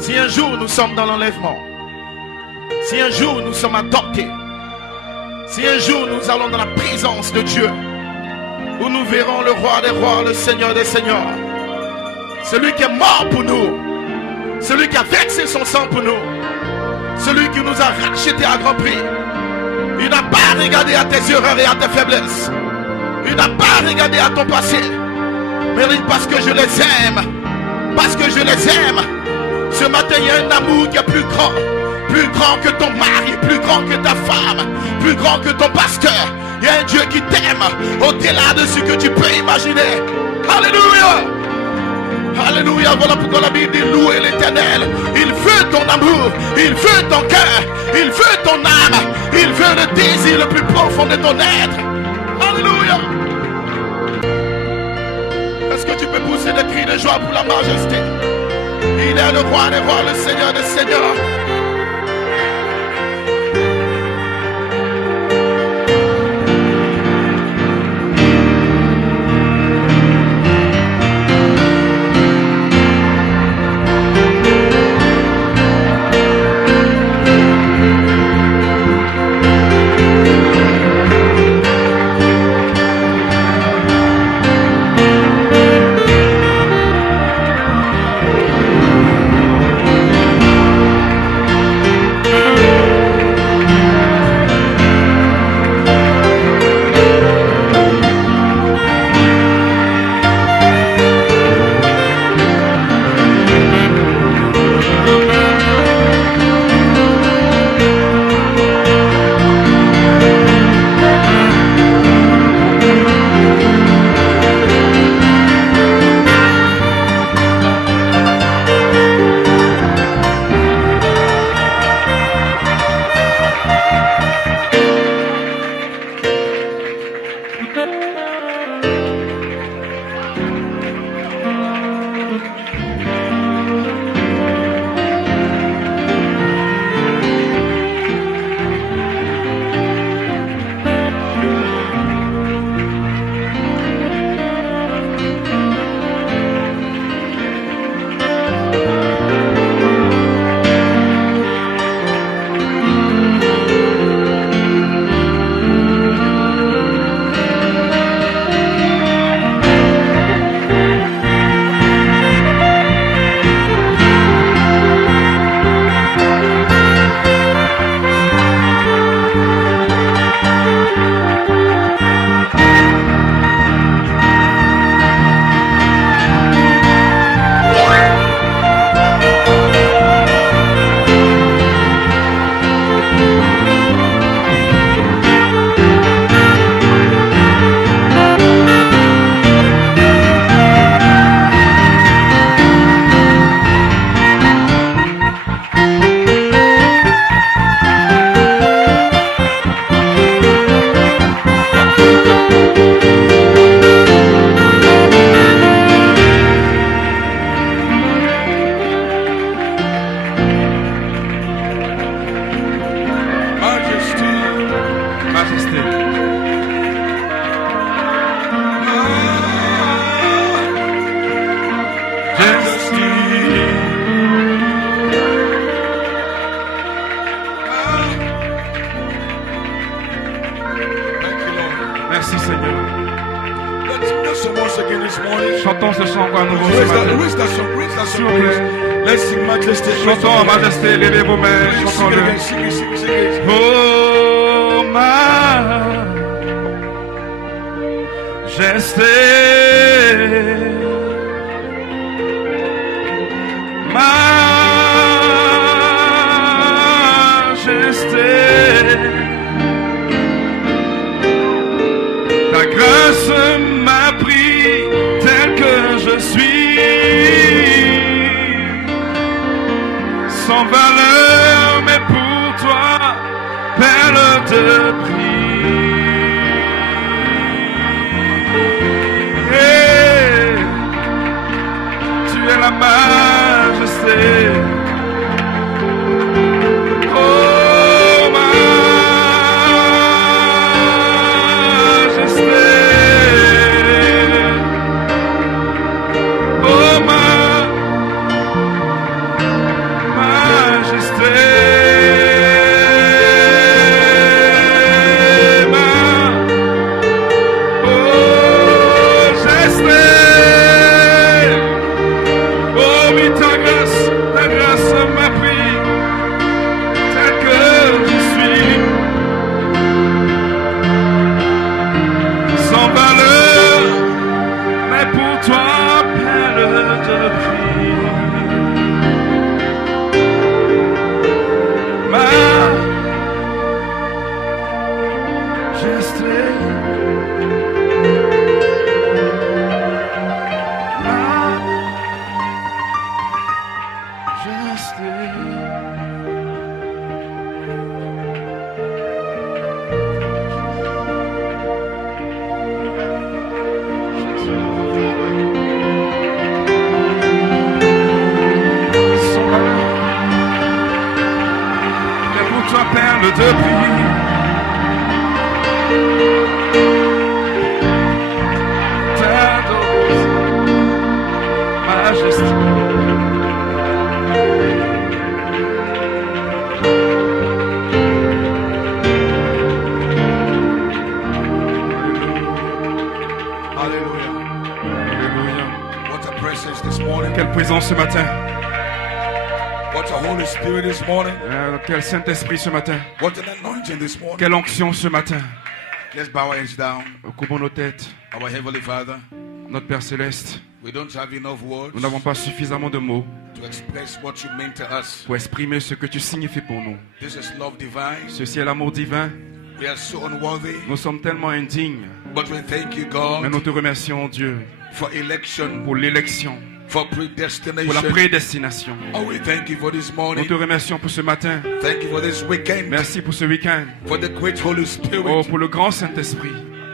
Si un jour nous sommes dans l'enlèvement, si un jour nous sommes adoptés, si un jour nous allons dans la présence de Dieu, où nous verrons le roi des rois, le Seigneur des seigneurs, celui qui est mort pour nous, celui qui a versé son sang pour nous, celui qui nous a rachetés à grand prix. Il n'a pas regardé à tes erreurs et à tes faiblesses. Il n'a pas regardé à ton passé. Mais parce que je les aime, parce que je les aime, ce matin il y a un amour qui est plus grand que ton mari, plus grand que ta femme, plus grand que ton pasteur. Il y a un Dieu qui t'aime au-delà de ce que tu peux imaginer. Alléluia. Alléluia, voilà pourquoi la Bible dit louer l'Éternel. Il veut ton amour, il veut ton cœur, il veut ton âme, il veut le désir le plus profond de ton être. Alléluia. Est-ce que tu peux pousser des cris de joie pour la majesté? Il est le roi des rois, le Seigneur des seigneurs. Merci Seigneur. Chantons ce chant à nouveau ce matin. S'il vous plaît. Chantons en majesté, levez vos mains, chantons-le. Oh majesté, majesté, ta grâce m'a pris tel que je suis, sans valeur, mais pour toi, perle de prix. Hey, tu es la majesté. Oh, majesté. Oh, Perle de prix. Majesté. Alléluia. Alléluia. What a presence this morning. Quelle présence ce matin. What a Holy Spirit this morning. Quel Saint-Esprit ce matin. What an anointing this morning. Quelle onction ce matin. Let's bow our heads down. Courbons nos têtes. Our Heavenly Father, Notre Père Céleste, we don't have enough words nous n'avons pas suffisamment de mots to express what you mean to us. pour exprimer ce que tu signifies pour nous. This is love divine. Ceci est l'amour divin. We are so unworthy, Nous sommes tellement indignes. but we thank you, Mais God, nous te remercions, Dieu, for election, pour l'élection, for pour la predestination. prédestination. Oh, we thank you for this Nous morning. te remercions pour ce matin. Thank you for this weekend. Merci pour ce week-end. For the great Holy Oh, Spirit pour le grand Saint-Esprit.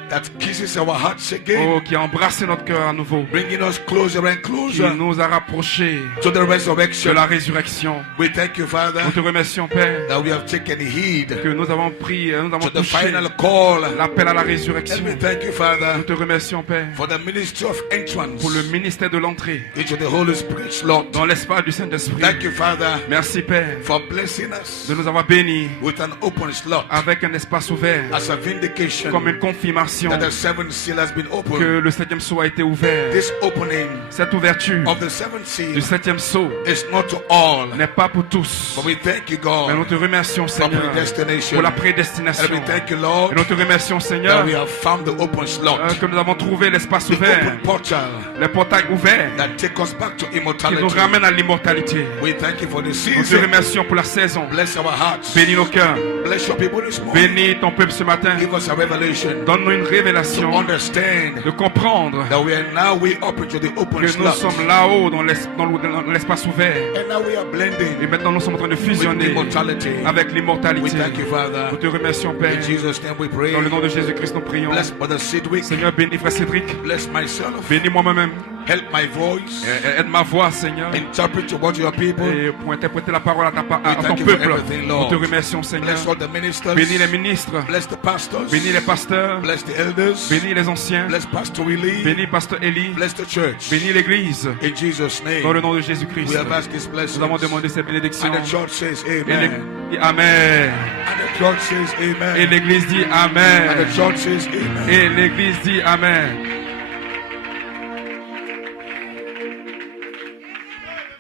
that kisses our hearts again, Oh, qui a embrassé notre cœur à nouveau. bringing us closer and Qui closer nous a rapprochés to the de resurrection. la résurrection. We thank you, Father, Nous te remercions, Père, that we have taken heed que nous avons pris, nous avons to the touché final call. l'appel à la And résurrection. we thank you, Father, Nous te remercions, Père, for the ministry of entrance pour le ministère de l'entrée into the Holy Spirit slot. dans l'espace du Saint-Esprit. Thank you, Father, Merci, Père, for blessing us de nous avoir bénis with an open slot avec un espace ouvert, as a vindication comme une confirmation that the seventh seal has been opened. que le septième sceau a été ouvert. This opening Cette ouverture of the seventh du seal septième sceau is not to all, n'est pas pour tous. but we thank you, Mais nous God, te remercions, for Seigneur, predestination. pour la And prédestination. we thank you, Et Lord, nous te remercions, Seigneur, that we have found the open slot, que nous avons trouvé l'espace the ouvert, open portal le portail ouvert that take us back to qui nous immortality. ramène à l'immortalité. We thank you for the Nous te season. remercions pour la saison. Bless our hearts. Bénis nos cœurs. Bless your people this morning. Bénis ton peuple ce matin. Give us a revelation Donne-nous une to révélation understand de comprendre that we are now way up into the open que nous slot. sommes là-haut dans l'espace ouvert. And now we are blending Et maintenant nous sommes en train de with fusionner immortality. avec We l'immortalité. thank you, Father. Nous te remercions, Père. In Jesus' name we pray. Dans le nom de Jésus-Christ, nous prions. Bless Brother Sidwick. Seigneur, bénis Frère Cédric. Bless myself. Bénis moi-même. Help my voice. Aide ma voix, Seigneur. Interpret to what your people. Et pour interpréter la parole à ton thank you for peuple. everything, Nous Lord. te remercions, Seigneur. Bless all the ministers. Bénis les ministres. Bless the pastors. Bénis les pasteurs. Bless the elders. Bénis les anciens. Bless Pastor Willie. Bénis Pasteur Élie. Bless the church. Bénis l'église. In Jesus' Dans le name. nom de Jésus-Christ. We have asked this blessing. Nous avons demandé ces bénédictions. And the church says Et amen. Amen. And the church says amen. Et l'église dit And Amen. the church says amen. Et l'église dit Amen.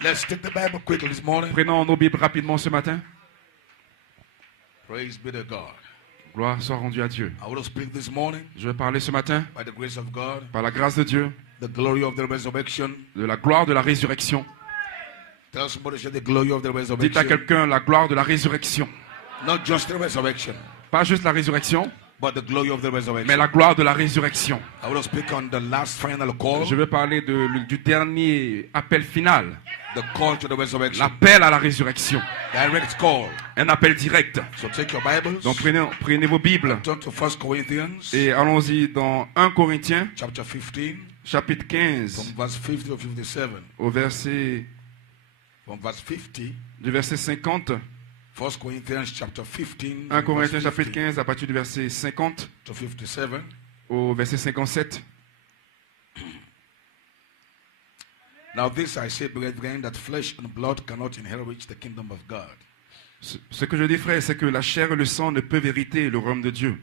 Let's take the Bible quickly this morning. Prenons nos Bibles rapidement ce matin. Praise be to God. Gloire soit rendue à Dieu. I will speak this morning Je vais parler ce matin, by the grace of God, par la grâce de Dieu, the glory of the resurrection. de la gloire de la résurrection. Tell somebody, say the glory of the Dites à resurrection. quelqu'un la gloire de la résurrection. Not just the resurrection, Pas juste la résurrection, but the glory of the mais resurrection. la gloire de la résurrection. I will speak on the last final call, Je vais parler du dernier appel final. the call to the resurrection. L'appel à la résurrection. Direct call. Un appel direct. So take your Bibles, Donc prenez vos Bibles turn to 1 Corinthians, et allons-y dans 1 Corinthiens, chapter 15, chapitre from 15, verse 50 to 57. au verset, From verse 50, du verset 50. 1 Corinthians chapter 15, 1 from Corinthiens verse chapitre 50 15 à partir du verset 50 to 57. au verset 57. Now this I say, brethren, that flesh and blood cannot inherit the kingdom of God. Ce que je dis, frère, c'est que la chair et le sang ne peuvent hériter le royaume de Dieu.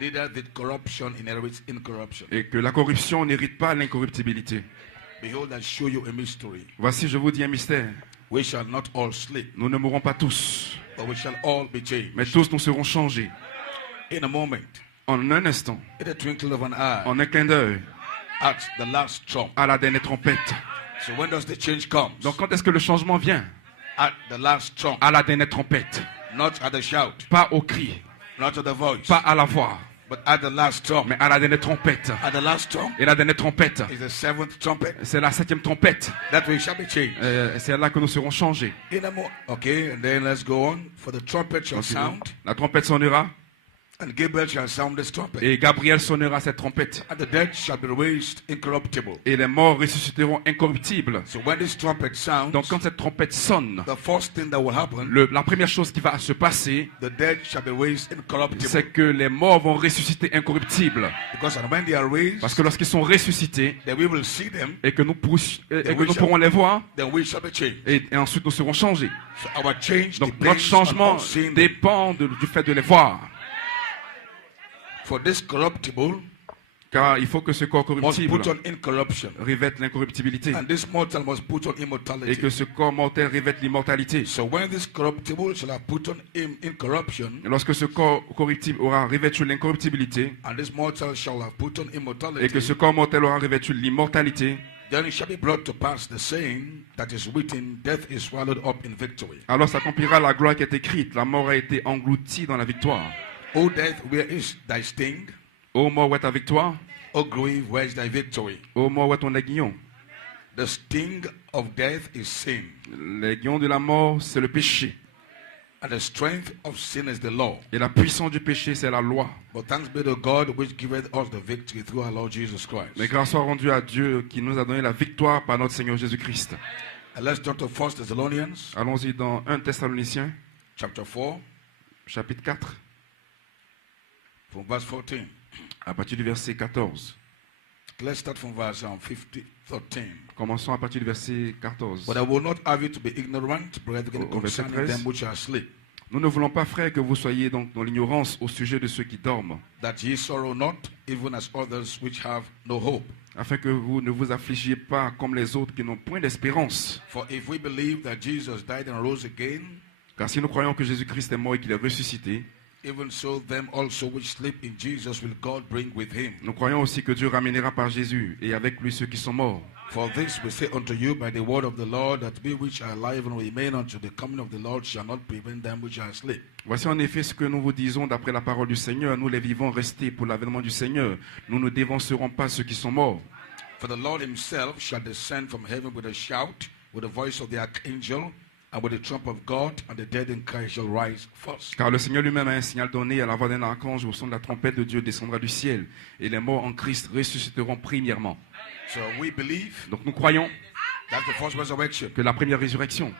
Neither did corruption inherit incorruption. Et que la corruption n'hérite pas l'incorruptibilité. Behold, I show you a mystery. Voici, je vous dis un mystère. We shall not all sleep, Nous ne mourrons pas tous, but we shall all be changed. mais tous nous serons changés. In a moment, En un instant, in the twinkle of an eye, en un clin d'œil, at the last trump. à la dernière trompette. So when does the change come? Donc quand est-ce que le changement vient? At the last trump. À la dernière trompette. Not at the shout, Pas au cri, not at the voice, pas à la voix, But at the last trump, mais à la dernière trompette. at the last trump Et la dernière trompette, is the seventh trumpet. c'est la 7e trompette. That we shall be changed. C'est là que nous serons changés. Okay, and then let's go on. For the trumpet shall sound, La trompette sonnera and Gabriel shall sound this trumpet. et Gabriel sonnera cette trompette. And the dead shall be raised incorruptible. Et les morts ressusciteront incorruptibles. So when this trumpet sounds, Donc quand cette trompette sonne, the first thing that will happen, la première chose qui va se passer, the dead shall be raised incorruptible. c'est que les morts vont ressusciter incorruptibles. Because when they are raised, Parce que lorsqu'ils sont ressuscités then we will see them, et que nous pourrons les voir, then we shall be changed. et ensuite nous serons changés. So our change Donc depends notre changement on us seeing them. dépend du fait de les voir. For this corruptible Car il faut que ce corps must corruptible put on incorruption, revête l'incorruptibilité. and this mortal must put on Et immortality. que ce corps mortel revête l'immortalité. So when this corruptible shall have put on incorruption, Et lorsque ce corps corruptible aura revêtu l'incorruptibilité, and this mortal shall have put on et que immortality, ce corps mortel aura revêtu l'immortalité, then it shall be brought to pass the saying that is written, death is swallowed up in victory. alors s'accomplira la gloire qui est écrite. La mort a été engloutie dans la victoire. O death, where is thy sting? Ô mort, où est ta victoire? O grave, where is thy victory? Ô mort, où est ton aiguillon? The sting of death is sin, L'aiguillon de la mort, c'est le péché. and the strength of sin is the law. Et la puissance du péché, c'est la loi. But thanks be to God which giveth us the victory through our Lord Jesus Christ. Mais grâce soit rendue à Dieu qui nous a donné la victoire par notre Seigneur Jésus-Christ. And let's turn to 1 Thessalonians Allons-y dans 1 Thessaloniciens, chapter 4 chapitre 4, from verse 14. à partir du verset 14. Let's start from verse 13. Commençons à partir du verset 14. But I will not have you to be ignorant, brethren, Au verset concerning 13. them which are asleep, Nous ne voulons pas, frères, que vous soyez donc dans l'ignorance au sujet de ceux qui dorment, that ye sorrow not, even as others which have no hope. afin que vous ne vous affligiez pas comme les autres qui n'ont point d'espérance. For if we believe that Jesus died and rose again, Car si nous croyons que Jésus-Christ est mort et qu'il est ressuscité, even so them also which sleep in Jesus will God bring with him. nous croyons aussi que Dieu ramènera par Jésus et avec lui ceux qui sont morts. For this we say unto you by the word of the Lord, that we which are alive and remain unto the coming of the Lord shall not prevent them which are asleep. Voici en effet ce que nous vous disons d'après la parole du Seigneur. Nous les vivants restés pour l'avènement du Seigneur. Nous ne dévancerons pas ceux qui sont morts. For the Lord himself shall descend from heaven with a shout, with the voice of the archangel, and with the trump of God, and the dead in Christ shall rise first. Car le Seigneur lui-même a un signal donné, à la voix d'un archange, au son de la trompette de Dieu descendra du ciel. Et les morts en Christ ressusciteront premièrement. So we believe Donc nous croyons that's the first resurrection. que la première résurrection,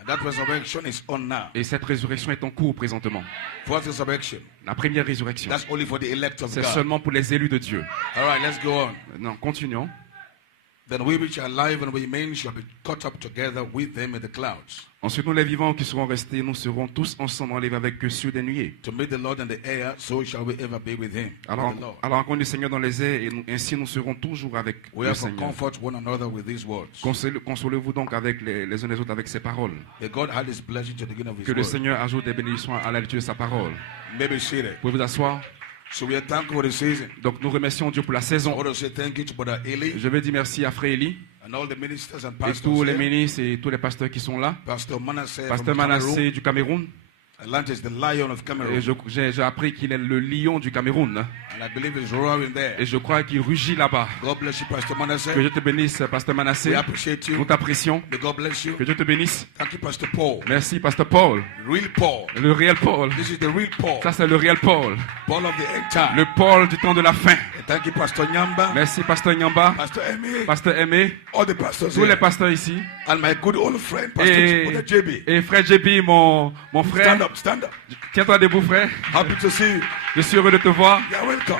And that resurrection is on now. et cette résurrection est en cours présentement. First resurrection. La première résurrection, That's only for the elect of c'est God. seulement pour les élus de Dieu. All right, let's go on. Non, continuons. Then we which are alive and remain shall be caught up together with them in the clouds, Ensuite, nous les vivants qui serons restés, nous serons tous ensemble enlevés avec eux sur des nuées. to meet the Lord in the air, so shall we ever be with him. Alors, The Lord. à la rencontre du Seigneur dans les airs, et ainsi nous serons toujours avec We le have to Seigneur. comfort one another with these words. Consolez-vous donc avec les uns les autres avec ces paroles. May God add his blessing to the beginning of his Que le word. Seigneur ajoute des bénédictions à la lecture de sa parole. Maybe seated. Vous pouvez vous asseoir. So we are thankful for the season. Donc nous remercions Dieu pour la I saison. want to say thank you to Brother Eli Je veux dire merci à Frère Élie and all the ministers and et pastors tous les here. ministres et tous les pasteurs qui sont là. Pastor Manasseh Pasteur from Cameroon. Manasseh du Cameroun. Atlantis, the lion of Cameroon. Et j'ai appris qu'il est le lion du Cameroun. And I believe he's roaring there. Et je crois qu'il rugit là-bas. God bless you, Pastor Manasseh. Que Dieu te bénisse, Pasteur Manasseh. We appreciate Nous you. t'apprécions. May God bless you. Que Dieu te bénisse. Thank you, Pastor Paul. Merci, Pasteur Paul. Real Paul. Le réel Paul. This is the real Paul. Ça, c'est le réel Paul. Paul of the end time. Le Paul du temps de la fin. And thank you, Pastor Nyamba. Merci, Pasteur Nyamba. Pastor Emmy. Pasteur Aimé. All the pastors Tous les here. pasteurs ici. And my good old friend, Pastor Brother JB. Et frère JB, mon frère. Stand up, stand up. Tiens-toi debout, frère. Happy to see you. Je suis heureux de te voir. You're welcome.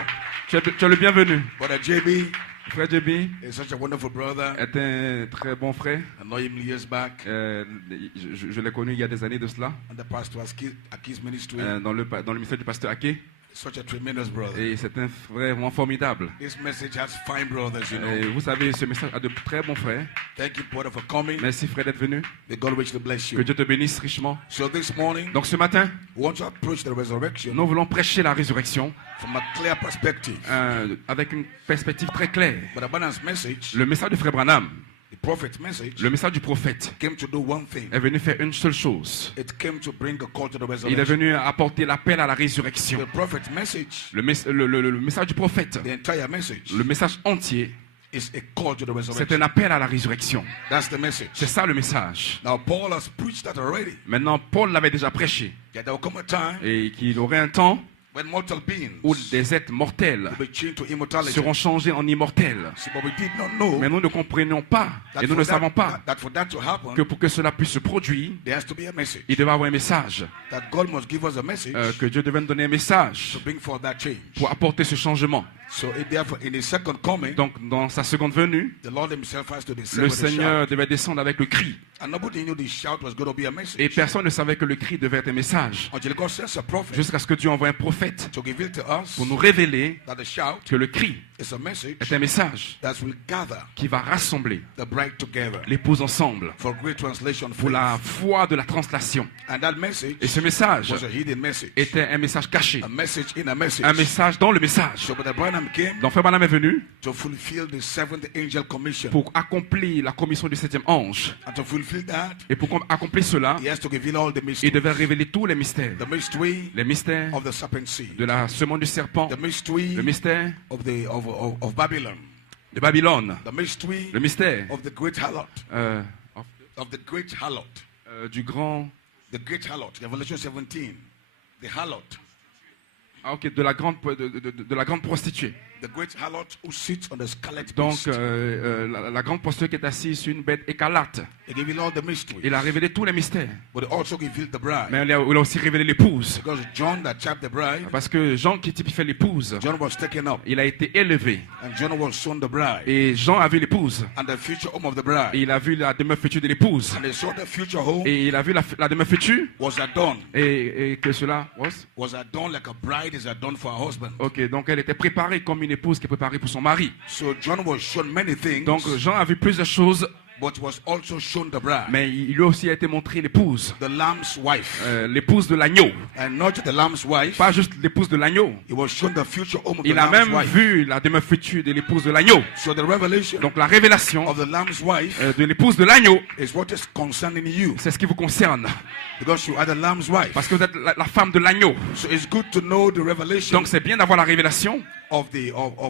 Tu es le bienvenu. Brother JB Frère JB is such a wonderful brother. est un très bon frère. I know him years back. Je l'ai connu il y a des années de cela. And the pastor Aki's ministry. Dans le ministère du pasteur Ake. Such a tremendous brother. Et c'est un frère vraiment formidable. This message has fine brothers, you know. Et vous savez, ce message a de très bons frères. Thank you, brother, for coming. Merci, frère, d'être venu. May God richly bless Que you. Dieu te bénisse richement. So this morning, Donc ce matin, we want to approach the resurrection nous voulons prêcher la résurrection from a clear perspective. avec une perspective très claire. But Abundance message, Le message du frère Branham, it prophet's message Le message du prophète came to do one thing. est venu faire une seule chose. It came to bring a call to the Il est resurrection. venu apporter l'appel à la résurrection. The prophet's message, Le message du prophète, the entire message, le message entier, is a call to the c'est resurrection. un appel à la résurrection. That's the message. C'est ça le message. Now Paul has preached that already. Maintenant, Paul l'avait déjà prêché. That there will come a time Et qu'il aurait un temps when mortal beings où des êtres mortels will be changed to immortality. seront changés en immortels. See, but we did not know Mais nous ne comprenions pas that et nous ne savons pas that for that to happen, que pour que cela puisse se produire, there has to be a message. il devait avoir un message. That God must give us a message Que Dieu devait nous donner un message to bring forth that change. pour apporter ce changement. So therefore, in his second coming, Donc, dans sa seconde venue, the Lord himself has to descend le with a shout. Seigneur devait descendre avec le cri. And nobody knew the shout was going to be a message. Et personne ne savait que le cri devait être un message. Until God sends a prophet Jusqu'à ce que Dieu envoie un prophète to reveal to us pour nous révéler that the shout que le cri is a message est un message that will gather qui va rassembler the bride together l'épouse ensemble for great translation pour la foi de la translation. And that message Et ce message was a hidden message. était un message caché, A message in a message. un message dans le message. So Brother Branham came Donc Frère Branham est venu to fulfill the seventh angel commission. pour accomplir la commission du septième ange. And to fulfill that, Et pour accomplir cela, he has to reveal all the il mysteries. devait révéler tous les mystères. The mystery Les mystères of the serpent seed. de la semence du serpent, The mystery le mystère of Babylon. de Babylone, The mystery le mystère of the great harlot. Of the great harlot. du grand... The great harlot. Revelation 17. The harlot. Ah, ok, de la grande prostituée. The great harlot who sits on the scarlet Donc, beast. la grande prostituée qui est assise sur une bête écarlate. He revealed all the mysteries. Il a révélé tous les mystères. But he also revealed the bride. Mais il a aussi révélé l'épouse. Because John that typed the bride, Parce que Jean qui typifiait l'épouse, John was taken up. il a été élevé. And John was shown the bride. Et Jean a vu l'épouse. And the future home of the bride. Et il a vu la demeure future de l'épouse. And he saw the future home Et il a vu la demeure future. was adorned. Et que cela... Was adorned like a bride is adorned for her husband. Ok, donc elle était préparée comme une épouse qui est préparée pour son mari. So John was shown many things. Donc Jean a vu plusieurs choses, but was also shown the bride. mais il lui aussi a été montré l'épouse. The lamb's wife. L'épouse de l'agneau. And not the lamb's wife. Pas juste l'épouse de l'agneau. He was shown the future home of Il the a lamb's même wife. vu la demeure future de l'épouse de l'agneau. So the revelation Donc la révélation of the lamb's wife de l'épouse de l'agneau, is what is concerning you. c'est ce qui vous concerne. Because you are the lamb's wife. Parce que vous êtes la femme de l'agneau. So it's good to know the revelation Donc c'est bien d'avoir la révélation of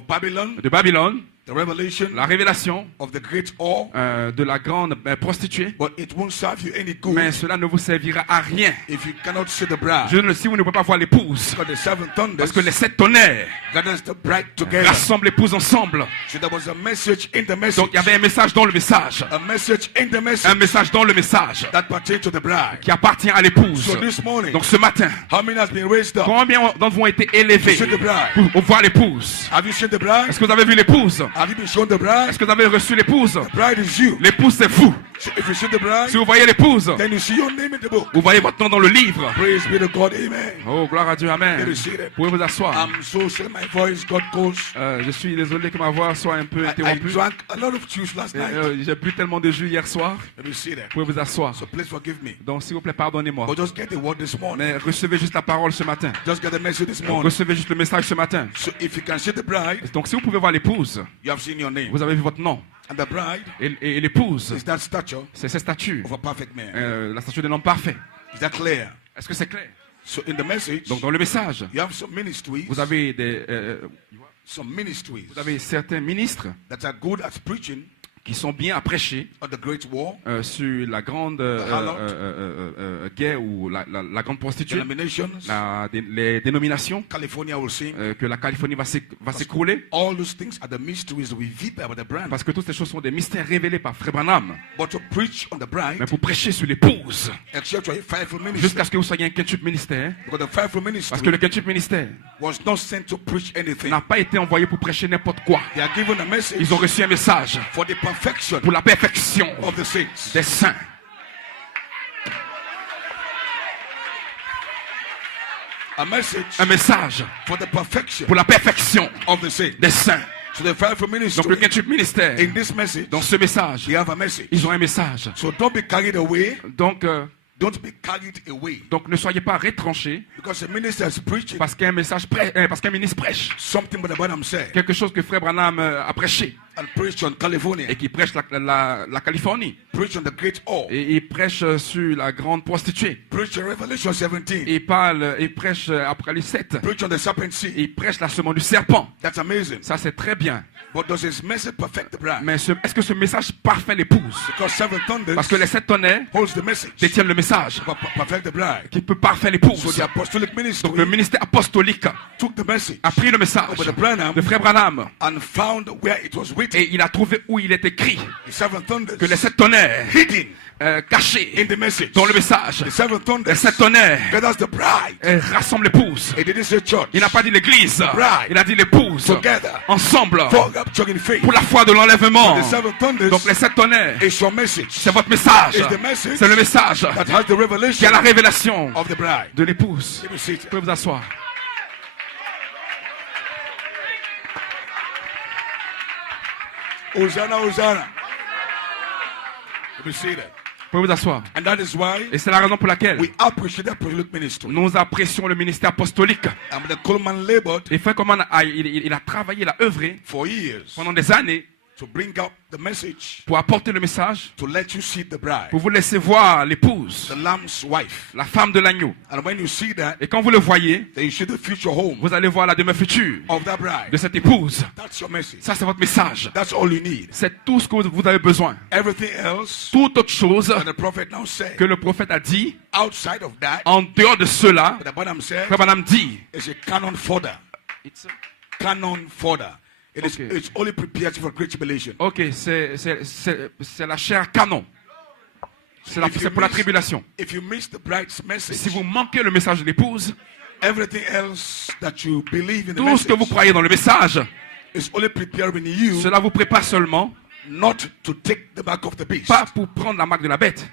Babylon. de Babylone, The revelation la révélation of the great whore. de la grande prostituée. But it won't serve you any good Mais cela ne vous servira à rien. if you cannot see the bride. Si vous ne pouvez pas voir l'épouse. Because the seven thunders Parce que les sept tonnerres gathers the bride together. rassemblent l'épouse ensemble. So there was a message in the message. Donc il y avait un message dans le message. A message in the message. Un message dans le message That pertains to the bride. qui appartient à l'épouse. So this morning, Donc ce matin, how many has been raised up? combien d'entre vous ont été élevés To see the bride. pour voir l'épouse? Have you seen the bride? Est-ce que vous avez vu l'épouse? Have you been shown the bride? Est-ce que vous avez reçu l'épouse? The bride is you. L'épouse c'est vous. So if you see the bride, Si vous voyez l'épouse, then you see your name in the book. vous voyez votre nom dans le livre. Praise be to God, amen. Oh, gloire à Dieu, amen. Vous pouvez vous asseoir. I'm so sorry my voice got coarse. Je suis désolé que ma voix soit un peu I interrompue. drank a lot of juice last night. J'ai bu tellement de jus hier soir. Let me see that. Vous pouvez vous asseoir. So please forgive me. Donc s'il vous plaît, pardonnez-moi. But just get the word this morning. Mais recevez juste la parole ce matin. Just get the message this morning. Recevez juste le message ce matin. So if you can see the bride, Donc si vous pouvez voir l'épouse, you have seen your name. vous avez vu votre nom. And the bride Et l'épouse, is that stature c'est cette statue. of a perfect man. La statue d'un homme parfait. Is that clear? Est-ce que c'est clair? So in the message, Donc dans le message, you have some ministries. vous avez Some ministries certains ministres that are good at preaching qui sont bien à prêcher on the great war, sur la grande guerre ou la grande prostituée, denominations. les dénominations, California will sing. que la Californie va s'écrouler. All those things are the mysteries revealed by the bride. Parce que toutes ces choses sont des mystères révélés par Frère Branham. But to preach on the bride, Mais pour prêcher sur l'épouse, except for a fivefold ministry, jusqu'à ce que vous soyez un quintuple ministère, because the fivefold parce que ministry le quintuple ministère was not sent to preach anything. n'a pas été envoyé pour prêcher n'importe quoi. They are given a message Ils ont reçu un message for the perfection pour la perfection of the saints. des saints. A message Un message for the perfection pour la perfection of the saints. des saints. So the fivefold Donc le ministry, quintuple ministère, in this message, dans ce message, they have a message. ils ont un message. So don't be carried away. Donc ne soyez pas retranchés Because the minister is preaching parce qu'un ministre prêche something but the Branham said. quelque chose que Frère Branham a prêché. and preach on California. Et qui prêche la Californie. Preach on the great whore. Et il prêche sur la grande prostituée. Preach on Revelation 17. Il prêche Apocalypse 7. Preach on the serpent seed. Il prêche la semence du serpent. That's amazing. Ça c'est très bien. But does his message perfect the bride? Mais est-ce que ce message parfait l'épouse? Because seven thunders Parce que les 7 tonnerres holds the message. détiennent le message Perfect the bride. qui peut parfaire l'épouse. So the apostolic ministry Donc le ministère apostolique took the message a pris le message of the Branham de Frère Branham and found where it was written. et il a trouvé où il est écrit The seven thunders que les 7 tonnerres hidden cachés in the message. dans le message, The seven les thunders 7 tonnerres gathers the bride. rassemblent l'épouse. It didn't say church. Il n'a pas dit l'église, bride. il a dit l'épouse. Together. Ensemble For rapture in faith. pour la foi de l'enlèvement. The seven thunders Donc les 7 tonnerres, is your message. c'est votre message. It's the message C'est le message that has the qui revelation a la révélation of the bride. de l'épouse. Let me see it. Vous pouvez vous asseoir. Hosanna, Hosanna. Let me see that. Vous pouvez vous asseoir. And that is why Et c'est la raison pour laquelle we appreciate the apostolic ministry. nous apprécions le ministère apostolique. And the Coleman labored Et Frère Coleman il a travaillé, il a œuvré for years pendant des années to bring out the message, pour apporter le message, to let you see the bride, pour vous laisser voir l'épouse, the lamb's wife. la femme de l'agneau. And when you see that, Et quand vous le voyez, then you see the future home vous allez voir la demeure future of that bride. de cette épouse. That's your message. Ça, c'est votre message. That's all you need. C'est tout ce que vous avez besoin. Everything else Toute autre chose that the prophet now said, que le prophète a dit, outside of that, en dehors de cela, the Branham said, Frère Branham dit, is a canon fodder. Canon fodder. Okay. It's only prepared for great tribulation. ok, c'est la chair canon. C'est pour la tribulation. If you miss the bride's message, Si vous manquez le message de l'épouse, everything else that you believe in the tout ce que vous message croyez dans le message, is only prepared in you, cela vous prépare seulement, not to take the mark of the beast. pas pour prendre la marque de la bête.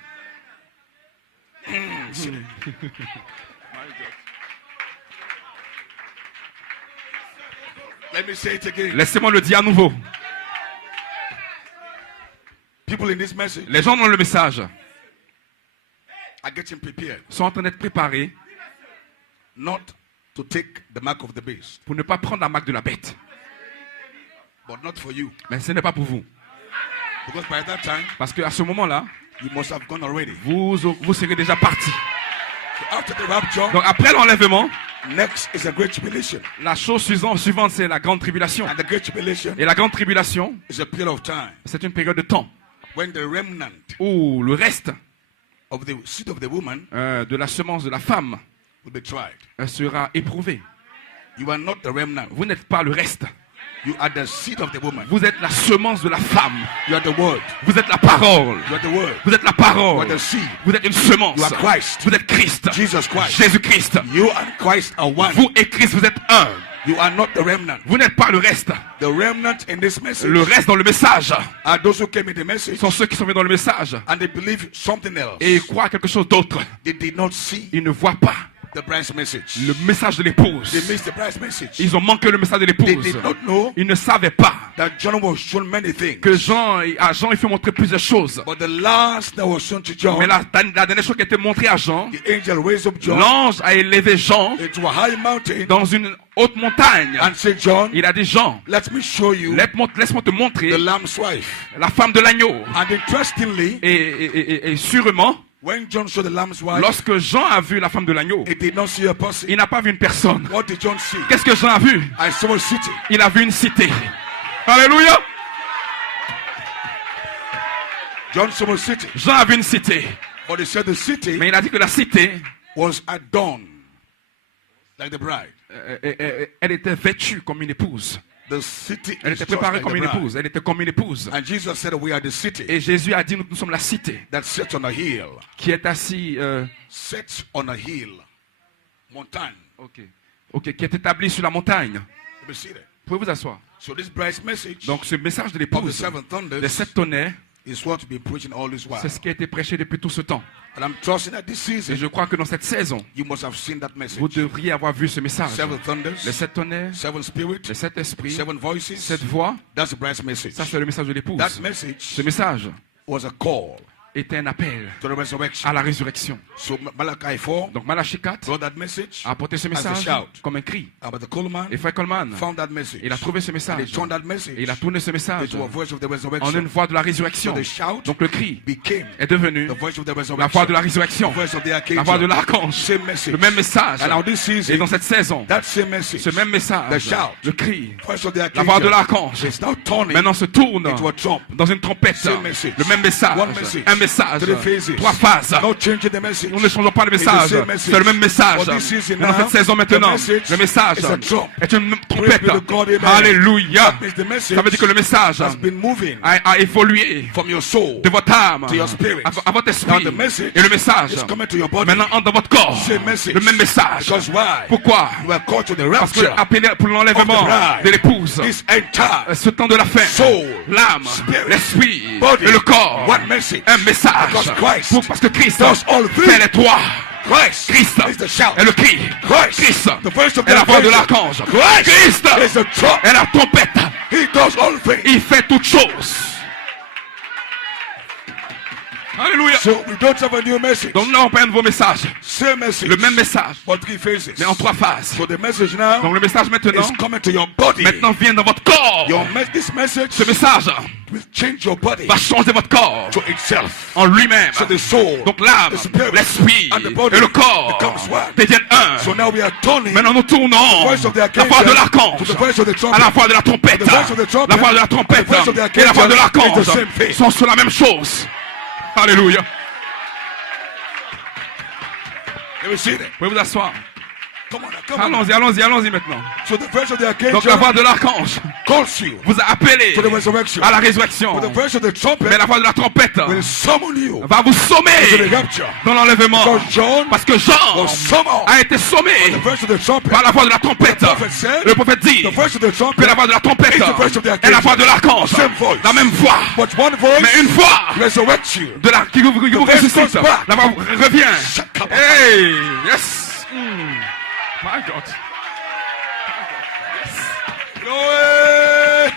Let me say it again. Laissez-moi le dire à nouveau. People in this message Les gens dans le message are getting prepared sont en train d'être préparés not to take the mark of the beast, pour ne pas prendre la marque de la bête. but not for you. Mais ce n'est pas pour vous. Because by that time, Parce qu'à ce moment-là, you must have gone already. vous serez déjà partis. So after the rapture, Donc après l'enlèvement, next is a great tribulation. la chose suivante, c'est la grande tribulation. And the great tribulation Et la grande tribulation, is a period of time c'est une période de temps when the remnant où le reste of the seed of the woman de la semence de la femme will be tried. sera éprouvé. You are not the remnant. Vous n'êtes pas le reste. You are the seed of the woman. Vous êtes la semence de la femme. You are the word. Vous êtes la parole. You are the word. Vous êtes la You are parole. the seed. Vous êtes une semence. You are Christ. Vous êtes Christ. Jesus Christ. Jésus-Christ. You and Christ are one. Vous et Christ, vous êtes un. You are not the remnant. Vous n'êtes pas le reste. The remnant in this message Le reste dans le message are those who came in the message sont ceux qui sont venus dans le message and they believe something else. et ils croient à quelque chose d'autre. They did not see Ils ne voient pas the bride's message. le message de l'épouse. They missed the bride's message. Ils ont manqué le message de They l'épouse. did not know Ils ne savaient pas that John was shown many things. que à Jean, il faut montrer plusieurs choses. But the last that was shown to John, Mais la dernière chose qui a été montrée à Jean, the angel raised up John l'ange a élevé Jean into a high mountain dans une haute montagne. and said, John, Il a dit, Jean, let me show you laisse-moi te montrer the lamb's wife. la femme de l'agneau. And interestingly, Et sûrement, when John saw the lamb's wife, lorsque Jean a vu la femme de l'agneau, he did not see a person. il n'a pas vu une personne. What did John see? Qu'est-ce que Jean a vu? I saw a city. Il a vu une cité. Alléluia! John saw a city. Jean a vu une cité. But he said the city Mais il a dit que la cité, was adorned like the bride. elle était vêtue comme une épouse. The city Elle is était just préparée like comme the une bride. épouse. Elle était comme une épouse. And Jesus said we are the city Et Jésus a dit, nous sommes la cité that sits on a hill. qui est assise, Sits on a hill. Montagne. qui est établie sur la montagne. Let me see that. Vous pouvez vous asseoir. So this bride's message Donc ce message de of the l'épouse, seven les thunders 7 tonnerres, is what we've been preaching all this while. c'est ce qui a été prêché depuis tout ce temps. And I'm trusting that this Et season je crois que dans cette saison, you must have seen that message. vous devriez avoir vu ce message. Seven thunders, Les 7 tonnerres, seven spirits, les 7 esprits, seven voices. 7 voix, That's the bride's message. ça c'est le message de l'épouse. That message Ce message was a call était un appel to the resurrection. à la résurrection. So Malachi 4 Donc Malachie 4 brought that message a apporté ce as a message shout. comme un cri. But the Coleman Et Frère Coleman, found that message. il a trouvé ce And he message. turned that message Et il a tourné ce message into a voice of the en resurrection. une voix de la résurrection. So the shout Donc le cri became est devenu the voice of the la resurrection. voix de la résurrection, The voice of the la voix de archangel. l'archange, Same message. le même message. And now this Et season, dans cette saison, that same message, ce même the message, shout, le cri, voice of the la voix de archangel, l'archange, is now turning maintenant se tourne into a trump. dans une trompette. Same message. Le même message, One message. un message, 3 phases. 3 phases. No changing the message. Nous ne changeons pas le It's the message, same message. c'est le même message. For this season Mais dans now, cette saison maintenant, the message le message is a trump. est une trompette. Praise be to God, amen. Alléluia. That means the message Ça veut dire que le message has been moving a évolué from your soul de votre âme to your spirit. à votre esprit. Now the message Et le message is coming to your body. maintenant entre dans votre corps. Same message. Le même message. Because why? Pourquoi? You are called to the Parce que rapture appelé pour l'enlèvement of the bride. de l'épouse, This entire ce temps de la fin, soul, l'âme, spirit, l'esprit body, et le corps, one message. un message. Because Christ Parce que Christ does all things. fait les trois. Christ Christ is the shout. est le cri. Christ, the voice of est la voix de the l'archange. Christ Christ is the trump. est la trompette. He does all things. Il fait toutes choses. Alléluia. So we don't have a new message. Donc nous n'avons pas un nouveau message. Same message. Le même message, But 3 phases. mais en 3 phases. So the message now Donc le message maintenant, is coming to your body. maintenant vient dans votre corps. This message Ce message will change your body va changer votre corps to itself. en lui-même. So the soul, Donc l'âme, the spirit, l'esprit and the body et le corps becomes one. deviennent un. So now we are turning Maintenant nous tournons voice of the la voix de archangel l'archange to the voice of the trumpet. à la voix de la trompette. The voice of the trumpet La voix de la trompette and the voice of the et la voix de archangel l'archange is the same thing. sont sur la même chose. Alléluia. Let me see that. Vous pouvez vous asseoir. Come on, now, come on. Allons-y maintenant. So the voice of the Donc la voix archangel de l'archange calls you vous a appelé to the resurrection. à la résurrection. But the voice of the Mais trumpet la voix de la trompette will summon you va vous to the sommer rapture. dans l'enlèvement. Because John Parce que Jean was summoned a été sommé by the voice of the trumpet. par la voix de la trompette. The prophet said, Le prophète dit the voice of the que trumpet la voix de la trompette is the voice of the est la voix de archangel. l'archange. Same voice. La même voix. But one voice Mais une voix resurrects you. qui vous voice ressuscite. comes back. La voix revient. Shaka- Hey, yes. My God. Glory.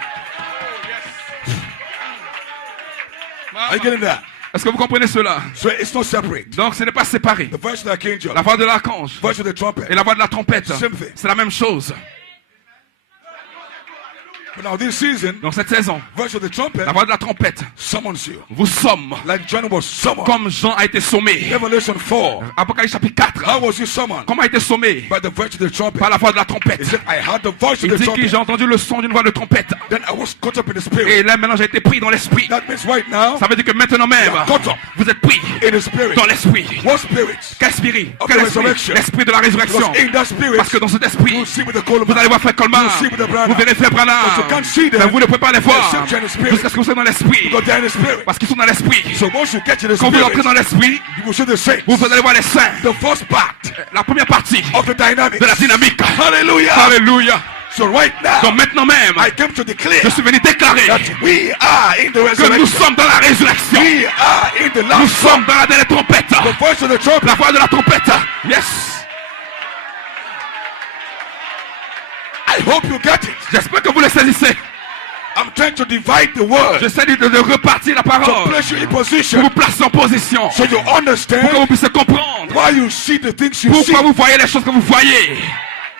Are you getting that? Est-ce que vous comprenez cela? So it's not separate. Donc ce n'est pas séparé. The voice of the archangel, La voix de l'archange voice of the trumpet. et la voix de la trompette, Same thing. c'est la même chose. But now this season, Dans cette saison, voice of the trumpet la voix de la trompette summons you. vous somme Like John was summoned. comme Jean a été sommé. Revelation 4. Apocalypse chapitre 4. How was he summoned? Comment a été sommé? By the voice of the trumpet. Par la voix de la trompette. He said, I heard the voice of Il the dit que trumpet. j'ai entendu le son d'une voix de trompette. Then I was caught up in the spirit. Et là maintenant j'ai été pris dans l'esprit. That means right now, Ça veut dire que maintenant même, You are caught up vous êtes pris in the spirit. dans l'esprit. What spirit? Quel esprit? Of Quel the esprit? resurrection. L'esprit de la résurrection. Because in that spirit, Parce que dans cet esprit, you'll see with the Coleman. vous allez voir Frère Coleman. You'll see with the Branham. Vous verrez Frère Branham. But you can't see them. Mais vous ne pouvez pas les voir Except you're in the spirit. jusqu'à ce que vous soyez dans l'esprit. Because they're in the spirit. Parce qu'ils sont dans l'esprit. So once you get to the Quand vous spirit, entrez dans l'esprit, you will see the saints. vous allez voir les saints. The first part La première partie of the dynamics. de la dynamique. Hallelujah. Alléluia. So right now, Donc maintenant même, I came to declare je suis venu déclarer that we are in the que nous resurrection. sommes dans la résurrection. We are in the Nous last sommes dans la dernière trompette. The voice of the trumpet. La voix de la trompette. Yes. I hope you get it. J'espère que vous le saisissez. I'm trying to divide the word. J'essaie de repartir la To parole. place you in Pour position. vous placer en position. So you Pour que understand vous puissiez comprendre why you see the things you see. pourquoi vous voyez les choses que vous voyez.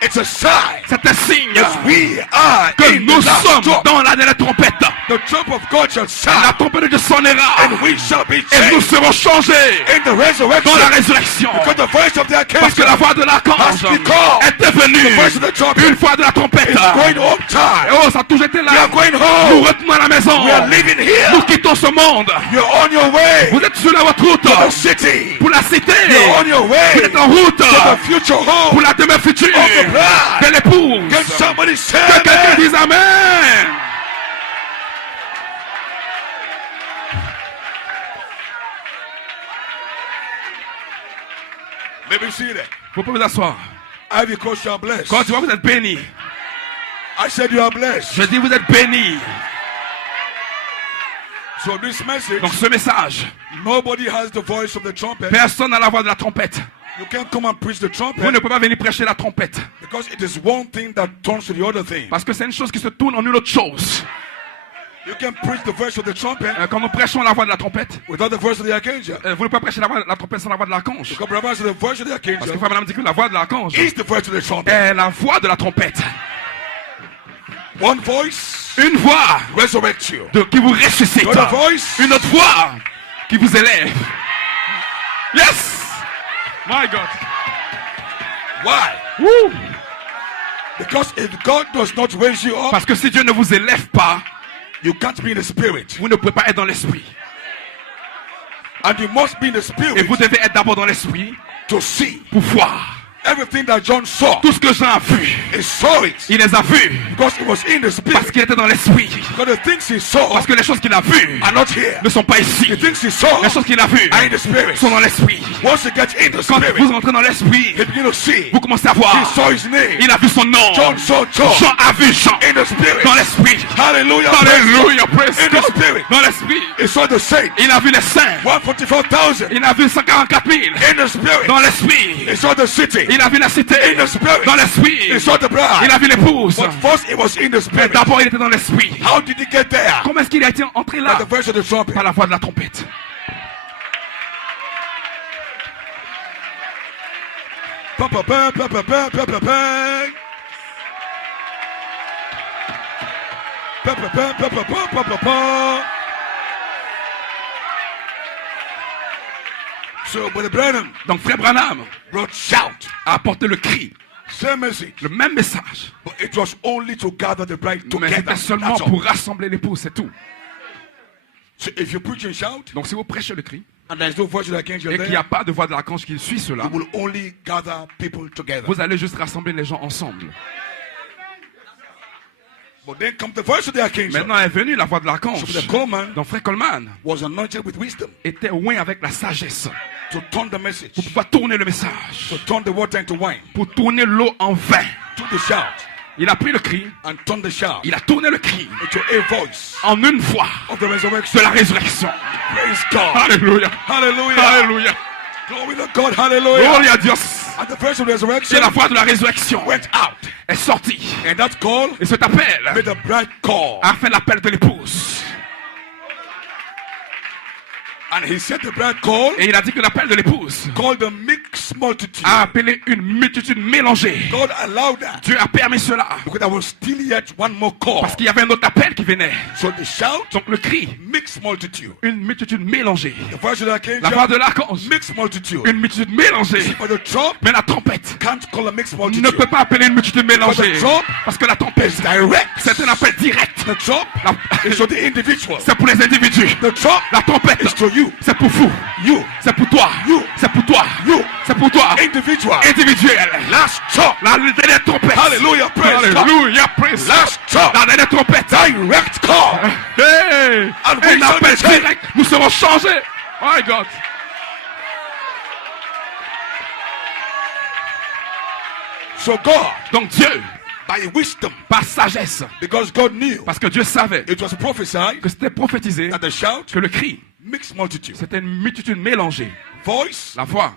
It's a sign C'est un signe that we are que in nous the last sommes trump. dans la dernière trompette. The trump of God shall La sound, trompette de Dieu sonnera. and we shall be Et nous changed serons changés in the resurrection. dans la résurrection. Because the voice of the Parce que la archangel voix de l'archange has become est devenue the voice of the trumpet. une voix de la trompette. is going home time. Oh, ça a toujours été We là. are going Nous home. retournons à la maison. We are living here. Nous quittons ce monde. You're on your way Vous êtes sur la votre route to the city. pour la cité. You're on your Vous way êtes en route to the future home pour la demeure future of the bride. de l'épouse. Can somebody say Que quelqu'un amen? dise Amen. Maybe see that. Vous pouvez vous asseoir. I because you are blessed. Quand tu vois, vous êtes béni. I said you are blessed. Je dis, vous êtes béni. So this message, Donc ce message, nobody has the voice of the trumpet. personne n'a la voix de la trompette. You can't come and preach the Vous trumpet ne pouvez pas venir prêcher la trompette. because it is one thing that turns to the other thing. Parce que c'est une chose qui se tourne en une autre chose. You can preach the voice of the trumpet Quand nous prêchons la voix de la trompette, without the voice of the archangel. vous ne pouvez pas prêcher la trompette sans la voix de l'archange. Because Brother said the voice of the Parce que archangel Frère Branham dit que la voix de l'archange is the voice of the trumpet. est la voix de la trompette. One voice Une voix resurrects you. qui vous ressuscite. Another voice Une autre voix qui vous élève. Yes! My God. Why? Woo! Because if God does not raise you up, Parce que si Dieu ne vous élève pas, you can't be in the spirit. vous ne pouvez pas être dans l'esprit. And you must be in the Et spirit vous devez être d'abord dans l'esprit to see. pour voir. Everything that John saw, Tout ce que Jean a vu, he saw it il les a vus because he was in the parce spirit. qu'il était dans l'esprit. Because the things he saw Parce que les choses qu'il a vues are not here. ne sont pas ici. The things he saw Les choses qu'il a vues are in the spirit. sont dans l'esprit. Once you get in the Quand spirit, vous entrez dans l'esprit, he begin to see. vous commencez à voir. He saw his name. Il a vu son nom. John saw John Jean a vu Jean in the spirit. dans l'esprit. Hallelujah. Alléluia, praise In the God. spirit. Dans l'esprit. He saw the saints. Il a vu les saints. 144,000 Il a vu 144 000 in the spirit. dans l'esprit. He saw the city Il a vu la cité in the spirit. dans l'esprit. He saw the bride. Il a vu l'épouse. But first he was in the Mais spirit. d'abord, il était dans l'esprit. How did he get there? Comment est-ce qu'il a été entré By là? the voice of the trumpet. Par la voix de la trompette. Pa, pa, pa, pa, pa, pa, pa, pa, pa. Pa, pa, pa, pa, pa, pa, pa, pa, pa. So, Brother Branham Donc, Frère Branham brought shout. a apporté le cri, Same message. le même message. But it was only to gather the bride Mais together. c'était seulement That's all. pour rassembler l'épouse, c'est tout. So if you preach and shout, Donc, si vous prêchez le cri and there's no voice of the archangel et qu'il n'y a there, pas de voix de l'archange qui suit cela, you will only gather people together. vous allez juste rassembler les gens ensemble. But then comes the voice of the archangel. Maintenant est venue la voix de l'archange. So the Coleman Donc, Frère Coleman was anointed with wisdom était oint avec la sagesse to turn the message, pour pouvoir tourner le message, to turn the water into wine, pour tourner l'eau en vin. to the shout, Il a pris le cri, and turn the shout il a tourné le cri into a voice en une voix of the resurrection. de la résurrection. Praise God. Alléluia. Hallelujah. Alléluia. Glory to God. Hallelujah. Gloria a Dios. And the voice of the Et resurrection la voix de la résurrection went out. est sortie. And that call Et cet appel made the bride call. a fait l'appel de l'épouse. And he said the bride call Et il a dit que l'appel de l'épouse called the mixed multitude. a appelé une multitude mélangée. God allowed that Dieu a permis cela because there was still yet one more call. parce qu'il y avait un autre appel qui venait. So the shout, Donc le cri, mixed multitude. une multitude mélangée. The voice of the archangel, La voix de l'archange, mixed multitude. une multitude mélangée. But the trump Mais la trompette can't call a mixed ne multitude. peut pas appeler une multitude mélangée. But the trump Parce que la trompette, It's direct. c'est un appel direct. The trump is for the individual. C'est pour les individus. The trump La trompette, is to you. c'est pour vous. You. C'est pour toi. You. C'est pour toi. You. C'est pour toi. Individual. Individuel. Last trump. La dernière trompette. Hallelujah. Praise God. Alléluia. Praise Last God. trump. La dernière trompette. Direct call. Hey. And we Un appel shall be direct. Nous serons changés. My God. So God, Donc Dieu, by wisdom, par sagesse, because God knew parce que Dieu savait it was prophesied que c'était prophétisé that the shout, que le cri, mixed multitude. c'était une multitude mélangée. Voice, La voix,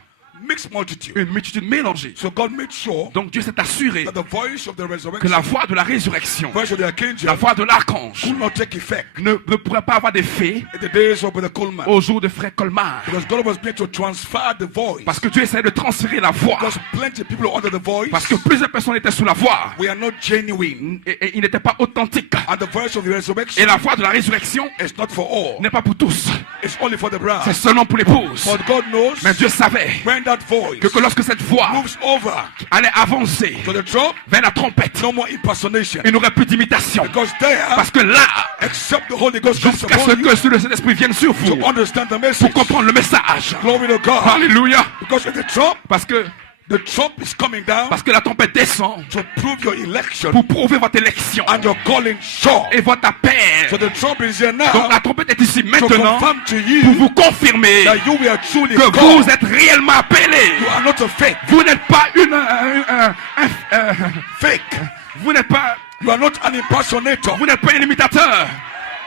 mixed multitude. une multitude mélangée. So God made sure Donc Dieu s'est assuré that the voice of the que resurrection, la voix de la résurrection, voice of the la archangel, voix de l'archange, could not take effect ne pourrait pas avoir d'effet in the days of the Coleman. au jour de Frère Colmar. Because God was going to transfer the voice. Parce que Dieu essaie de transférer la voix. Because plenty of people are under the voice. Parce que plusieurs personnes étaient sous la voix. We are not genuine. Et il n'était pas authentique. And the voice of the Et resurrection la voix de la résurrection is not for all. n'est pas pour tous. It's only for the bride. C'est seulement pour l'épouse. But God knows Mais Dieu savait when that voice que lorsque cette voix moves over allait avancer to the trump, vers la trompette, no more impersonation. il n'aurait plus d'imitation. Because there, Parce que là, except the Holy Ghost comes jusqu'à ce upon you que le Saint-Esprit vienne sur vous to understand the message. pour comprendre le message. Glory to God. Alléluia. Because if the trump is coming down Parce que la trompette descend to prove your election pour prouver votre élection and your calling sure. et votre appel. So the trump is here now Donc la trompette est ici to maintenant confirm to pour you vous confirmer that you were truly que called. vous êtes réellement appelés. You are not a fake. Vous n'êtes pas Fake. vous n'êtes pas You are not an impersonator. un imitateur.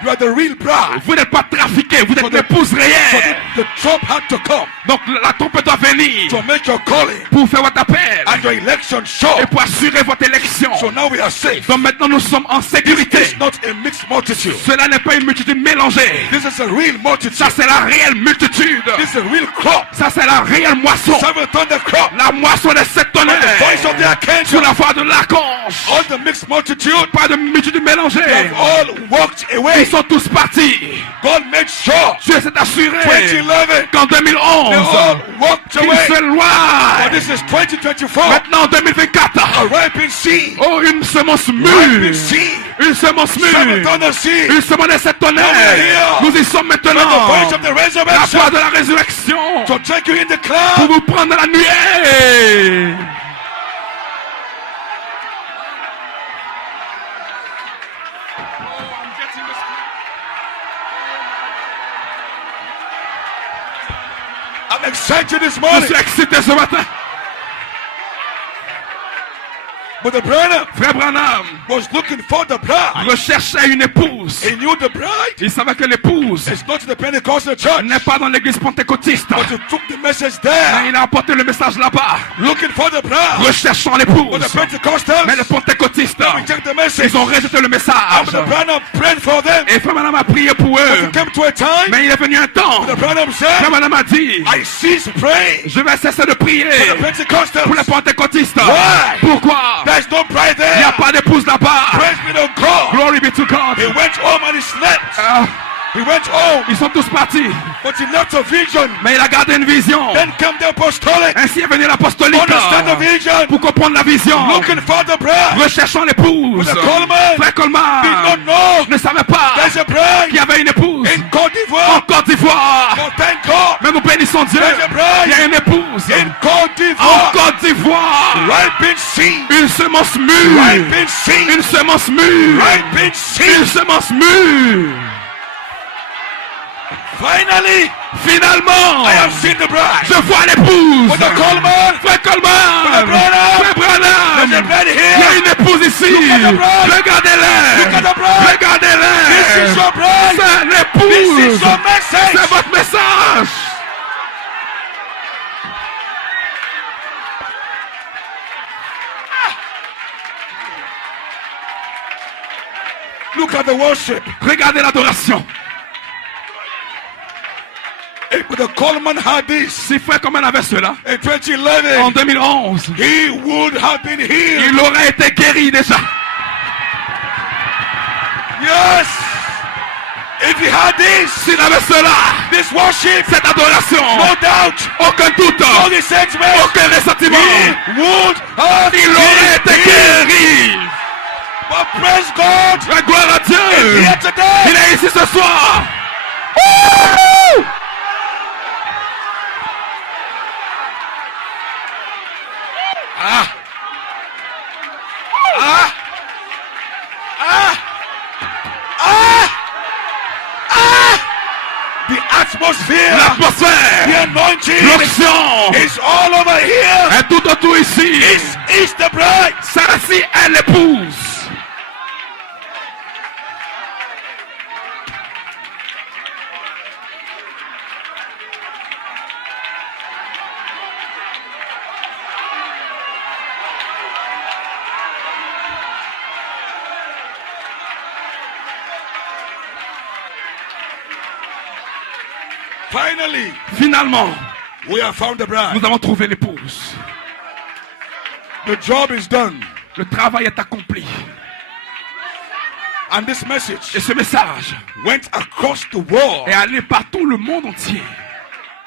You are the real bride. Vous n'êtes pas trafiqué, vous êtes l'épouse So réelle. the trump had to come Donc la trompe doit venir to make your calling pour faire votre appel and your election sure. et pour assurer votre élection. So now we are safe. Donc maintenant nous sommes en This sécurité. is not a mixed multitude. Cela n'est pas une multitude mélangée. This is a real multitude. Ça c'est la réelle multitude. This is a real crop. Ça c'est la réelle moisson. Seven thunder crop. La moisson des sept tonnerres. The voice of the Sous archangel. la voix de l'archange. All the mixed multitude Pas de multitude mélangée. have all walked Ils away. sont tous partis. God made sure Dieu s'est assuré 2011 qu'en they 2011, all walked ils away. se But loient. this is 2024. Maintenant en 2024, A ripened seed. oh une semence Ripened mûre. seed. Une semence Seven mûre. thunder seed. Une semence des sept tonnerres. Nous y sommes Let the maintenant. voice of the La resurrection voix de la résurrection. to take you in the Pour cloud. vous prendre dans la nuée. I'm excited this Je morning. suis excité ce matin. But the brother Frère Branham was looking for the bride. recherchait une épouse. He knew the bride Il savait que l'épouse is not the Pentecostal church. n'est pas dans l'église pentecôtiste. But he took the message Mais there. il a apporté le message là-bas. Looking for the bride. Recherchant But l'épouse. the Pentecostals Mais les pentecôtistes, reject the message. ils ont rejeté le And message. the brother prayed for them. Et Frère Branham a prié pour eux. It came to a time. Mais il est venu un temps. The brother Frère said, Branham a dit, I cease praying je vais cesser de prier for the Pentecostals. pour les pentecôtistes. Why? Pourquoi? There's no bride Il n'y a there. pas d'épouse là-bas. Praise be to God. Glory be to God. He went home and he slept. Ah, He went home, ils sont tous partis. but he left a vision. Mais il a gardé une vision. Then came the apostolic. Ainsi est venu l'apostolique. Understand the vision. Pour comprendre la vision. Looking for the bride. Recherchant l'épouse. But the Coleman Frère did Coleman not know ne savait pas there's a qu'il bride y avait une épouse in Côte en d'Ivoire. Côte d'Ivoire. But thank God, Mais nous bénissons Dieu. there's a Il y a bride une épouse in Côte en d'Ivoire. Côte d'Ivoire. Ripened seed. Une semence mûre. Ripened seed. Une semence mûre. Ripened Une seed. semence mûre. Finally, Finalement, I have seen the bride. je vois l'épouse. But the Coleman, Frère Coleman. Frère Branham. Frère Branham. there's a bride Il y a here. une épouse ici. Look at the bride. Regardez-les. Look at the bride. Regardez-les. This is your bride. C'est This is l'épouse. your message. C'est votre message. Look at the worship. Regardez l'adoration. But the Coleman had this Si Frère Coleman avait cela, in en 2011. 2011, He would have been healed. il aurait été guéri déjà. Yes. If he had this, S'il avait cela, this worship, cette adoration, no doubt, aucun doute, all the sentiments, aucun ressentiment, he would have il aurait été been healed. guéri. But praise God, La gloire à Dieu. here today. Il est ici ce soir. Wouh! The atmosphere, L'atmosphère, the anointing l'onction is all over here. est tout autour ici. This is the bride. Celle-ci est l'épouse. Finally, Finalement, we have found the bride. nous avons trouvé l'épouse. The job is done. Le travail est accompli. And this message Et ce message went across the world. est allé par tout le monde entier.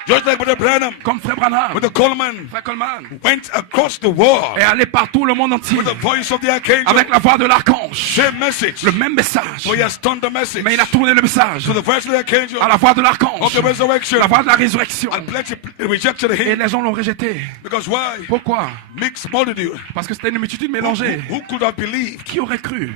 Just like Brother Branham, Comme Frère Branham, Brother Coleman Frère Coleman, went across the world est allé par tout le monde entier. with the voice of the archangel. Avec la voix de l'archange. Same message. Le même message. So he has turned the message Mais il a tourné le message to the voice of the archangel à la voix de l'archange. of the resurrection. La voix de la résurrection. And plenty rejected Et him. les gens l'ont rejeté. Because why? Pourquoi? Mixed multitude. Parce que c'était une multitude Who, mélangée. who could have believed Qui aurait cru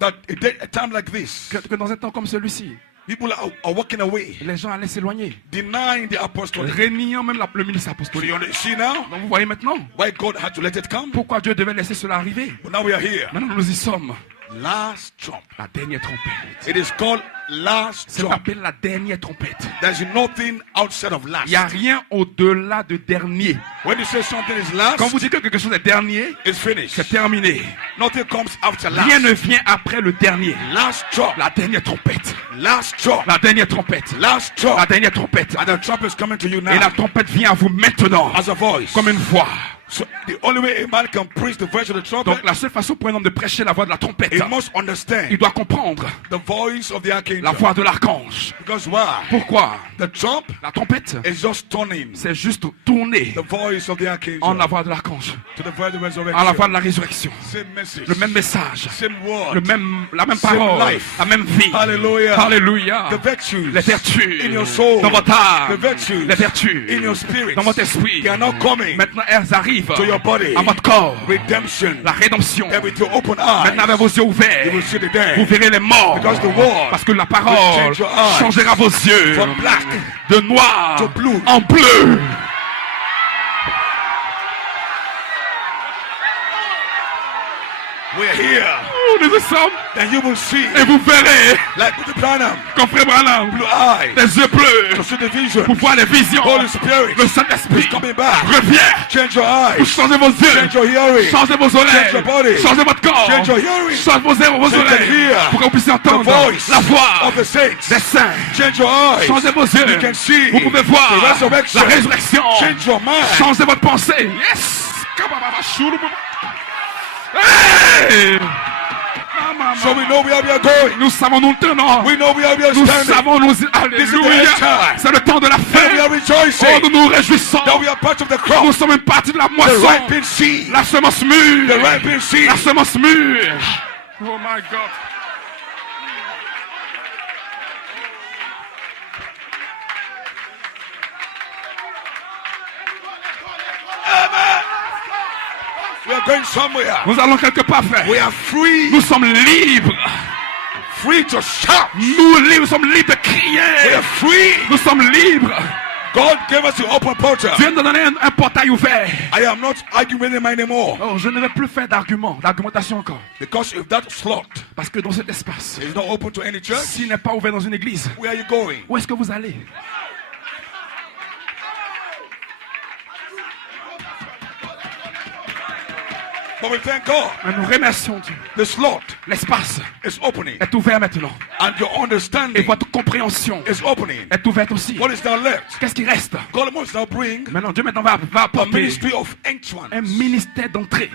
that a time like this, que dans un temps comme celui-ci, people are walking away, les gens allaient s'éloigner, denying the apostolic? réniant même le ministre Do apostolique. you see now Donc vous voyez maintenant why God had to let it come? pourquoi Dieu devait laisser cela arriver. But now we are here. Maintenant nous y sommes. Last trump. La dernière trompette. It is called last C'est trump. appelé la dernière trompette. There's nothing outside of last. Il n'y a rien au-delà de dernier. When you say something is last, Quand vous dites que quelque chose est dernier, it's finished. c'est terminé. Nothing comes after last. Rien ne vient après le dernier. Last trump. La dernière trompette. Last trump. La dernière trompette. Last trump. La dernière trompette. And the trump is coming to you now Et la trompette vient à vous maintenant. as a voice. Comme une voix. So the only way a man can preach the voice of the trumpet, Donc la seule façon pour un homme de prêcher la voix de la trompette, he must understand il doit comprendre the voice of the archangel. la voix de l'archange. Because why? Pourquoi? The trump La trompette, is just turning c'est juste tourner the voice of the archangel en la voix de l'archange, to the voice of the resurrection. à la voix de la résurrection. Same message. Le même message, Same word. la même Same parole, life. la même vie. Hallelujah. Alléluia. The virtues Les vertus in your soul. dans votre âme, The virtues les vertus in your spirit. dans votre esprit. They are not coming Maintenant, elles arrivent to your body. à votre corps. Redemption. La rédemption. And with your open eyes, Maintenant, avec vos yeux ouverts, you will see the dead. vous verrez les morts. Because the word Parce que la will parole change your eyes changera vos yeux from black de noir to blue. en bleu. We're here. Nous y sommes. Then you will see, Et vous verrez, like Brother Branham, comme Frère Branham, blue eyes, des yeux bleus to see the vision. pour voir les visions. Holy Spirit Le Saint-Esprit is coming back. revient. Change your Vous eyes. changez vos yeux. Change your hearing. Changez vos oreilles. Change your body. Changez votre corps. Change your hearing. Changez vos So you can oreilles. hear Pour que vous puissiez the entendre voice la voix of the saints. des saints. Change your eyes. Changez vos yeux. You can see Vous pouvez voir the resurrection. la résurrection. Change your mind. Changez votre pensée. Yes. Hey. So we know where we are going. Nous savons nous tenons. We know where we are Nous standing. savons nous. This is the Alléluia. end time. C'est le temps de la And we fin. are rejoicing Oh, nous nous réjouissons. that we are part of the crop. Nous sommes une partie de la The moisson. ripened seed. La semence mûre. The ripened seed. La semence mûre. Oh my God. We are going somewhere. Nous allons quelque part, frère. We are free. Nous sommes libres. Free to shout. Nous sommes libres de We crier. are free. Nous sommes libres. God gave us the open portal. Dieu nous a donné un portail ouvert. I am not arguing him anymore. Oh, je ne vais plus faire d'argumentation encore. Because if that slot Parce que dans cet espace, is not open to any church, s'il n'est pas ouvert dans une église, where are you going? où est-ce que vous allez? But we thank God. Mais nous remercions Dieu. The slot L'espace is opening. est ouvert maintenant. And your Et understanding votre compréhension is opening. est ouverte aussi. What is now left? Qu'est-ce qui reste? God must now bring Maintenant, Dieu maintenant va a apporter ministry of un entrance. ministère d'entrée.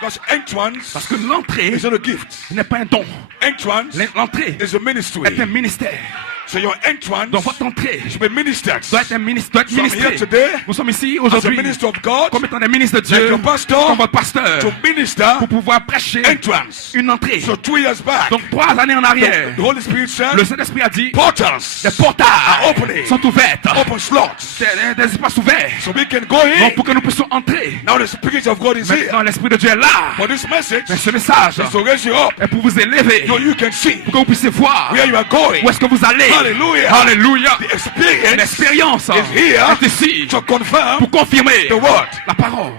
Because entrance Parce que l'entrée is not a gift. n'est pas un don. Entrance L'entrée is a ministry. est un ministère. So your entrance Donc votre entrée should be ministered. doit être un ministre. So I'm here today Nous sommes ici as a aujourd'hui minister of God comme étant des ministres de like Dieu, your pastor comme votre pasteur, to minister pour pouvoir prêcher entrance. une entrée. So 2 years back, Donc 3 années en arrière, the Holy Spirit said, le Saint-Esprit a dit, portals les portails are opening. sont ouvertes. Open slots. C'est des espaces ouverts. So we can go Donc in. pour que nous puissions entrer. Now the Spirit of God is here. Maintenant l'Esprit de Dieu est là. For this message Mais ce message is to raise you up. est pour vous élever. So you can see Pour que vous puissiez voir where you are going. où est-ce que vous allez. Hallelujah. Alléluia. The experience L'expérience is here est ici to confirm pour confirmer the word. la parole.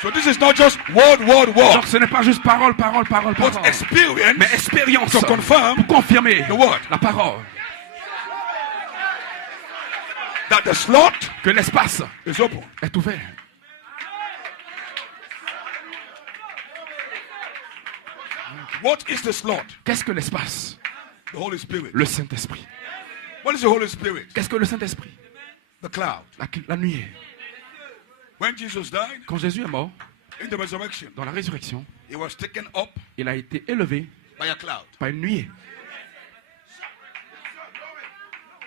So this is not just word. Donc ce n'est pas juste parole, But mais experience expérience to confirm pour confirmer the word. la parole. That the slot Que l'espace is open. est ouvert. What is the slot? Qu'est-ce que l'espace? The Holy Spirit. Le Saint-Esprit. What is the Holy Spirit? Qu'est-ce que le Saint-Esprit? The cloud. La nuée. When Jesus died Quand Jésus est mort, in the resurrection, dans la résurrection, he was taken up il a été élevé by a cloud. par une nuée.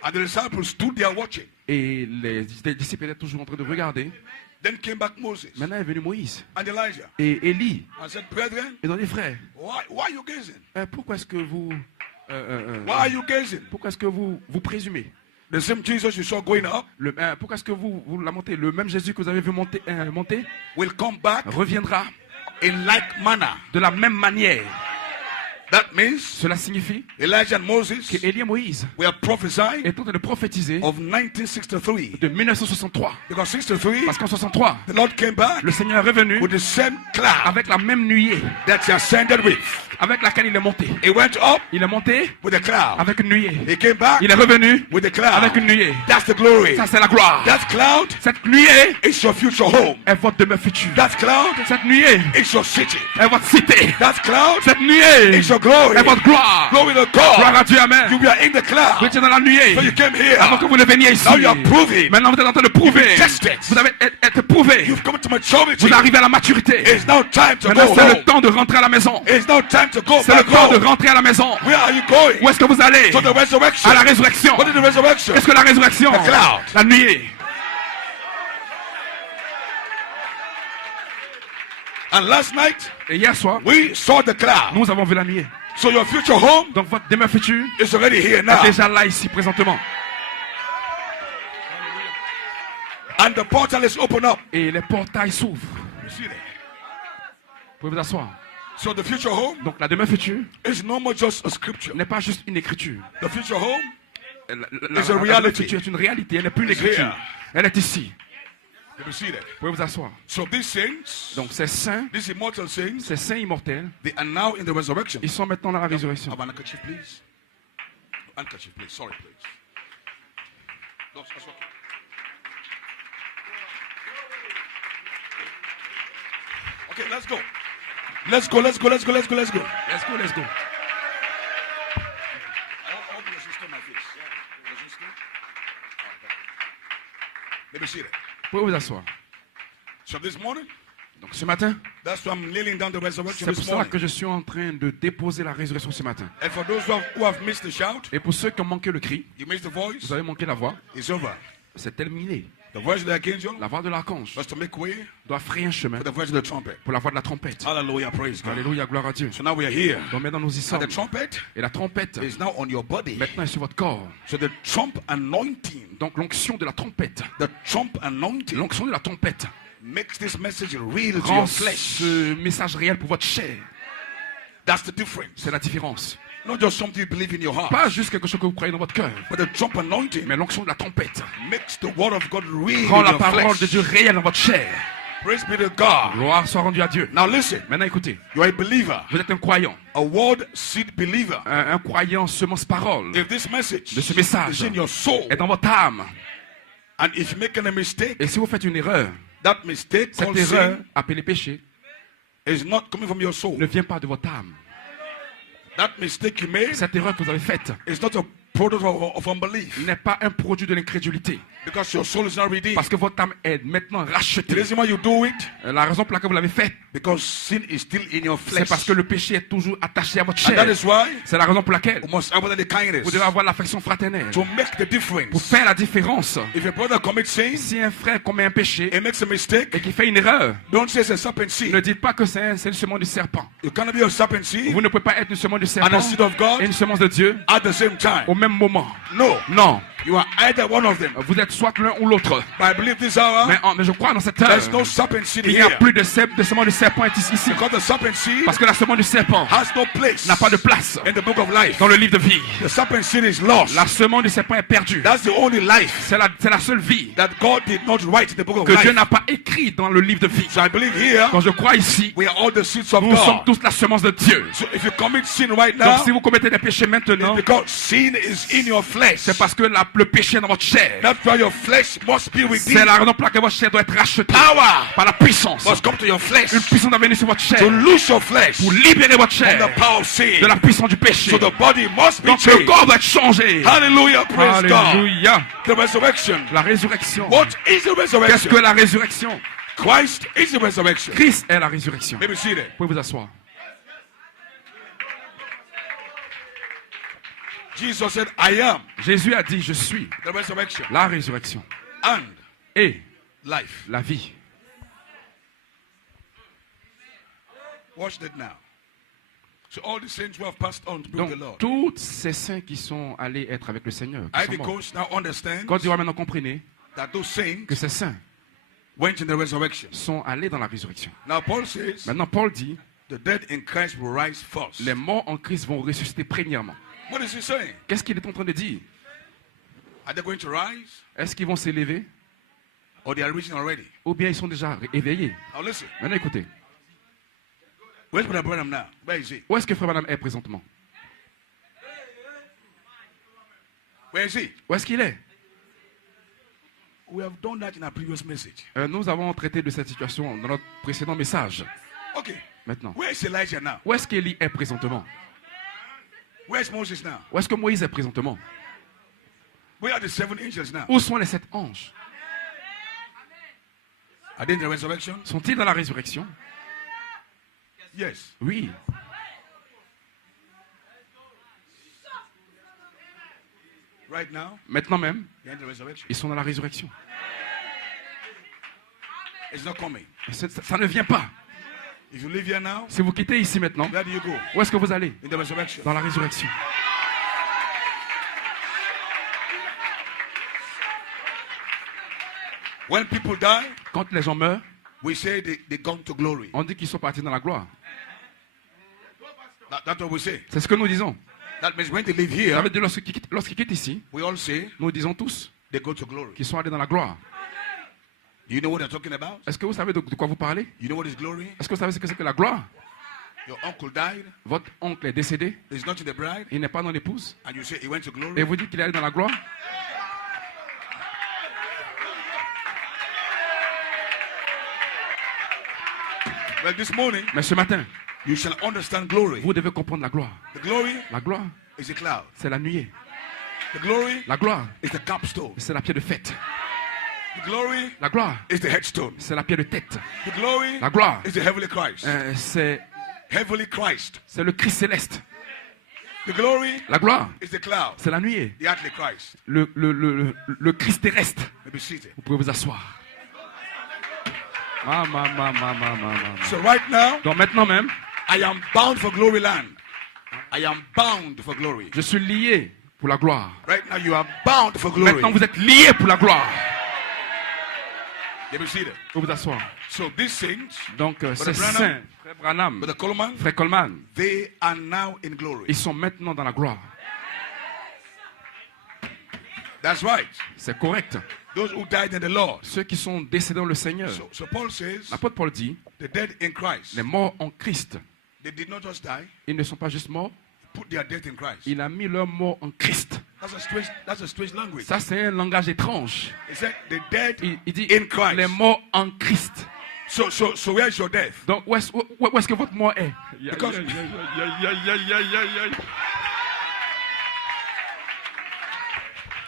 And the disciples stood there watching. Et les disciples étaient toujours en train de regarder. Then came back Moses Maintenant est venu Moïse and Elijah et Élie. and said, Brethren, Et dans les frères, why are you gazing? pourquoi est-ce que vous... Why are you gazing? pourquoi est-ce que vous présumez? The same Jesus you saw going up Pourquoi est-ce que vous lamentez? Le même Jésus que vous avez vu monter will come back reviendra in like manner. de la même manière. That means Cela signifie Elijah and Moses qu'Élie et Moïse were prophesying est en train de prophétiser of 1963. de 1963. Because 63, Parce qu'en 63, the Lord came back le Seigneur est revenu with the same cloud avec la même nuée that he ascended with. avec laquelle il est monté. He went up Il est monté with the cloud. avec une nuée. He came back Il est revenu with the cloud. avec une nuée. That's the glory. Ça, c'est la gloire. That cloud Cette nuée is your future home. est votre demeure future. That cloud Cette nuée is your city. est votre cité. That cloud Cette nuée is your glory. est votre gloire. Glory to Gloire God. à Dieu, amen. You were in the Vous cloud. étiez dans la nuée So you came here. avant que vous ne veniez ici. Now you are proving. Maintenant, vous êtes en train de prouver. tested. Vous avez été prouvé. You've come to maturity. Vous arrivez à la maturité. It's now time to Maintenant, go c'est le home. temps de rentrer à la maison. It's now time to go C'est le back temps de home. rentrer à la maison. Where are you going? Où est-ce que vous allez? To the resurrection. À la résurrection. What is the resurrection? Qu'est-ce que la résurrection? The cloud. La nuée. And last night, Et hier soir, we saw the cloud. nous avons vu la nuée. So your future home Donc votre demeure future is already here now. est déjà là ici présentement. And the portal is open up. Et les portails s'ouvrent. You see that? Vous pouvez vous asseoir. So the future home Donc la demeure future is no more just a scripture. n'est pas juste une écriture. The future home La demeure reality. future est une réalité. Elle n'est plus une It's écriture. here. Elle est ici. You see that? Vous pouvez vous asseoir. So these saints, Donc ces saints, these immortal saints, ces saints immortels, they are now in the resurrection. ils sont maintenant dans la résurrection. Have an handkerchief, please. Handkerchief, please. Sorry, please. That's okay. Okay, let's go. Let's go, let's go, let's go, let's go, let's go. Let's go, let's go. I hope your sister my face. Your sister? Let me see that. Vous pouvez vous asseoir. So this morning, Donc ce matin, that's why I'm kneeling down the resurrection c'est pour this cela morning. que je suis en train de déposer la résurrection ce matin. And for those who have missed the shout, Et pour ceux qui ont manqué le cri, you missed the voice, vous avez manqué la voix, it's over. c'est terminé. The voice of the archangel La voix de l'archange was to make way doit frayer un chemin for the voice of the trumpet. pour la voix de la trompette. Hallelujah, praise God. Alléluia, gloire à Dieu. So now we are here. Donc maintenant nous y And sommes. the trumpet Et la trompette, is now on your body. maintenant est sur votre corps. So the trump anointing, Donc l'onction de la trompette, the trump anointing l'onction de la trompette makes this message real to rend your flesh. ce message réel pour votre chair. That's the difference. C'est la différence. Not just something you believe in your heart, Pas juste quelque chose que vous croyez dans votre cœur, but the trump anointing mais l'onction de la trompette makes the word of God real rend in la your parole flesh. de Dieu réelle dans votre chair. Praise be to God. Gloire soit rendue à Dieu. Now listen, Maintenant écoutez, you are a believer, vous êtes un croyant, a word seed believer. un croyant semence parole If this message de ce message is in your soul, est dans votre âme. and if you make a mistake, Et si vous faites une erreur, that mistake cette called erreur sin appelée péché is not coming from your soul. ne vient pas de votre âme. That mistake you made Cette erreur que vous avez faite is not a product of unbelief, n'est pas un produit de l'incrédulité. because your soul is not redeemed. Parce que votre âme est maintenant The rachetée. reason why you do it, La raison pour laquelle vous l'avez faite, because sin is still in your c'est flesh. parce que le péché est toujours attaché à votre And that chair. is why C'est la raison pour laquelle we must have the kindness vous devez avoir l'affection fraternelle. to make the Pour difference. faire la différence, If a brother commits sin si un frère commet un péché and makes a mistake, et qu'il fait une erreur, don't say it's a serpent ne seed. dites pas que c'est le semence du serpent. You cannot be a serpent seed Vous ne pouvez pas être une semence du and serpent a seed of God et une semence de Dieu at the same time. au même moment. No, Non, you are either one of them. vous êtes soit l'un ou l'autre. But I believe this hour, Mais je crois dans cette heure, there's no serpent seed il n'y a here. plus de semence du serpent ici. Because the serpent seed Parce que la semence du serpent has no place n'a pas de place in the book of life. dans le livre de vie. The serpent seed is lost. La semence du serpent est perdue. That's the only life C'est la seule vie that God did not write in the book of que Dieu life. n'a pas écrit dans le livre de vie. So I believe here, Quand je crois ici, we are all the seeds of nous sommes God. tous la semence de Dieu. So if you commit sin right Donc now, si vous commettez des péchés maintenant, because sin is in your flesh. c'est parce que le péché est dans votre chair. That's why your flesh must be C'est redeemed. la raison pour laquelle votre chair doit être rachetée Power par la puissance. must come to your flesh Une puissance doit venir sur votre chair to loose your flesh pour libérer votre from the chair power of sin. de la puissance du péché. So the body must be Donc le changed. corps doit être changé. Hallelujah, praise God. Alléluia. The resurrection. La résurrection. What is the Qu'est-ce resurrection? que la résurrection? Christ is the resurrection. Christ est la résurrection. Let me see that. Vous pouvez vous asseoir. Jesus said, I am Jésus a dit, je suis the resurrection la résurrection and et life. la vie. Watch that now. So all the saints who have passed on to be Donc with the Lord. tous ces saints qui sont allés être avec le Seigneur, qui sont Ivory morts. Coast now understands Côte d'Ivoire maintenant comprenez that those saints que ces saints went in the resurrection. sont allés dans la résurrection. Now Paul says, Maintenant Paul dit, The dead in Christ will rise first. Les morts en Christ vont ressusciter premièrement. What is he saying? Qu'est-ce qu'il est en train de dire? Are they going to rise? Est-ce qu'ils vont s'élever? Or they are risen already? Ou bien ils sont déjà éveillés? Now listen. Maintenant écoutez. Where's Brother Branham now? Where is he? Où est-ce que Frère Branham est présentement? Where is he? Où est-ce qu'il est? We have done that in our previous message. Nous avons traité de cette situation dans notre précédent message. Okay. Maintenant. Where is Elijah now? Où est-ce qu'Élie est présentement? Where is Moses now? Où est-ce que Moïse est présentement? Where are the 7 angels now? Où sont les 7 anges? Are they in the resurrection? Sont-ils dans la résurrection? Yes. Oui. Right now, Maintenant même, they're in the resurrection. ils sont dans la résurrection. It's not coming. Ça ne vient pas. If you live here now, Si vous quittez ici maintenant, where do you go? où est-ce que vous allez? In the resurrection. Dans la résurrection. When people die, Quand les gens meurent, we say they gone to glory. on dit qu'ils sont partis dans la gloire. That's what we say. C'est ce que nous disons. That means when they live Ça here, veut dire lorsqu'ils quittent ici, we all say nous disons tous they go to glory. qu'ils sont allés dans la gloire. You know what I'm talking about? Est-ce que vous savez de quoi vous parlez? You know what is glory? Est-ce que vous savez ce que c'est que la gloire? Your uncle died, Votre oncle est décédé, he's not in the bride, il n'est pas dans l'épouse, and you say he went to et glory. vous dites qu'il est allé dans la gloire? Well, this morning, Mais ce matin, you shall understand glory. vous devez comprendre la gloire. The glory La gloire, is a cloud. c'est la nuée. The glory La gloire, is the capstone. c'est la pierre de fête. The glory La gloire, is the headstone. c'est la pierre de tête. The glory La gloire, is the heavenly Christ. c'est Heavenly Christ. le Christ céleste. The glory La gloire, is the cloud. c'est la nuée. The earthly Christ. Le Christ terrestre. Maybe seated. Vous pouvez vous asseoir. So right now, Donc maintenant même, I am bound for glory land. I am bound for glory. je suis lié pour la gloire. Right now, you are bound for glory. Maintenant vous êtes lié pour la gloire. Let me see that. Vous pouvez vous asseoir. So these saints, Donc ces Branham, saints, Frère Branham, Brother Coleman, Frère Coleman, they are now in glory. ils sont maintenant dans la gloire. That's right. C'est correct. Those who died in the Lord. Ceux qui sont décédés dans le Seigneur. So Paul says, L'apôtre Paul dit, the dead in Christ, les morts en Christ, they did not just die, ils ne sont pas juste morts, put their death in Christ. il a mis leur mort en Christ. That's a strange language. Ça c'est un langage étrange. He said, the dead Il dit, in Christ. les morts en Christ. So where's your death? Donc où est-ce que votre mort est? Because-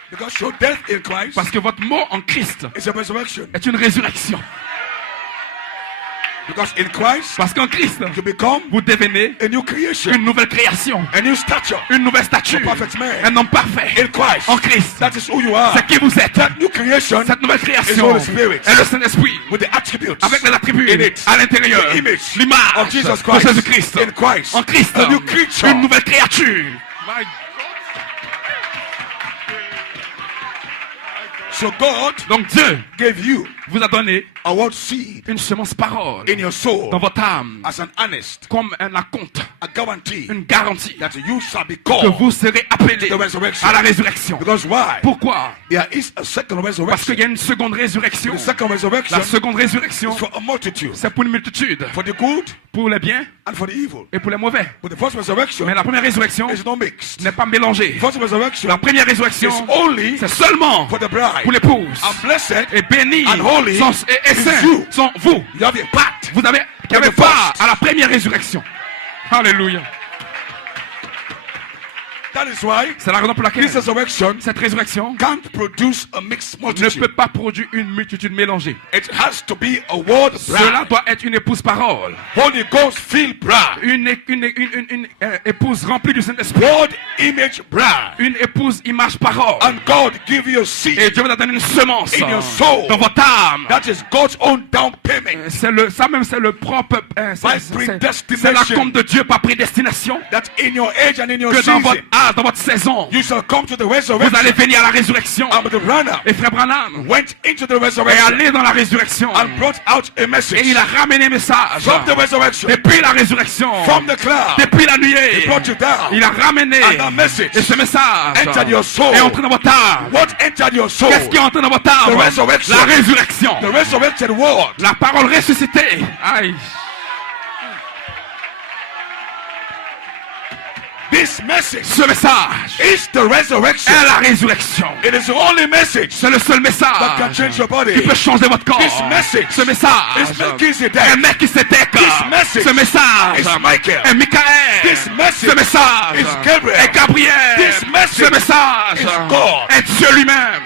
Because your death in Christ Parce que votre mort en Christ is a resurrection. est une résurrection. Because in Christ, Parce qu'en Christ, you become vous devenez a new creation, une nouvelle création, a new stature. une nouvelle stature, A perfect man. un homme parfait. In Christ, En Christ, that is who you are. c'est qui vous êtes. That new creation Cette nouvelle is création Holy Spirit est le Saint-Esprit with the attributes avec les attributs in it. à l'intérieur, The image l'image of Jesus de Christ. Jésus-Christ. In Christ, En Christ, a new creature. une nouvelle créature. So God Donc Dieu gave you vous a donné a word seed une semence parole in your soul dans votre âme as an honest, comme un acompte, a guarantee une garantie that you shall be que called vous serez appelés to the resurrection. à la résurrection. Because why? Pourquoi? There is a second Parce resurrection. qu'il y a une seconde résurrection. The second resurrection La seconde résurrection, is for a multitude, c'est pour une multitude, for the good pour les biens and for the evil. et pour les mauvais. But the first resurrection Mais la première résurrection is not mixed. n'est pas mélangée. The first resurrection La première résurrection, is only c'est seulement for the bride. pour l'épouse. And blessed, Et béni and holy et is saint you. sont vous. you have a part. Vous avez qui avez part à la première résurrection. Alléluia. That is why C'est la raison pour laquelle this resurrection cette résurrection can't produce a mixed ne multitude. peut pas produire une multitude mélangée. It has to be a word Cela bride. doit être une épouse parole. Holy Ghost filled bride. Une épouse remplie du Saint-Esprit. Word image bride. Une épouse image parole. And God give you a seed. Et Dieu vous a donné une semence In your soul. dans votre âme. That is God's own down payment. C'est le propre. By C'est predestination. la compte de Dieu par prédestination. That in your age and in your Que dans season, votre âge phase, dans votre saison, you shall come to the vous resurrection. allez venir à la résurrection. And the Branham Et frère Branham went into the est resurrection allé dans la résurrection. and brought out a Et message il a ramené un message. from the resurrection, Depuis la résurrection, from the cloud. depuis la He nuée, brought you down. il a ramené. And that message Et ce message entered your soul. est entré dans votre âme. What entered your soul? Qu'est-ce qui est entré dans votre âme? The resurrection. La résurrection. The resurrected word. La parole ressuscitée. Aïe. This message Ce message is the resurrection. est la résurrection. It is the only message C'est le seul that can message change your qui body. peut changer votre corps. This message Ce message is Melchizedek. est Melchizedek. This message Ce message is Michael. est Michael. This message Ce message is Gabriel. est Gabriel. This message Ce message is God. est Dieu lui-même.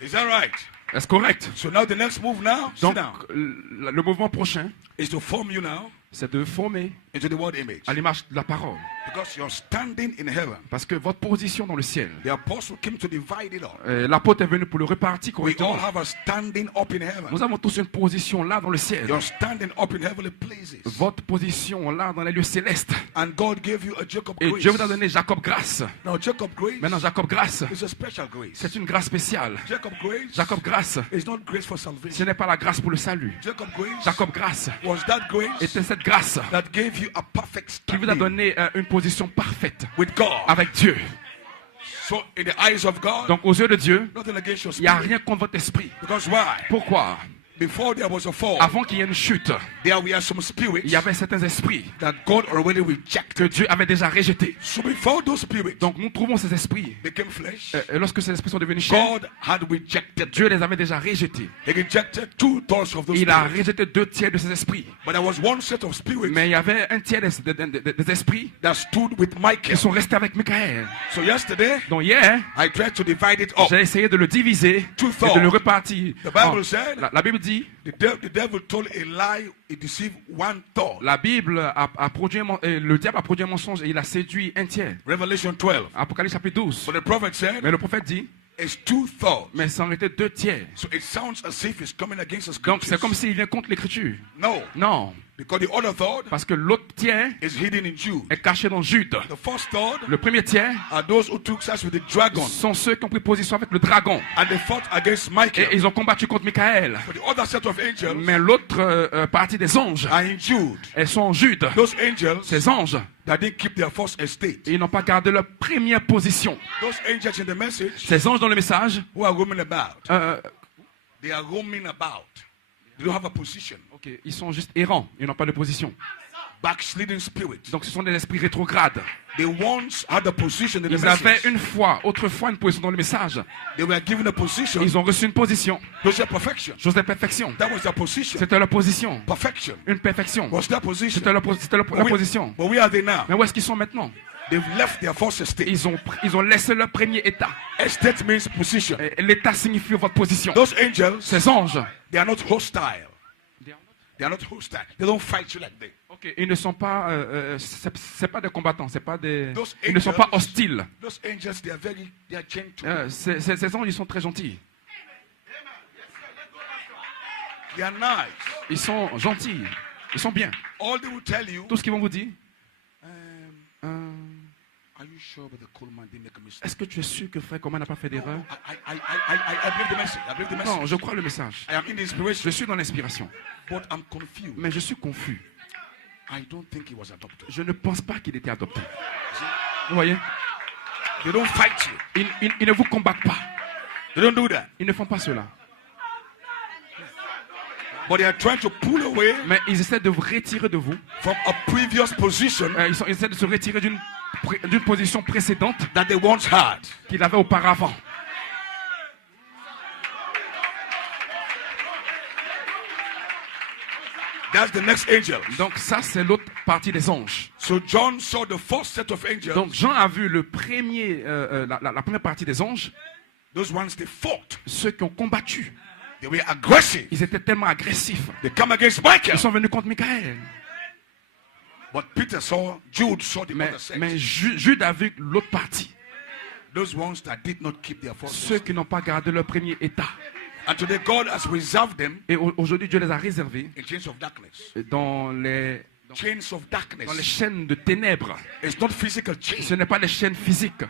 Is that right? Est-ce correct? So now the next move now, sit Donc, down, le mouvement prochain, is to form you now c'est de former into the word image. à l'image de la parole. Because you're standing in heaven. Parce que votre position dans le ciel, The apostle came to divide it up. l'apôtre est venu pour le répartir We all correctement. have a standing up in heaven. Nous avons tous une position là dans le ciel. You're standing up in heavenly places. Votre position là dans les lieux célestes. And God gave you a Jacob Et grace. Dieu vous a donné Jacob grâce. Now Jacob grace Maintenant, Jacob grâce, is a special grace. c'est une grâce spéciale. Jacob grace Jacob grâce, is not grace for ce salvation. n'est pas la grâce pour le salut. Jacob grace Jacob grâce was that grace était cette grâce that gave you a perfect qui vous a standing donné une position parfaite with God. avec Dieu. So in the eyes of God, Donc aux yeux de Dieu, nothing against your il n'y a spirit. rien contre votre esprit. Because why? Pourquoi? Before there was a fall, Avant qu'il y ait une chute, there were some il spirits y avait certains esprits that God already que rejected. Dieu avait déjà rejetés. So before those spirits Donc nous trouvons ces esprits. became flesh, Et lorsque ces esprits sont devenus chair, God had rejected. Dieu les avait déjà rejetés. He rejected 2/3 of those Il a spirits. rejeté 2 tiers de ces esprits. But there was one set of spirits Mais il y avait un tiers des esprits that stood with qui Michael. sont restés avec Michael. So yesterday, Donc hier, I tried to divide it up. j'ai essayé de le diviser et de le repartir. The Bible said- La Bible dit, The devil told a lie, he deceived 1/3. la Bible a produit le diable a produit un mensonge et il a séduit un tiers. Revelation 12. Apocalypse chapitre 12. But the prophet said, Mais le prophète dit, it's 2/3. mais ça en était 2 tiers. So it sounds as if it's coming against us. Donc c'est comme s'il vient contre l'écriture. No, Non, because the other third parce que l'autre tiers is hidden in Jude. est caché dans Jude. The first third Le premier tiers are those who took sides with the dragon sont ceux qui ont pris position avec le dragon. and they fought against Et Michael. ils ont combattu contre Michael. But the other set of angels Mais l'autre partie des anges, are in Jude. elles sont en Jude. Those angels Ces anges, that didn't keep their first estate. ils n'ont pas gardé leur première position. Those angels in the message Ces anges dans le message, who are roaming about. euh, They are roaming about. They don't have a position. ok, ils sont juste errants, ils n'ont pas de position. Backsliding spirits. Donc ce sont des esprits rétrogrades. They once had a position in the Ils avaient message. autrefois une position dans le message. They were given a position. Ils ont reçu une position, Those are perfection. chose de perfection. That was their position. C'était leur position, Perfection une perfection. was their position. C'était leur position. But where are they now? Mais où est-ce qu'ils sont maintenant? They've left their first estate. Ils ont laissé leur premier état. Estate means position. Et l'état signifie votre position. Those angels, Ces anges, they are not hostile. They are not hostile. They don't fight you like that. ok, ils ne sont pas, c'est pas des combattants, Those ils ne sont pas hostiles. Those angels, they are gentle. Ces anges, ils sont très gentils. They are nice. Ils sont gentils. Ils sont bien. All they will tell you, Tout ce qu'ils vont vous dire, are you sure that the Coleman didn't make a mistake? est-ce que tu es sûr que frère Coman n'a pas fait d'erreur? I believe the message. I believe the message. Non, je crois le message. I am in the inspiration, Je suis dans l'inspiration. but I'm confused. Mais je suis confus. I don't think he was adopted. Je ne pense pas qu'il était adopté. Vous voyez? They don't fight you. Ils ne vous combattent pas. They don't do that. Ils ne font pas cela. But they are trying to pull away Mais ils essaient de vous retirer de vous. from a previous position Ils essaient de se retirer d'une position précédente that they once had. qu'il avait auparavant. That's the next angel. Donc ça, c'est l'autre partie des anges. So John saw the first set of angels. Donc Jean a vu le premier, la première partie des anges, Those ones they fought. ceux qui ont combattu. They were aggressive. Ils étaient tellement agressifs. They come against Michael. Ils sont venus contre Michael. But Peter saw, Jude saw the other sex. Mais Jude a vu l'autre partie. Those ones that did not keep their first Ceux qui n'ont pas gardé leur premier état. And today God has reserved them Et aujourd'hui, Dieu les a réservés in chains of darkness. dans les Chains of darkness. chaînes de ténèbres. It's not physical chains. Ce n'est pas les chaînes physiques.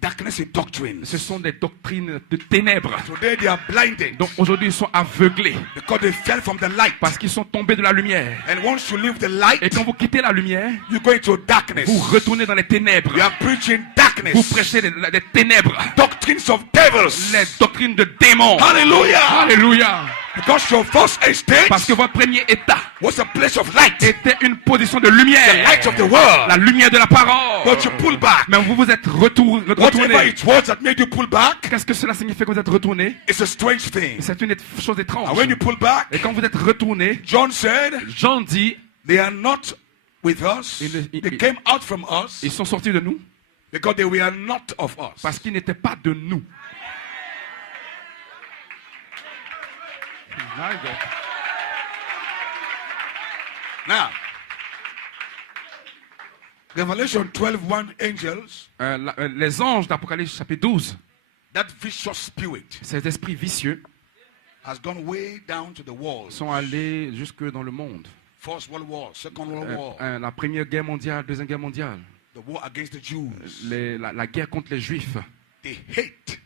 Darkness is doctrines. Ce sont des doctrines de ténèbres. Today they are blinded. Donc aujourd'hui, ils sont aveuglés Because they fell from the light. parce qu'ils sont tombés de la lumière. And once you leave the light, Et quand vous quittez la lumière, you go into darkness. vous retournez dans les ténèbres. You are preaching darkness. Vous prêchez les ténèbres, Doctrines of devils. les doctrines de démons. Hallelujah. Alléluia. Because your first estate Parce que votre premier état was a place of light. était une position de The lumière. light of the world. La lumière de la parole. But you pull back. Mais vous vous êtes Whatever retourné. it was that made you pull back, Qu'est-ce que cela signifie que vous êtes retourné? it's a strange thing. C'est une chose étrange. And when you pull back, Et quand vous êtes retourné, John said, Jean dit, they are not with us. They came out from us ils sont sortis de nous because they were not of us. parce qu'ils n'étaient pas de nous. Now, Revelation 12:1 angels, Les anges d'Apocalypse chapitre 12, that vicious spirit ces esprits vicieux has gone way down to the walls. sont allés jusque dans le monde. First World War, Second World War, La première guerre mondiale, deuxième guerre mondiale, the war against the Jews. la guerre contre les Juifs. They hate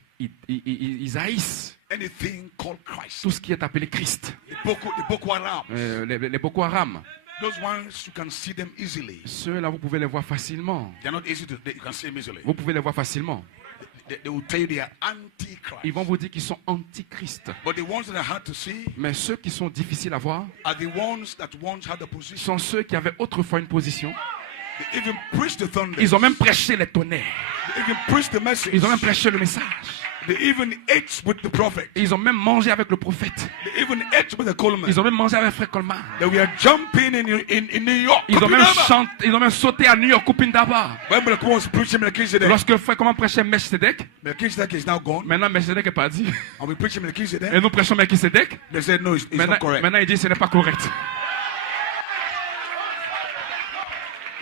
Ils haïssent anything called Christ. tout ce qui est appelé Christ. The Boko Haram. Les Boko Haram, Those ones, you can see them easily. ceux-là, vous pouvez les voir facilement. They're not easy to, you can see them easily. Vous pouvez les voir facilement. They will tell you they are anti-Christ. Ils vont vous dire qu'ils sont antichrist. But the ones that are hard to see Mais ceux qui sont difficiles à voir are the ones that once had a position. sont ceux qui avaient autrefois une position. They even preached the thunder. Ils ont même prêché les tonnerres. They even preached the message. Ils ont même prêché le message. They even ate with the prophet. Ils ont même mangé avec le prophète. They even ate with the Coleman. Ils ont même mangé avec Frère Coleman. They were jumping in New York. Ils ont même chanté, ils ont même sauté à New York, Kupindaba. When Melchizedek was preaching Melchizedek, Lorsque Frère Coleman prêchait Melchizedek, Melchizedek is now gone. maintenant Melchizedek est parti. And we preaching Melchizedek. Et nous prêchons Melchizedek. They said no, it's not correct. Maintenant il dit ce n'est pas correct.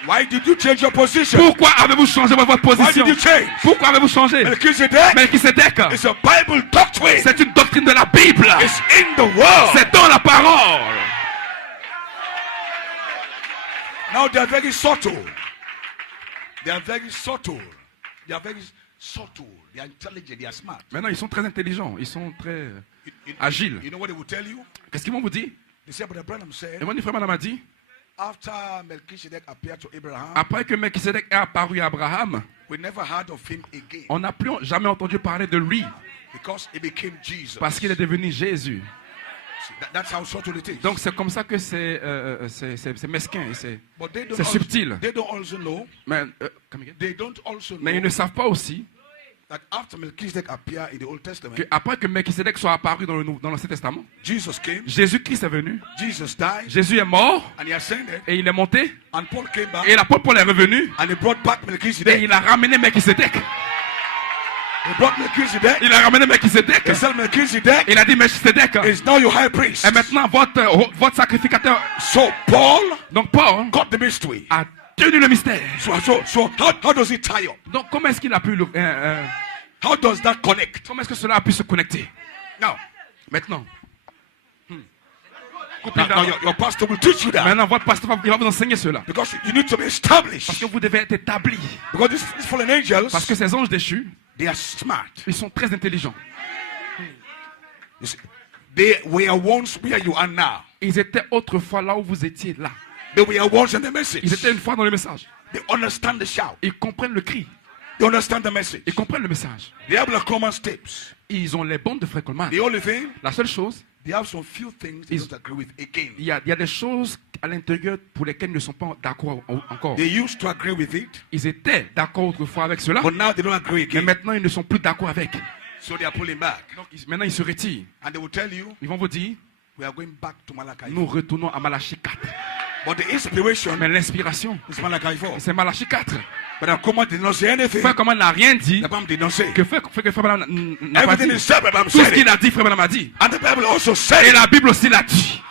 Why did you change your position? Pourquoi avez-vous changé votre Why position? did you change? Pourquoi avez-vous changé? Melchizedek Melchizedek, is a Bible doctrine. c'est une doctrine de la Bible. It's in the world. C'est dans la parole. Now they are very subtle. They are very subtle. They are very subtle. They are intelligent. They are smart. Maintenant, ils sont très intelligents. Ils sont très agiles. You know what they will tell you? Qu'est-ce qu'ils vont vous dire? They say, Brother Branham said, Et moi, Frère Branham a dit, after Melchizedek appeared to Abraham, après que Melchizedek est apparu à Abraham, we never heard of him again on n'a plus jamais entendu parler de lui because he became Jesus. parce qu'il est devenu Jésus. That's how subtle it is. Donc c'est comme ça que c'est mesquin, But they don't c'est subtil. They don't also know. Mais, come again? They don't also Mais ils know ne savent pas aussi that after Melchizedek appeared in the Old Testament, qu'après que Melchizedek soit apparu dans l'Ancien Testament, Jesus came, Jésus-Christ est venu, Jesus died, Jésus est mort and he ascended, et il est monté and Paul came back, et l'apôtre Paul est revenu and he brought back et Melchizedek. il a ramené Melchizedek. He brought Melchizedek. Il a ramené Melchizedek. He said Melchizedek Il a dit Melchizedek is now your high priest. est maintenant votre sacrificateur. So Paul Donc Paul got the mystery. a tenu le mystère. So how does it tie up? Donc comment est-ce qu'il a pu How does that connect? comment est-ce que cela a pu se connecter? Now, Maintenant. now your pastor will teach you that. Maintenant votre pasteur il va vous enseigner cela. Because you need to be established. Parce que vous devez être établi. Because these fallen angels, Parce que ces anges déchus, they are smart. ils sont très intelligents. You see, they were once where you are now. Ils étaient autrefois là où vous étiez là. They were once in the message. Ils étaient une fois dans le message. They understand the shout. Ils comprennent le cri. They understand the message. Ils comprennent le message. They have the common steps. Ils ont les bandes de Frère Coleman. The only thing, La seule chose, they have some few things they don't agree with again. il y a des choses à l'intérieur pour lesquelles ils ne sont pas d'accord encore. They used to agree with it, Ils étaient d'accord autrefois avec cela, but now they don't agree mais again. maintenant ils ne sont plus d'accord avec. So they are pulling back. Donc maintenant ils se retirent. And they will tell you, Ils vont vous dire, we are going back to Malachi. nous retournons à Malachie 4. But the inspiration Mais l'inspiration, is Malachi 4. c'est Malachie 4. But Akoma did not say anything. Frère Coleman n'a rien dit The Bible did not say. que Frère Branham n'a pas Everything dit. is said, but I'm Tout ce saying qu'il it. a dit, Frère Branham a dit. And the Bible also Et said la Bible aussi l'a dit.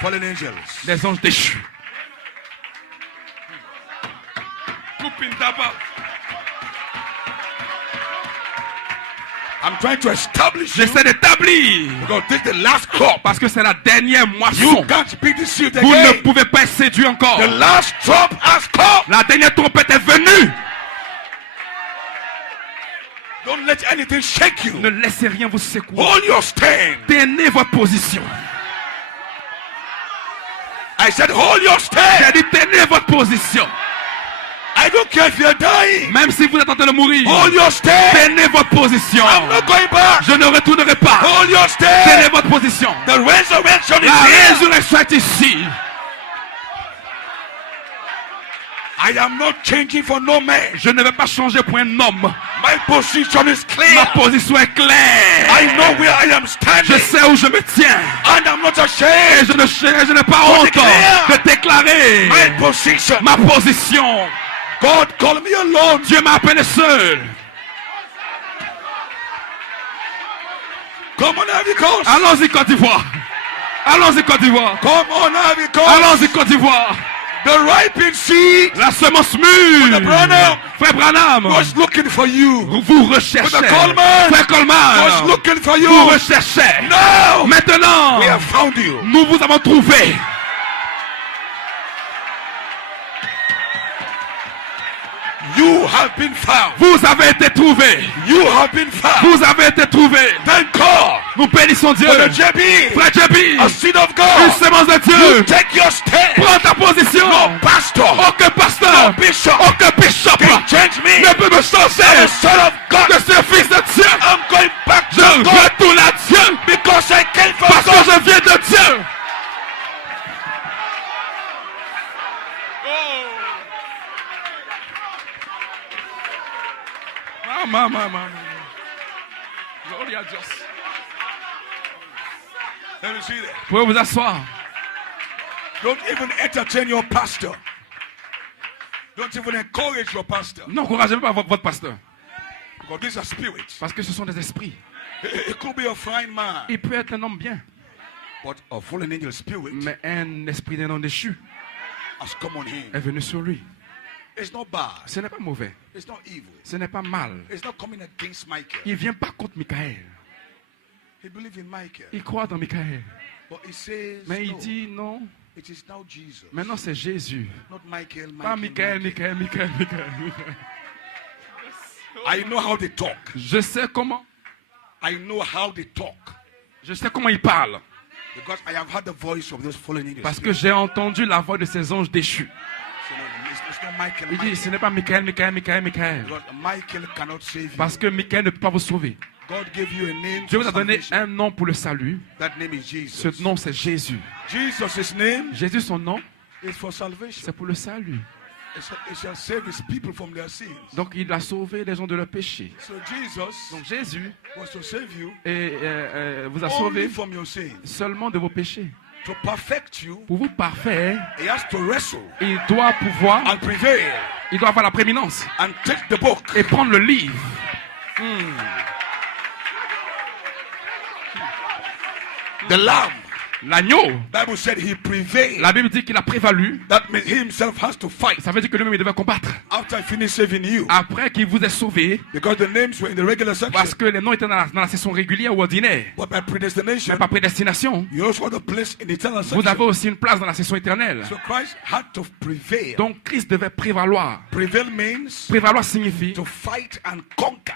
fallen angels. Les anges déchus. I'm trying to establish you. J'essaie d'établir. Because this is the last crop. Parce que c'est la dernière You moisson. can't beat the seed Vous ne again. pouvez pas être séduit encore. The last trump has come. La dernière trompette est venue. Don't let anything shake you. Ne laissez rien vous secouer. Hold your stand. Tenez votre position. I said, hold your stand. J'ai dit tenez votre position. I don't care if you're dying. Même si vous êtes en train de mourir. Hold your stand. Tenez votre position. I'm not going back. Je ne retournerai pas. Hold your stand. Tenez votre position. The resurrection is La here. résurrection est ici. I am not changing for no man. Je ne vais pas changer pour un homme. My position is Ma clear. position est claire. I know where I am standing. Je sais où je me tiens. And I'm not Et ashamed. je n'ai pas honte de déclarer My position. ma position. God called me alone. Dieu m'a appelé seul. Come on, Ivory Coast. Allons-y Côte d'Ivoire. Allons-y Côte d'Ivoire. Come on, Ivory Coast. Allons-y Côte d'Ivoire. The ripened seed La semence mûre. Brother Branham Frère Branham. was looking for you. Vous recherchez. Brother Coleman Frère Coleman. was looking for Vous you. recherchez. Now Maintenant, we have found you. nous vous avons trouvé. You have been found. Vous avez été trouvé. You have been found. Vous avez été trouvé. Thank God Nous bénissons Dieu. for the JB, Frère Jébi, a seed of une God. semence de You Dieu. take your stand. Prends ta position. No pastor, Aucun pasteur, no bishop aucun bishop can change me. ne peut me changer. I'm a son of God. Je suis fils de Dieu. I'm going back Je to God retourne à Dieu because I came from parce que God. je viens de Dieu. Maman. Gloria a Dios. Let me see that. Vous pouvez vous asseoir. Don't even entertain your pastor. Don't even encourage your pastor. N'encouragez pas votre pasteur. Because these are spirits. Parce que ce sont des esprits. It could be a fine man, Il peut être un homme bien, but a fallen angel spirit mais un esprit d'un homme déchu has come on him. est venu sur lui. It's not bad. Ce n'est pas mauvais. It's not evil. Ce n'est pas mal. It's not coming against Michael. Il ne vient pas contre Michael. He believes in Michael. Il croit dans Michael. But he says, Mais il no, dit non. it is now Jesus. Maintenant c'est Jésus. Not Michael, Pas Michael. Michael. I know how they talk. Je sais comment. I know how they talk. Je sais comment il parle. Because I have heard the voice of those fallen angels. Parce que j'ai entendu la voix de ces anges déchus. So, no, it's not Michael. Il dit, ce n'est pas Michael. Because Michael cannot save you. Parce que Michael ne peut pas vous sauver. God gave you a name. Dieu for vous a donné salvation. un nom pour le salut. That name is Jesus. Ce nom c'est Jésus. Jesus' name Jésus, son nom, is for salvation. c'est pour le salut. It shall save his people from their sins. Donc il a sauvé les gens de leur péché. So Jesus Donc Jésus was to save you vous a only sauvé from your sins. seulement de vos péchés. To perfect you, Pour vous parfaire, he has to wrestle il doit pouvoir, and prevail il doit avoir la prééminence and take the book. et prendre le livre. The lamb, L'agneau, Bible said he prevailed. la Bible dit qu'il a prévalu. That means he himself has to fight Ça veut dire que lui-même il devait combattre. after he finished saving you. Après qu'il vous ait sauvé, Because the names were in the regular section. parce que les noms étaient dans la session régulière ou ordinaire, But by predestination, mais pas prédestination, you also had a place in the eternal vous avez section. aussi une place dans la session éternelle. So Christ had to prevail. Donc Christ devait prévaloir. Prevail means Prévaloir signifie to fight and conquer.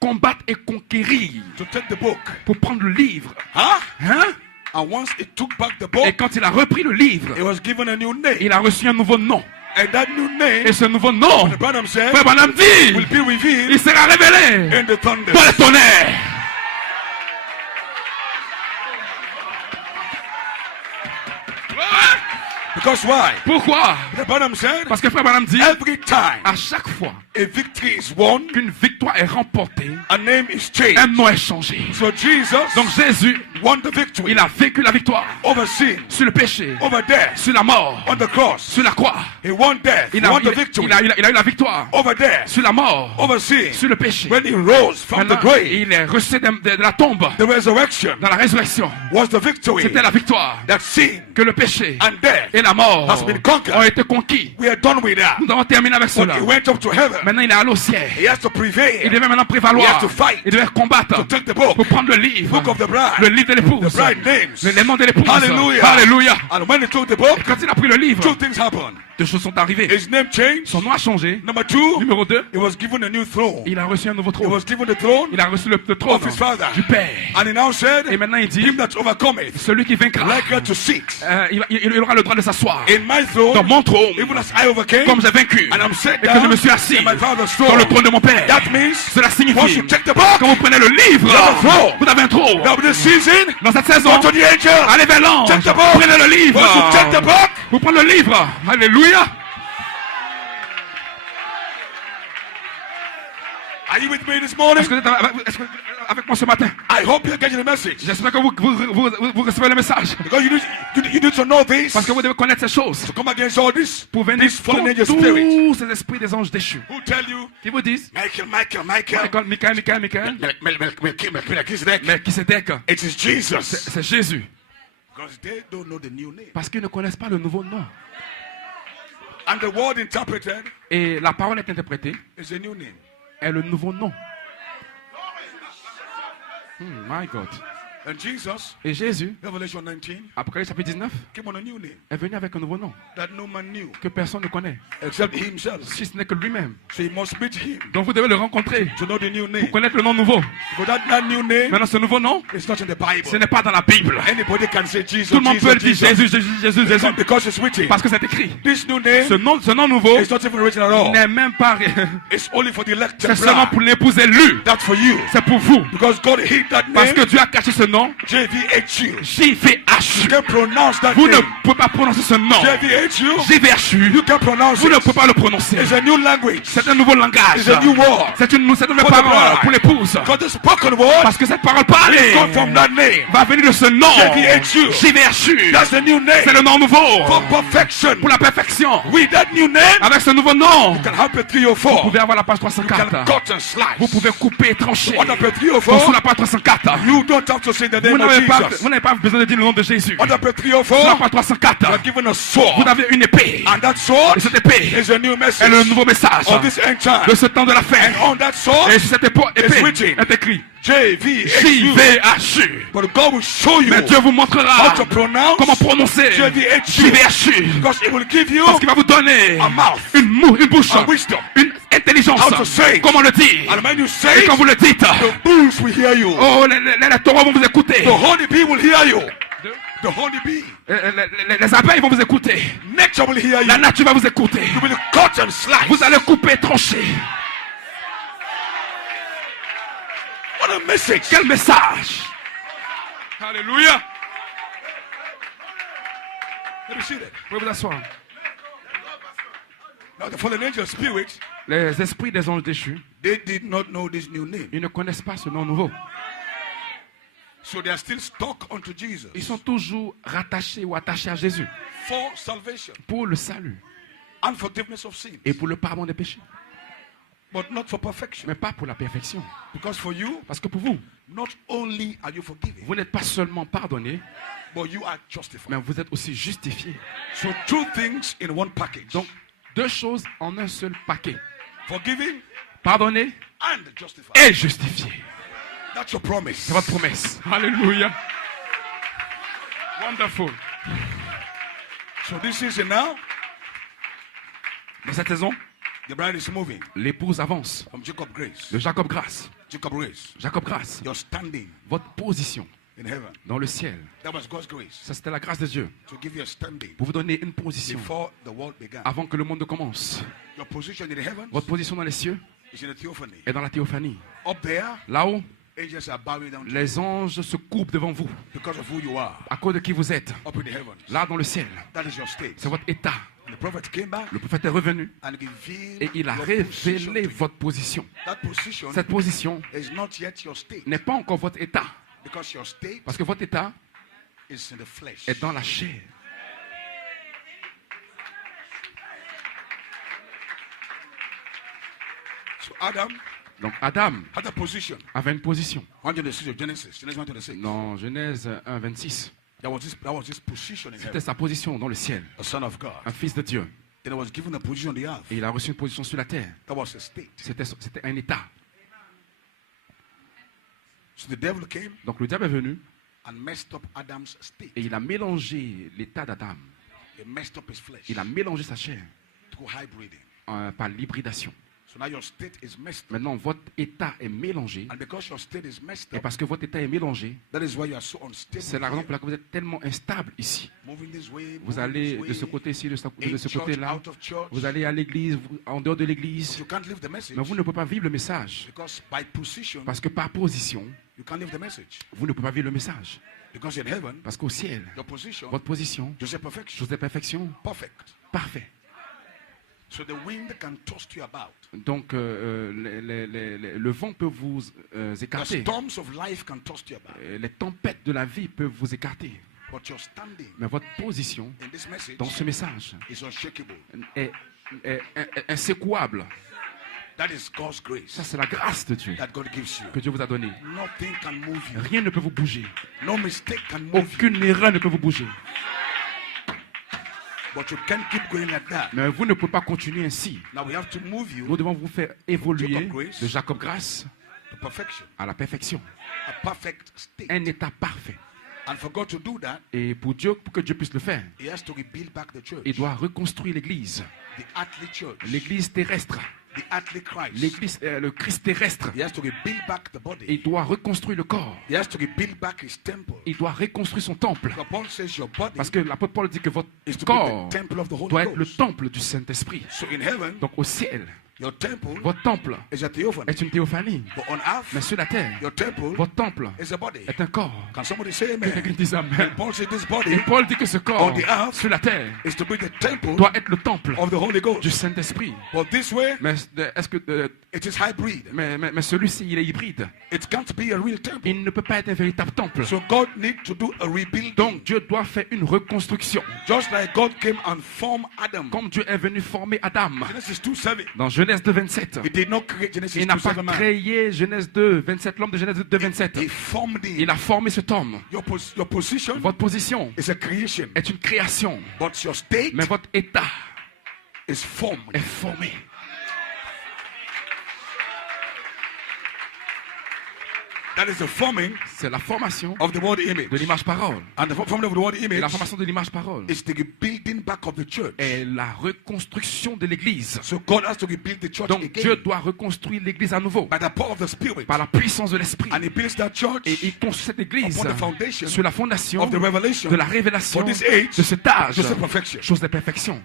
combattre et conquérir. To take the book. Pour prendre le livre. Huh? Hein? And once he took back the Et book, quand il a repris le livre, he was given a new name. il a reçu un nouveau nom. And that new name, Et ce nouveau nom, the Branham said, Frère Branham dit, will be revealed il sera révélé in the thunder. dans le tonnerre. Because why? Pourquoi? The Branham said, Parce que Frère Branham dit, every time à chaque fois a victory is won, qu'une victoire est remportée, a name is changed. un nom est changé. So Jesus Donc Jésus won the victory Il a vécu la victoire over sin, sur le péché, over death, sur la mort, on the cross. sur la croix. He won death. He Il a, won the il, victory il a eu la victoire over death, sur la mort, over sin. sur le péché. When he rose from the Maintenant, grave, il est ressuscité de la tombe. the resurrection Dans la résurrection, was the victory c'était la victoire that sin que le péché and death et la mort has been conquered. ont été conquis. We are done with that. Nous avons terminé avec But cela. he went up to heaven. Maintenant, il est allé au ciel. He has to Il prevail devait maintenant He prévaloir. has to fight. Il devait combattre to take the book, pour prendre le livre. book of the bride, Le livre de l'épouse. the bride names. Les noms de l'épouse. Hallelujah. Alléluia. And when he took the book, Quand il a pris le livre, two things happened. deux choses sont arrivées. His name changed. Son nom a changé. Number two, Numéro 2, he was given a new throne. il a reçu un nouveau He trône. was given the throne Il a reçu le trône of his father. du Père. And he now said, Et maintenant il dit, him that overcometh, celui qui vaincra, like to sit il aura le droit de s'asseoir in my throne, dans mon trône, even as I overcame, comme j'ai vaincu, and I'm set et que je down me suis assis in my father's dans le throne. trône de mon Père. That means, Cela once signifie, you take the book, quand vous prenez le livre, you have a throne. vous avez un trône. Now this season, Dans cette saison, go to the angel. allez vers l'ange, Take the book. prenez le livre. Once you take the book, Vous prenez le livre. Alléluia. are you with me this morning? Est-ce que vous êtes avec moi ce matin? I hope you're getting the message. J'espère que vous recevez le message. Because you need to know this. Parce que vous devez connaître ces choses. To come against all this, Pour venir this fallen angel contre spirit. tous ces esprits des anges déchus. Who tell you, Qui vous disent, Michael, Michael, Melchisedec, it is Jesus. c'est Jésus. Because they don't know the new name. Parce qu'ils ne connaissent pas le nouveau nom. And the word interpreted Et la parole est interprétée, is a new name. est le nouveau nom. My God. And Jesus, Et Jésus, Revelation 19, Apocalypse chapitre 19, came on a new name est venu avec un nouveau nom that no man knew que personne ne connaît, except himself. si ce n'est que lui-même. So you must meet him Donc vous devez le rencontrer to know the new pour name. connaître le nom nouveau. Because that new name Maintenant, ce nouveau nom, is not in the Bible. ce n'est pas dans la Bible. Anybody can say Jesus, Tout le monde peut Jesus, dire Jesus. Jésus. Because it's written. Parce que c'est écrit. This new name Ce nom nouveau is not even written at all. n'est même pas. It's only for the elect. C'est seulement pour l'épouse élue. That's for you. C'est pour vous. Because God hid that Parce que name. Dieu a caché ce nom. JVHU. JVH. You can pronounce that Vous ne name. pouvez pas prononcer ce nom. JVHU. JVH. You can pronounce Vous ne it. pouvez pas le prononcer. It's a new language. C'est un nouveau langage. It's a new word. C'est une nouvelle For the parole bride. pour l'épouse. Because the spoken word Parce que cette parole parlée come from that name. va venir de ce nom. JVHU. JVH. That's the new C'est name. le nom nouveau For perfection. pour la perfection. With that new name, Avec ce nouveau nom, you can have a 3 or vous 4. pouvez avoir la page You can 304. cut and slice. Vous pouvez couper et trancher. On appelle 3 or Donc, sur 4. la page 304, You don't have to say the vous name of n'avez Jesus. pas besoin de dire le nom de Jésus. On appelle 3 or Sur la 4. page 304, You are given a sword. vous avez une épée. And that sword Et cette épée is a new est message le nouveau message of this end time. de ce temps de la fin. And on that sword, Et sur cette épée written. est écrit JVHU. JVH. But God will show you Mais Dieu vous how montrera to pronounce comment prononcer JVHU. JVH. Because it will give you Parce qu'il va vous donner a mouth, une bouche, a wisdom. une intelligence. How to say it. Comment le dire. And when you say Et quand it, vous le dites, the bulls will hear you. oh, les taureaux vont vous écouter. The holy bee will hear you. The holy bee. Les abeilles vont vous écouter. Nature will hear you. La nature va vous écouter. You will cut and slice. Vous allez couper, trancher. What a message. Quel message. Alléluia. Let me see that. Vous pouvez vous asseoir. Now the fallen angel spirits, Les esprits des anges déchus, they did not know this new name. ils ne connaissent pas ce nom nouveau. So they are still stuck unto Jesus Ils sont toujours rattachés ou attachés à Jésus for salvation pour le salut and forgiveness of sins. et pour le pardon des péchés. But not for perfection. Mais pas pour la perfection. Because for you, Parce que pour vous, not only are you forgiven, vous n'êtes pas seulement pardonné, but you are justified. mais vous êtes aussi justifié. So two things in one package. Donc, deux choses en un seul paquet. Forgiving Pardonné and justified. et justifié. That's your promise. C'est votre promesse. Alléluia. Wonderful. So this season now, Dans cette saison, the bride is moving l'épouse avance. from Jacob Grace. De Jacob Grâce. Jacob Grace. Jacob Grâce. You're standing Votre position in heaven. dans le ciel. That was God's grace Ça, c'était la grâce de Dieu. to give you a standing Pour vous donner une position before the world began. avant que le monde ne commence. Your position in the heavens Votre position dans les cieux is in the theophany. est dans la théophanie. Up there, Là-haut, angels are bowing down to you les anges se coupent devant vous because of who you are. à cause de qui vous êtes. Up in the heavens. Là, dans le ciel, That is your state. c'est votre état. The prophet came back Le prophète est revenu and revealed et il a your position révélé to you. votre position. That position Cette position is not yet your state. n'est pas encore votre état. Because your state Parce que votre état is in the flesh. est dans la chair. So Adam Donc Adam had a position. avait une position. 126 of Genesis. Genesis 126. Dans Genèse 1, 26, That was his position in c'était heaven. sa position dans le ciel. A son of God. Un fils de Dieu. Then he was given a position on the earth. Et il a reçu une position sur la terre. That was his state. C'était un état. So the devil came Donc le diable est venu and messed up Adam's state. et il a mélangé l'état d'Adam. He messed up his flesh Il a mélangé sa chair through hybriding. par l'hybridation. So now your state is messed up. Maintenant, votre état est mélangé. And because your state is messed Et up, parce que votre état est mélangé, that is why you are so unstable. c'est la raison pour laquelle vous êtes tellement instable ici. Moving this way, Vous moving allez this de ce way, côté-ci, de in ce church, côté-là. out of church. Vous allez à l'église, en dehors de l'église. You can't live the message. Mais vous ne pouvez pas vivre le message. Because by position, Parce que par position, you can't live the message. vous ne pouvez pas vivre le message. Because in heaven, Parce qu'au ciel, your position, votre position, you say perfection. chose de perfection, Perfect. parfait. So the wind can toss you about. Donc, le vent peut vous The écarter. storms of life can toss you about. Les tempêtes de la vie peuvent vous écarter. But your standing Mais votre position in this message dans ce message is unshakable. est insécouable. That is God's grace Ça, c'est la grâce de Dieu that God gives you. que Dieu vous a donnée. Nothing can move you. Rien ne peut vous bouger. No mistake can move you. Aucune erreur ne peut vous bouger. But you can't keep going like that. Mais vous ne pouvez pas continuer ainsi. Now we have to move Nous you devons vous faire évoluer Jacob Grace. de Jacob Grâce to perfection, à la perfection. a perfect state. Un état parfait. And for God to do that, Et pour que Dieu puisse le faire, He has to rebuild back the church, il doit reconstruire l'église. the earthly church, L'église terrestre. the earthly Christ. L'église, le Christ terrestre. He has to rebuild back the body. Il doit reconstruire le corps. He has to rebuild back His temple. Il doit reconstruire son temple. Because Paul says your body Parce que l'apôtre Paul dit que votre is to be corps the temple of the Holy doit être le Ghost. temple du Saint-Esprit. So in heaven, Donc au ciel, your temple votre temple is a theophany. est une théophanie. But on earth, Mais sur la terre, your temple votre temple is a body. est un corps. Can somebody say Que quelqu'un amen? dise Amen. Paul said this body Et Paul dit que ce corps On the earth sur la terre is to be the temple doit être le temple of the Holy du Ghost. Saint-Esprit. But this way, Mais est-ce que it is hybrid. mais celui-ci, il est hybride. It can't be a real temple. Il ne peut pas être un véritable temple. So God needs to do a rebuilding. Donc Dieu doit faire une reconstruction. Just like God came and formed Adam. Comme Dieu est venu former Adam. Genesis 2:7. Dans Genèse 2:27. He did not create Genesis Il n'a pas 2:7 man. créé Genèse 2:27, l'homme de Genèse 2:27. He formed him. Il a formé cet homme. Your position Votre position is a creation. est une création. But your state Mais votre état is formed. est formé. That is the forming C'est la formation of the word image. de l'image-parole. And the forming of the word Et image la formation de l'image-parole is the building back of the church. est la reconstruction de l'église. So God has to rebuild the church Donc again Dieu doit reconstruire l'église à nouveau by the power of the Spirit. par la puissance de l'esprit. And He builds that church Et il construit cette église upon the foundation sur la fondation of the revelation de la révélation for this age, de cet âge, just a perfection. chose de perfection.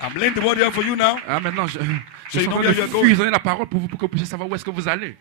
I'm laying the word here for you now. Ah, maintenant, je So suis you en know train where you're de going. fusionner la parole pour que vous puissiez savoir où est-ce que vous allez.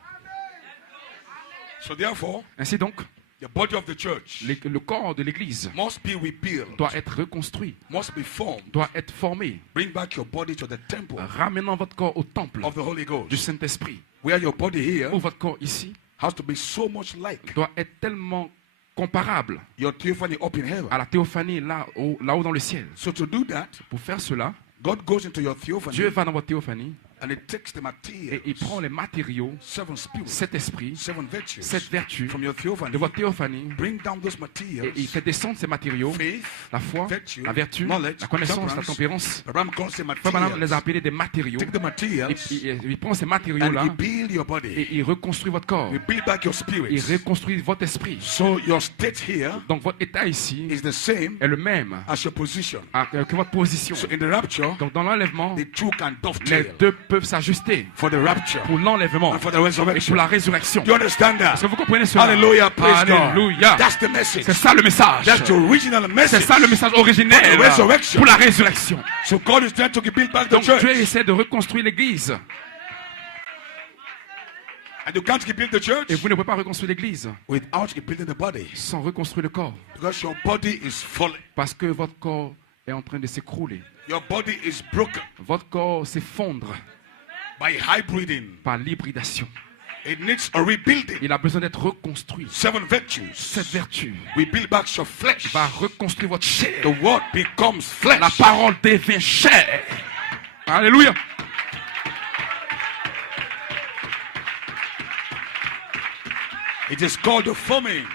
So therefore, Ainsi donc, the body of the church le corps de l'église must be rebuilt, doit être reconstruit, must be formed. doit être formé, Bring back your body to the temple ramenant votre corps au temple of the Holy du Ghost. Saint-Esprit. Where your body here Où votre corps ici has to be so much like doit être tellement comparable your theophany up in heaven. à la théophanie là-haut dans le ciel. So to do that, Pour faire cela, God goes into your theophany Dieu va dans votre théophanie and He takes the material, et il prend les matériaux, seven spirits, cet esprit, seven virtues cette vertu from your theophany, de votre théophanie bring down those et materials, il fait descendre ces matériaux, faith, la foi, virtue, la vertu, knowledge, la connaissance, la temperance. tempérance. Abraham calls them Frère Branham les a materials. appelés des matériaux. Take the materials Il prend ces and matériaux-là rebuild your body. et il reconstruit votre corps. Rebuild back your Il spirit. reconstruit votre esprit. So your state here Donc votre état ici is the same est le même as your position. que votre position. So in the rapture, Donc dans l'enlèvement, the two can les dovetail deux peuvent s'ajuster for the rapture pour l'enlèvement and for the et pour resurrection. la résurrection. Do you understand Est-ce que that? vous comprenez cela? Hallelujah, praise God. Alléluia. That's the message. C'est ça le message. That's the original C'est message. ça le message originel For the resurrection. pour la résurrection. So God is trying to build back the Donc Dieu church. essaie de reconstruire l'église. And you can't rebuild the church Et vous ne pouvez pas reconstruire l'église without rebuilding the body. sans reconstruire le corps. Because your body is falling. Parce que votre corps est en train de s'écrouler. Your body is broken. Votre corps s'effondre. by hybriding. Par l'hybridation. It needs a rebuilding. Il a besoin d'être reconstruit. 7 virtues. Cette vertu Rebuild back your flesh. va reconstruire votre chair. The word becomes flesh. La parole devient chair. Alléluia. It is called the forming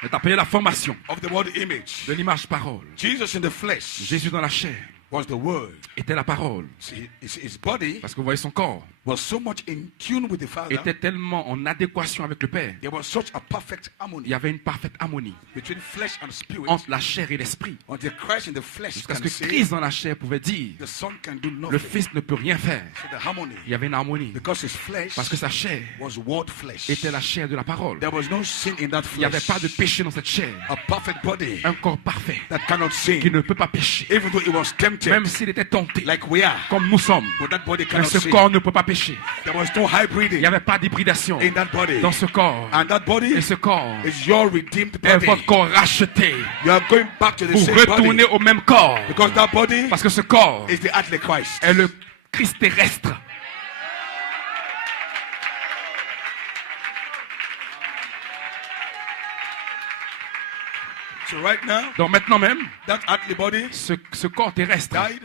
C'est appelé la formation of the word image. de l'image parole. Jesus in the flesh Jésus dans la chair was the word. était la parole. See, his body Parce que vous voyez son corps was so much in tune with the Father. était tellement en adéquation avec le Père. There was such a perfect Il harmony y avait une parfaite harmonie between flesh and spirit. entre la chair et l'esprit. Until Christ in the flesh Jusqu'à can ce que say, Christ dans la chair pouvait dire, the Son can do le nothing. Fils ne peut rien faire. So the harmony, Il y avait une harmonie. because his flesh Parce que sa chair was word flesh. était la chair de la parole. There was no sin in that Il n'y avait flesh. pas de péché dans cette chair. A perfect body Un corps parfait that cannot sin. qui ne peut pas pécher. Even though it was tempted, Même s'il était tenté, like we are, comme nous sommes. but that body Mais cannot ce sin. corps ne peut pas pécher. There was no Il hybriding n'y avait pas d'hybridation in that body. dans ce corps. And that body Et ce corps is your redeemed est body. votre corps racheté. You are going back to the Vous same retournez body. au même corps. Because that body Parce que ce corps is the earthly Christ. est le Christ terrestre. So right now, Donc maintenant même, that earthly body ce corps terrestre died,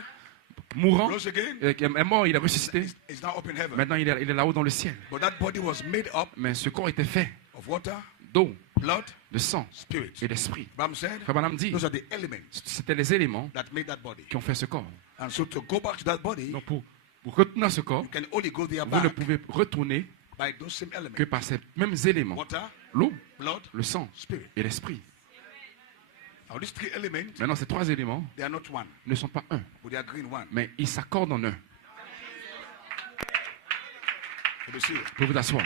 mourant rose again, est mort, il est ressuscité. is now up in heaven. Maintenant il est là-haut dans le ciel. But that body was made up Mais ce corps était fait of water, d'eau, blood, de sang spirit. et d'esprit. Bram said, Frère Branham dit, those are the elements c'était les éléments that made that body. qui ont fait ce corps. And so to go back to that body, Donc pour retenir ce corps, you can only go there vous ne back pouvez retourner by those same elements. que par ces mêmes éléments. Water, L'eau, blood, le sang spirit. et l'esprit. Now these three elements, Maintenant ces trois éléments they are not one, ne sont pas un, but they are green one. mais ils s'accordent en un. Can you see it? Vous pouvez vous asseoir.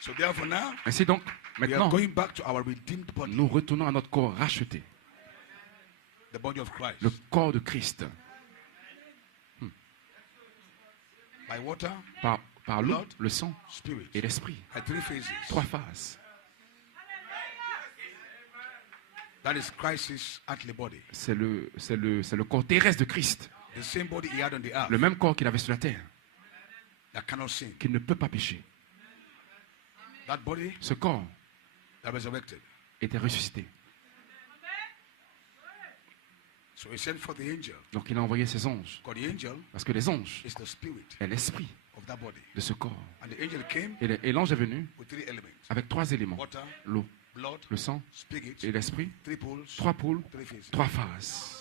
So therefore now, Ainsi donc, we are maintenant, going back to our redeemed body, nous retournons à notre corps racheté, the body of Christ. le corps de Christ, By water, par l'eau, le sang spirit. et l'esprit. At three phases. Trois phases. That is Christ's earthly body. C'est le corps terrestre de Christ, The same body he had on the earth le même corps qu'il avait sur la terre, that cannot sin. qui ne peut pas pécher. That body Ce corps that resurrected. était ressuscité. So he sent for the angel. Donc il a envoyé ses anges. Because the angel Parce que les anges is the spirit est l'esprit of that body. de ce corps. And the angel came Et l'ange est venu with three elements. avec trois éléments. Water, L'eau, blood, le sang spirit, et l'esprit. three poles, Trois poules, three phases. trois phases.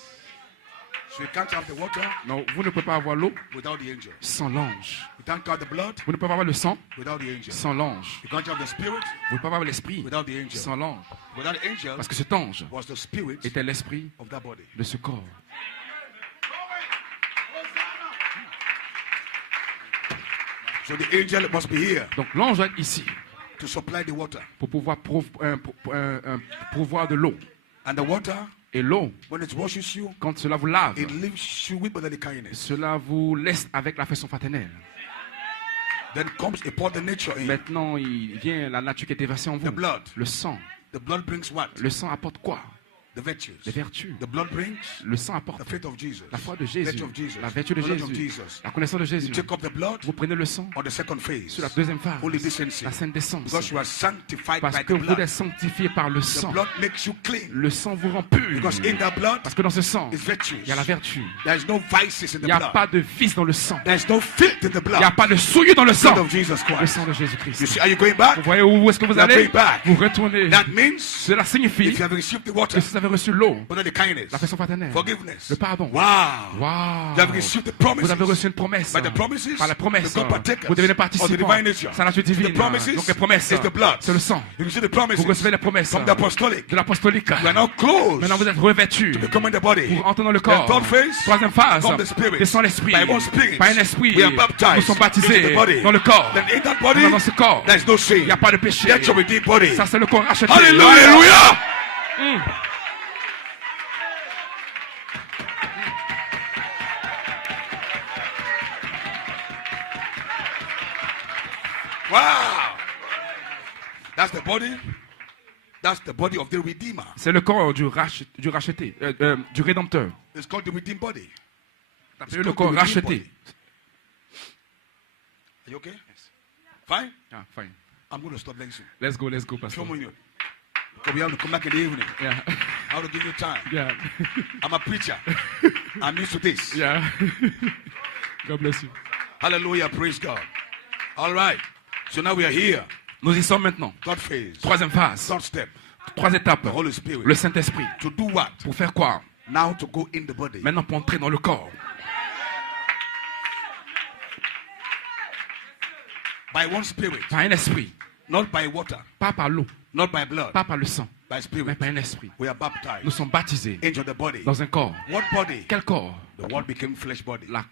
So you can't have the water Non, vous ne pouvez pas avoir l'eau without the angel. sans l'ange. You can't have the blood Vous ne pouvez pas avoir le sang without the angel. sans l'ange. You can't have the spirit Vous ne pouvez pas avoir l'esprit without the angel. sans l'ange. Without the angel Parce que cet ange was the spirit était l'esprit of that body. de ce corps. So the angel must be here Donc l'ange doit être ici to supply the water. pour pouvoir pourvoir de l'eau. And the water, Et l'eau, when it washes you, quand cela vous lave, it leaves you with brotherly kindness. cela vous laisse avec l'affection fraternelle. Then comes upon the nature in. Maintenant, il vient la nature qui est versée en vous. The blood. Le sang. The blood brings what? Le sang apporte quoi? The virtues. Les vertus. The blood brings Le sang apporte the faith of Jesus. la foi de Faith Jésus, of Jesus. la vertu de Knowledge of Jésus, Jesus. la connaissance de You Jésus. take up the blood Vous prenez le sang on the second phase. sur la deuxième phase, Holy decency. la sainte décence. Because you are sanctified Parce by que the vous blood. êtes sanctifié par le The sang. blood makes you clean. Le sang vous rend pur. Because in that blood Parce que dans ce sang, is virtues. il y a la vertu. There is no vices in Il the n'y a blood. pas de vice dans le sang. There is no filth in the Il blood. n'y a pas de souillure dans le Blood sang. of Jesus Le Christ. sang de You Jésus-Christ. see, are you going back? Vous voyez où est-ce que vous You are allez? going back. Vous retournez. That means Cela signifie if you have received the water, que si vous avez reçu l'eau, brotherly kindness, l'affection fraternelle, forgiveness, le pardon. wow, Wow. you have received the promises. Vous avez reçu une promesse. By the promises, Par la promesse, you become partakers vous devenez of the participants. divine nature. C'est la nature divine. The promises Donc les promesses, is the blood. c'est le sang. You receive the promises Vous recevez les promesses from the apostolic. de l'apostolique. You are now closed Maintenant vous êtes revêtus to become in the body. pour entrer dans le corps. The third phase, Troisième phase, from the spirit. descend l'esprit. By one spirit, Par un esprit, we are baptized nous sommes baptisés into the body. dans le corps. Then in that body, Maintenant, dans ce corps, there is no il sin. n'y a pas de péché. That's your redeemed body. Ça c'est le corps racheté. Hallelujah. Alléluia. Wow. That's the body. That's the body of the Redeemer. C'est le corps du racheté, du Rédempteur. It's called the redeemed body. Tu as payé le corps racheté. Are you okay? Yes. Fine? Ah, fine. I'm going to stop very soon. Let's go, pastor. Show me you. Because we have to come back in the evening. Yeah. I have to give you time. Yeah. I'm a preacher. I'm used to this. Yeah. God bless you. Hallelujah. Praise God. All right. So now we are here. Nous y sommes maintenant. Third phase. Troisième phase. Third step. 3 étapes. The Holy Spirit. Le Saint-Esprit. To do what? Pour faire quoi? Now to go in the body. Maintenant pour entrer dans le corps. By one spirit. Par un esprit. Not by water. Pas par l'eau. Not by blood. Pas par le sang. By Mais spirit. par un esprit. We are baptized Nous sommes baptisés into the body. dans un corps. What body? Quel corps? The word became flesh body. La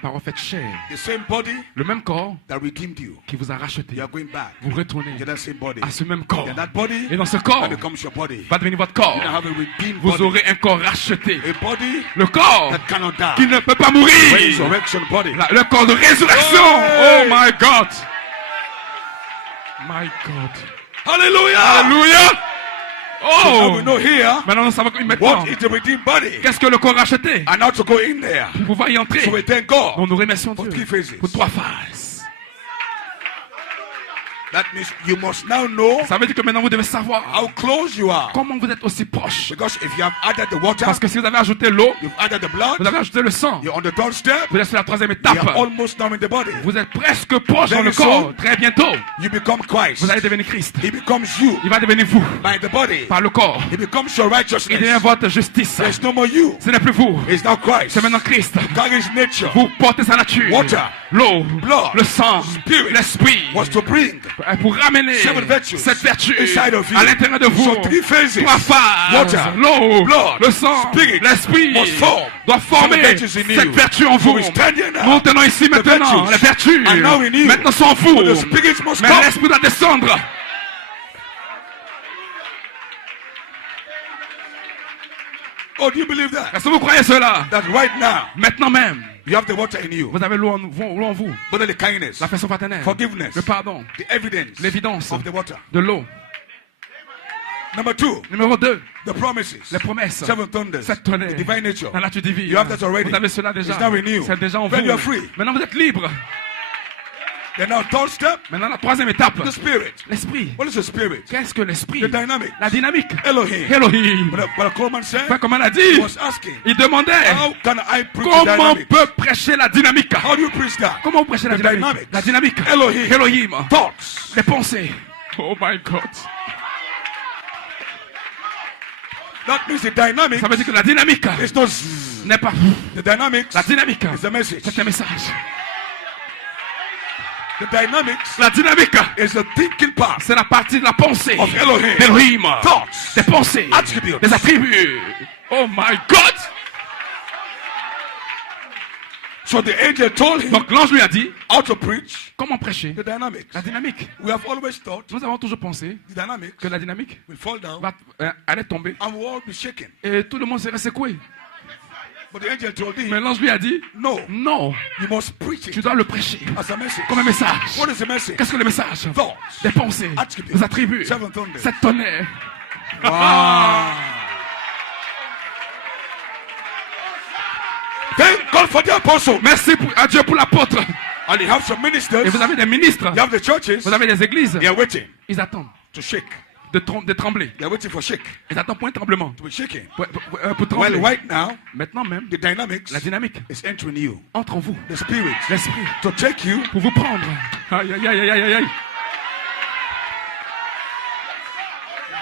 parole faite chair. The same body Le même corps that redeemed you. qui vous a racheté. You are going back Vous retournez to that same body. à ce même corps. And that body Et dans ce corps that becomes your body. va devenir votre corps. You now have a redeemed Vous body. aurez un corps racheté. A body Le corps that cannot die. qui ne peut pas mourir. Resurrection body. Le corps de résurrection. Hey! Oh my God. My God. Hallelujah. Alléluia. So now we Oh. know here Maintenant nous savons maintenant. what is the redeemed body. Qu'est-ce que le corps racheté? And now to go in there. Pour pouvoir y entrer. So we thank God. Nous nous remercions For Dieu 3 phases. pour 3 phases. That means you must now know Ça veut dire que maintenant vous devez savoir how close you are. comment vous êtes aussi proche. Because if you have added the water, Parce que si vous avez ajouté l'eau, you've added the blood, vous avez ajouté le sang, you're on the third step, vous êtes sur la 3e you étape. are almost now in the body. Vous êtes presque proche dans Very le corps. soon, Très bientôt, You become Christ. vous allez devenir Christ. He becomes you Il va devenir vous by the body. par le corps. He becomes your Il righteousness. devient votre justice. There's no more you. Ce n'est plus vous. It's now Christ. C'est maintenant Christ. Carries nature. Vous portez sa nature. Water, L'eau, blood, le sang, spirit l'esprit. was to bring Pour ramener seven virtues cette vertu inside of you. à l'intérieur de vous. So 3 phases. 3 phases. Water, L'eau, blood, le sang, spirit l'esprit must form doit former seven virtues in cette you. vertu en So vous. we stand here now. Nous tenons ici maintenant virtues les vertus. are now in you. Maintenant sont en vous. But the spirit must Mais come. l'esprit doit descendre. Oh, do you believe that? Est-ce que vous croyez cela? That right now, Maintenant même, you have the water in you. vous avez l'eau en vous. Brotherly kindness, L'affection fraternelle. forgiveness, Le pardon. the evidence L'évidence of the water. de l'eau. Number 2, Numéro 2. the promises. Les promesses. 7 thunders. 7 tonnerres. The divine nature. La nature divine. You have that already. Vous avez cela déjà. It's now in you. C'est déjà en When vous. you are free. Maintenant vous êtes libre. Then now third step, Maintenant la 3e étape. the spirit. L'esprit. What is the spirit? Qu'est-ce que l'esprit? The dynamic. La dynamique. Elohim. Elohim. But Coleman said, Enfin, comme on a dit, he was asking, il demandait how can I preach the comment on dynamic? peut prêcher la dynamique. How do you preach that? Comment vous prêchez la The dynamique? dynamics. La dynamique. Elohim. Elohim. Thoughts. Les pensées. Oh my God. That means the dynamic Ça veut dire que la dynamique is not zzz. n'est pas. The dynamics La dynamique, is the message. c'est un message. The dynamics La dynamique, is the thinking part c'est la partie de la pensée. of Elohim. Elohim. Thoughts. Des pensées. Attributes. Des attributs. Oh my God. So the angel told him Donc l'ange lui a dit, how to preach comment prêcher the dynamics. la dynamique. We have always thought Nous avons toujours pensé the dynamics que la dynamique will fall down allait tomber and we'll all be shaken. et tout le monde serait secoué. But the angel told him, Mais l'ange lui a dit, no, non, you must preach tu it dois le prêcher as a message. comme un message. What is the message? Qu'est-ce que le message? Thoughts. Des pensées, Attributes. des attributs, 7 thunders. 7 tonnerres. Wow. Thank God for the apostle. Merci à Dieu pour l'apôtre. And you have some ministers. Et vous avez des ministres, You have the churches. vous avez des églises. They are waiting Ils attendent to shake. de trembler. They are waiting for shake. Ils attendent pour un tremblement. To be shaken. Pour trembler. Well, right now, Maintenant même, the dynamics la dynamique is entering you. entre en vous. The spirit L'esprit to take you. pour vous prendre. Aïe, aïe, aïe, aïe, aïe, aïe.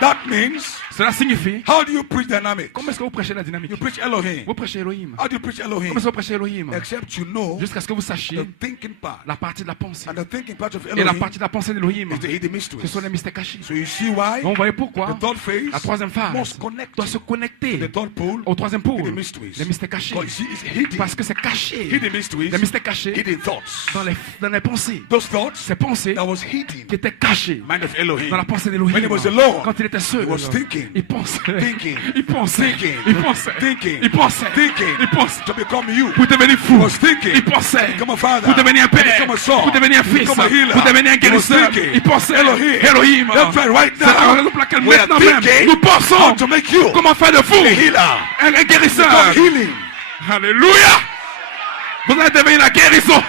That means, Cela signifie, how do you preach dynamics? comment est-ce que vous prêchez la dynamique? You preach Elohim. Vous prêchez Elohim. How do you preach Elohim? Comment est-ce que vous prêchez Elohim? Except you know Jusqu'à ce que vous sachiez the thinking part. la partie de la pensée. And the thinking part of Et la Elohim partie de la pensée d'Elohim, is the hidden ce mysteries. sont les mystères cachés. So you see why Vous voyez pourquoi the third phase la 3e phase must connect doit se to connecter the third pole, au 3e pôle, hidden mysteries. les mystères cachés. Because you see, it's hidden. Parce que c'est caché. Hidden mysteries, Les mystères cachés hidden thoughts. dans les pensées. Those thoughts Ces pensées that was hidden qui étaient cachées mind of Elohim. dans la pensée When he d'Elohim. was alone, Quand il était seul, he was thinking, il pensait. thinking, Il pensait. thinking, Il pensait. thinking, Il pensait. thinking Il pensait. to become you. Pour devenir fou. He was thinking Il pensait. to become a father, Pour devenir un to père. become a son, Pour devenir un to fils. become a healer. Pour devenir un He was guérisseur. thinking, Il pensait. Elohim. Elohim. That's right, right C'est la now. raison pour laquelle We are maintenant même, thinking nous pensons how to make you comment faire de vous a healer. un guérisseur. Become healing. Alléluia. Vous allez devenir la guérison.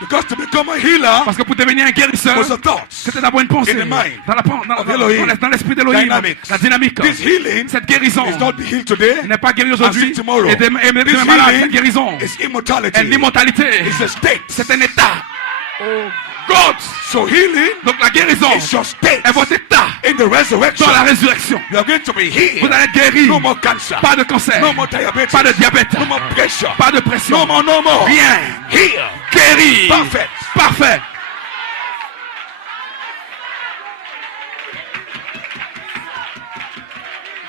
Because to become a healer Parce que pour devenir un guérisseur, was a thought. c'était d'abord une pensée. In the mind. Dans l'esprit d'Elohim. Dynamics. La dynamique. This healing Cette guérison is not healed today. n'est pas guérie aujourd'hui. And tomorrow. Et demain This malade. Cette healing guérison is immortality. est l'immortalité. It's a state. C'est un état. Oh God. So healing Donc la guérison is your state. est votre état In the resurrection, dans la résurrection. you are going to be healed. Vous allez être guéri. No more cancer. Pas de cancer. No more diabetes. Pas de diabète. No more pressure. Pas de pression. No more, no more. Rien. Healed. Guéri. Perfect. Parfait.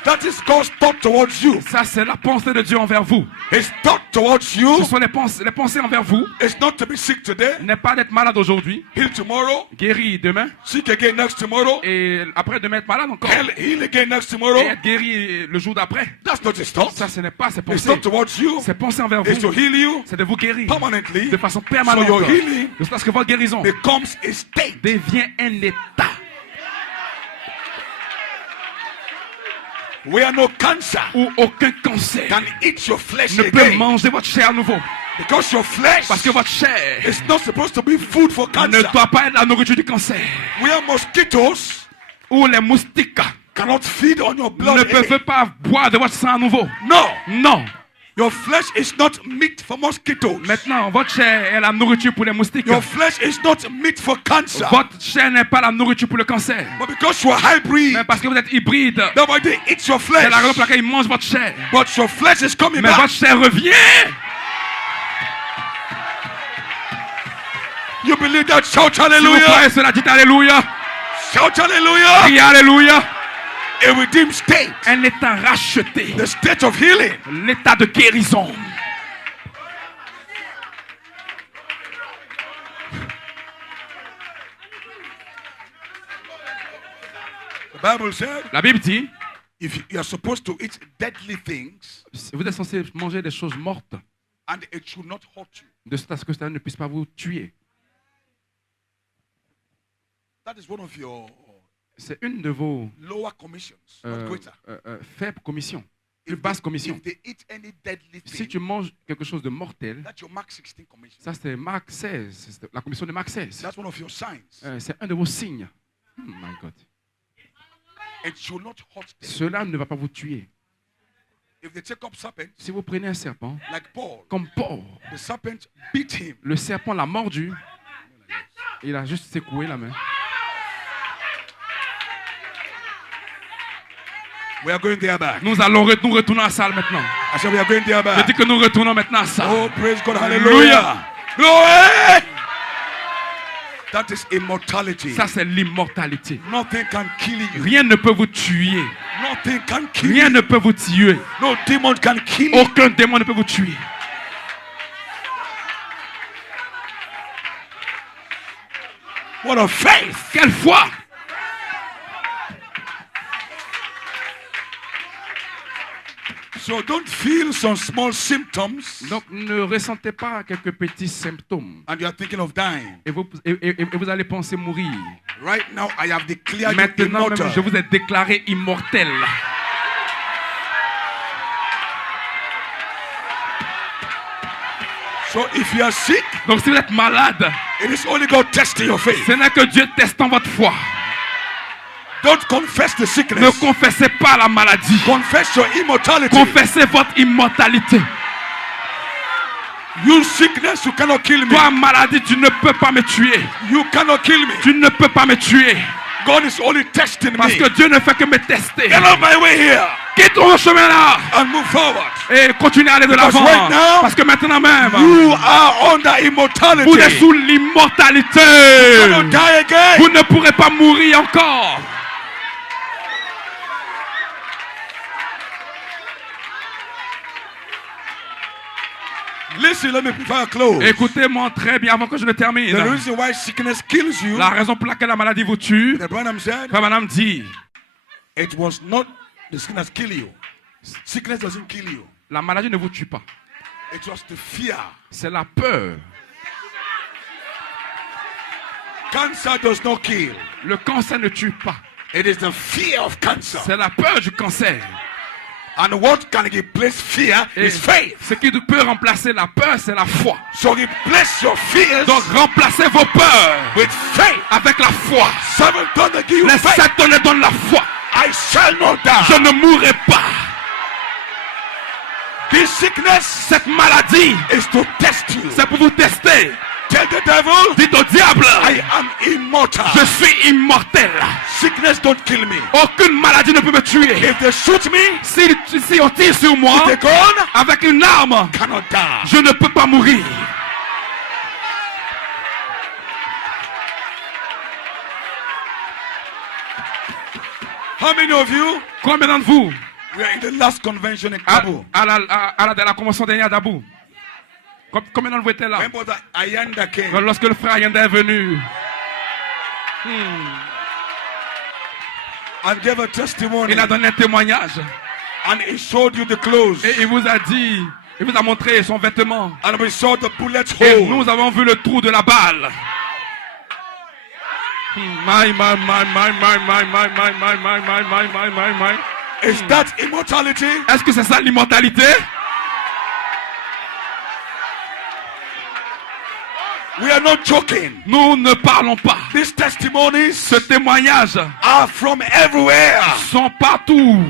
That is God's thought towards you. Ça, c'est la pensée de Dieu envers vous. His thought towards Ce you sont les pensées envers vous. is not to be sick today, N'est pas d'être malade aujourd'hui, heal tomorrow, guéri demain, sick again next tomorrow, et après demain être malade encore, heal again next et tomorrow. être guéri le jour d'après. That's not his thought. Ça, ce n'est pas ses His pensées. thought towards you Ses pensées envers is to vous, heal you c'est de vous guérir permanently. de façon So permanente. your healing Jusqu'à ce que votre guérison becomes a state. devient un état. Where no cancer Où aucun cancer can eat your flesh ne peut again. manger votre chair à nouveau. Because your flesh Parce que votre chair is not supposed to be food for ne cancer. doit pas être la nourriture du cancer. Where mosquitoes Où les moustiques cannot feed on your ne blood. peuvent pas boire de votre sang à nouveau. No. Non. Your flesh is not meat for mosquitoes. Maintenant, votre chair est la nourriture pour les moustiques. Your flesh is not meat for cancer. Votre chair n'est pas la nourriture pour le cancer. But because you are hybrid, Mais parce que vous êtes hybride, nobody eats your c'est la raison flesh. pour laquelle ils mangent votre chair. But your flesh is coming Mais back. votre chair revient. You believe that? Shout Si vous hallelujah. croyez cela, dites Alléluia. Shout hallelujah. Criez Alléluia. A redeemed state. Un état racheté. The state of healing. L'état de guérison. The Bible said, La Bible dit, if you are supposed to eat deadly things, vous êtes censé manger des choses mortes, and it should not hurt you. de sorte à ce que cela ne puisse pas vous tuer. That is one of your C'est une de vos lower commissions, not greater. faibles commissions, plus basses commissions. If they eat any deadly Si thing, tu manges quelque chose de mortel, that's your Mark 16 commission. ça c'est Marc 16, c'est la commission de Marc 16. That's one of your signs. C'est un de vos signes. Oh my God. It should not hurt them. Cela ne va pas vous tuer. If they take up serpent, Si vous prenez un serpent, like Paul, comme Paul, the serpent beat him. le serpent l'a mordu, il a juste secoué la main. We are going there back. Nous retournons à la salle maintenant. I said we are going there Je back. dis que nous retournons maintenant à la salle. Oh, praise God. Hallelujah. Hallelujah. Glory. That is immortality. Ça c'est l'immortalité. Nothing can kill you. Rien ne peut vous tuer. Nothing can kill Rien you. ne peut vous tuer. No demon can kill you. Aucun démon ne peut vous tuer. What a faith. Quelle foi! So don't feel some small symptoms Donc ne ressentez pas quelques petits symptômes. and you are thinking of dying. Et vous allez penser mourir. Right now, I have declared you Maintenant même, immortal. je vous ai déclaré immortel. So if you are sick, Donc si vous êtes malade, it is only God testing your faith. ce n'est que Dieu testant votre foi. Don't confess the Ne sickness. confessez pas la maladie. Confess your immortality. Confessez votre immortalité. You sickness, you cannot kill me. Toi maladie, tu ne peux pas me tuer. You cannot kill me. Tu ne peux pas me tuer. God is only testing Parce me. que Dieu ne fait que me tester. Get on my way here Quitte ton chemin là and move forward. et continue à aller de Because l'avant. right now, Parce que maintenant même, You are under immortality. vous êtes sous l'immortalité. You cannot die again. Vous ne pourrez pas mourir encore. Listen, let me before I close. Écoutez-moi très bien avant que je ne termine. The reason why sickness kills you, La raison pour laquelle la maladie vous tue, the Branham said, comme madame dit, it was not the sickness kill you. Sickness doesn't kill you. la maladie ne vous tue pas. It was the fear. C'est la peur. Cancer does not kill. Le cancer ne tue pas. It is the fear of cancer. C'est la peur du cancer. And what can replace fear is faith. Ce qui peut remplacer la peur, c'est la foi. So replace your fears. Donc remplacez vos peurs with faith. Avec la foi. Seven thunder give you les faith. 7 tonnerres donnent la foi. I shall not die. Je ne mourrai pas. This sickness, cette maladie, is to test you. C'est pour vous tester. Tell the devil, dites au diable, I am immortal. Je suis immortel. Sickness don't kill me. Aucune maladie ne peut me tuer. If they shoot me, si on tire sur moi, with a gun, avec une arme, cannot die. Je ne peux pas mourir. How many of you? Combien d'entre vous? We are in the last convention in Kabul. À la convention dernière d'Abou. Combien d'entre vous étaient là? Lorsque le frère Ayanda est venu. And gave a testimony. Il a donné un témoignage. And he showed you the clothes. Et il vous a dit, il vous a montré son vêtement. And we saw the bullet hole. Et nous avons vu le trou de la balle. Is that immortality? Est-ce que c'est ça l'immortalité? We are not joking. Nous ne parlons pas. These testimonies, ce témoignage, are from everywhere. Sont partout.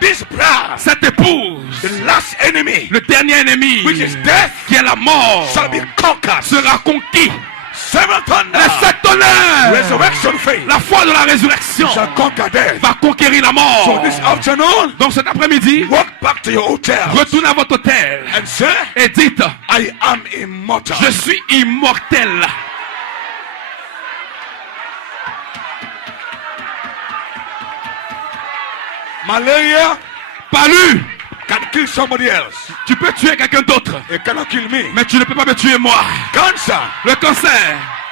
This bride, cette épouse, the last enemy, le dernier ennemi, which is death, qui est la mort, shall be conquered. Sera conquis. Seven thunder, les 7 tonnerres, resurrection faith, la foi de la résurrection, shall conquer death. Va conquérir la mort. So this afternoon, donc cet après-midi, walk back to your hotel. Retournez à votre hôtel and say, et dites, I am immortal. Je suis immortel. Malaria, palu, can kill somebody else. Tu peux tuer quelqu'un d'autre. It cannot kill me. Mais tu ne peux pas me tuer moi. Cancer, le cancer,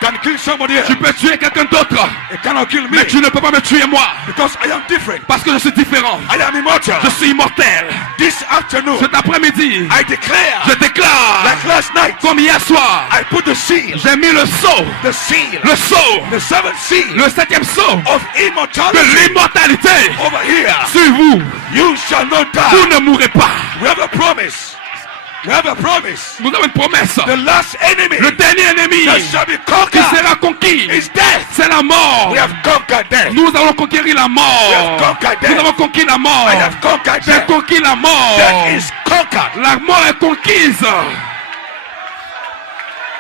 can kill somebody else. Tu peux tuer quelqu'un d'autre. It cannot kill me. Mais tu ne peux pas me tuer moi. Because I am different. Parce que je suis différent. I am immortal. Je suis immortel. This afternoon, cet après-midi, I declare, je déclare, like last night, comme hier soir, I put the seal, j'ai mis le sceau, the seal, le sceau, the seventh seal, le 7e sceau of immortality, de l'immortalité over here. Sur vous, you shall not die. Vous ne mourrez pas. We have a promise. We have a promise. Nous avons une promesse. The last enemy, le dernier ennemi that shall be conquered, qui sera conquis, is death. C'est la mort. We have conquered death. Nous allons conquérir la mort. We have conquered death. Nous avons conquis la mort. I have conquered J'ai death. conquis la mort. Death is conquered. La mort est conquise.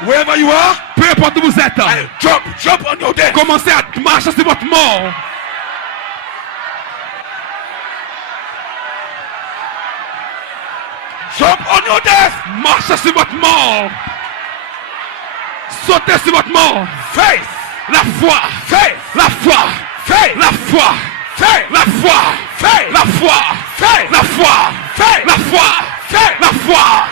Wherever you are, peu importe où vous êtes, jump on your death. Commencez à marcher sur votre mort. Jump on your death. Marchez sur votre mort. Sautez sur votre mort. Faith. La foi. Faith. La foi. Faith. La foi. Faith. La foi. Faith. La foi. Faith. La foi. Faith. La foi. Faith. La foi.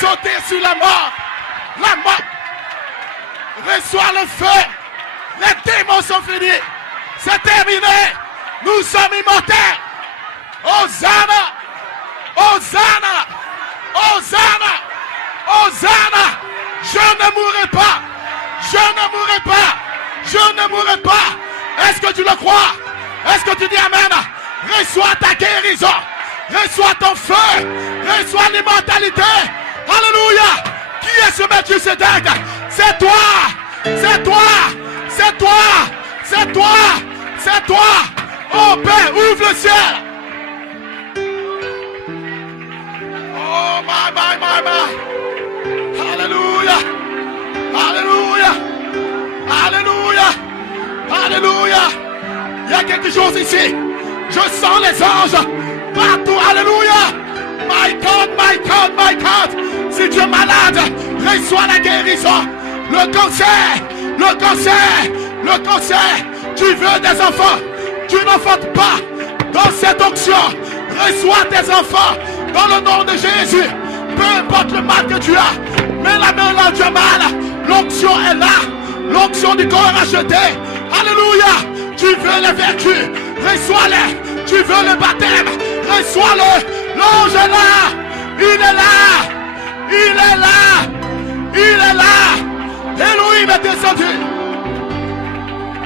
Sautez sur la mort. La mort. Reçois le feu. Les démons sont finis. C'est terminé. Nous sommes immortels. Hosanna. Hosanna. Hosanna. Hosanna. Je ne mourrai pas. Je ne mourrai pas. Je ne mourrai pas. Est-ce que tu le crois? Est-ce que tu dis amen? Reçois ta guérison. Reçois ton feu. Reçois l'immortalité. Alléluia. Qui est ce Melchisedec? C'est toi. C'est toi. C'est toi. C'est toi. C'est toi. Oh Père, ouvre le ciel. Oh my. Alléluia. Alléluia. Alléluia. Alléluia. Il y a quelque chose ici. Je sens les anges partout. Alléluia. My God, my God, my God. Si tu es malade, reçois la guérison. Le cancer, le cancer, le cancer. Tu veux des enfants. Tu n'enfantes pas. Dans cette onction, reçois tes enfants. Dans le nom de Jésus. Peu importe le mal que tu as. Mets la main là où tu as mal. L'onction est là. L'onction du corps racheté. Alléluia. Tu veux les vertus. Reçois-les. Tu veux le baptême. Reçois-le. L'ange est là. Il est là. Il est là. Il est là. Elohim est descendu.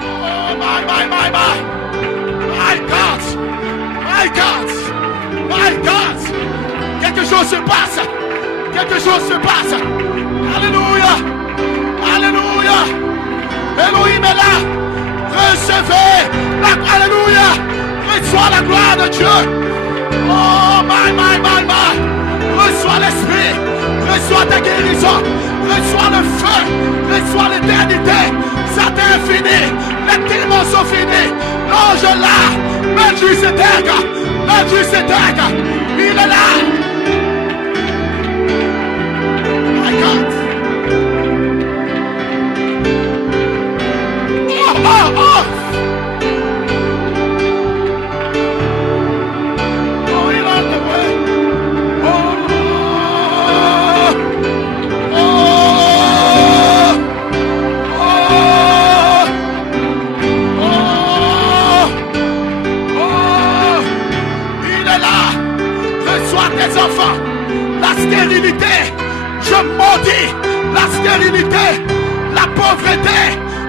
Oh, my God. My God. My God. Quelque chose se passe. Quelque chose se passe. Alléluia. Alléluia. Elohim est là. Recevez la gloire. Alléluia. Reçois la gloire de Dieu. Oh, my. Reçois l'esprit. Reçois ta guérison. Reçois le feu. Reçois l'éternité. Ça t'est fini. Les démons sont finis. L'ange est là. Melchisedec. Melchisedec. Il est là. My God. Oh. Tes enfants, la stérilité, je maudis la stérilité, la pauvreté,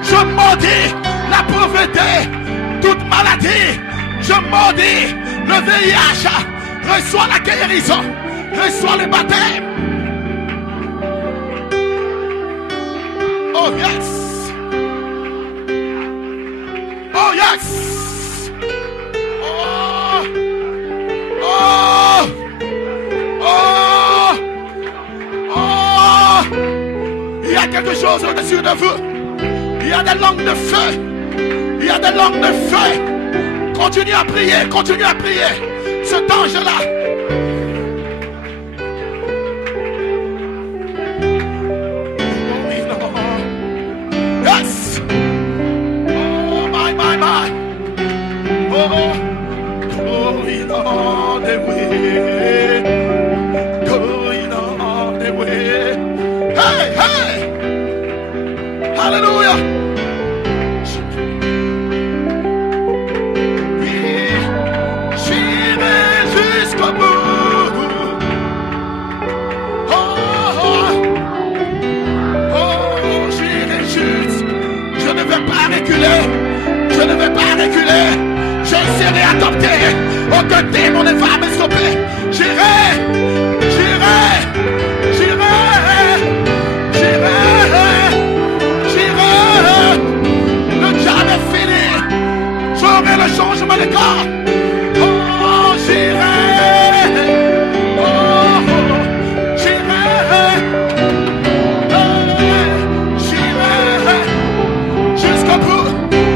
je maudis la pauvreté, toute maladie, je maudis le VIH, reçois la guérison, reçois le baptême. Oh yes, oh yes, il y a quelque chose au-dessus de vous. Il y a des langues de feu. Il y a des langues de feu. Continue à prier, continue à prier. Cet ange-là. Yes. Oh, my. Oh, going on the way. Going on the way. Hey. Alléluia. Oui, j'irai jusqu'au bout. Oh, j'irai juste. Je ne vais pas reculer. Je ne vais pas reculer. Je serai adopté. Aucun démon ne va me stopper. J'irai. Le job est fini. J'aurai le changement de corps. Oh, j'irai. Oh, j'irai. Jusqu'au bout.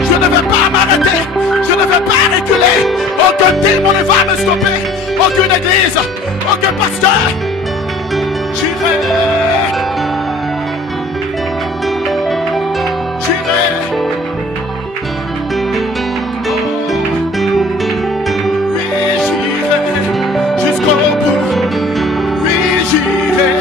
Je ne vais pas m'arrêter. Je ne vais pas reculer. Aucun démon ne va me stopper. Aucune église. Aucun pasteur. J'irai. Jusqu'au bout, oui, j'irai.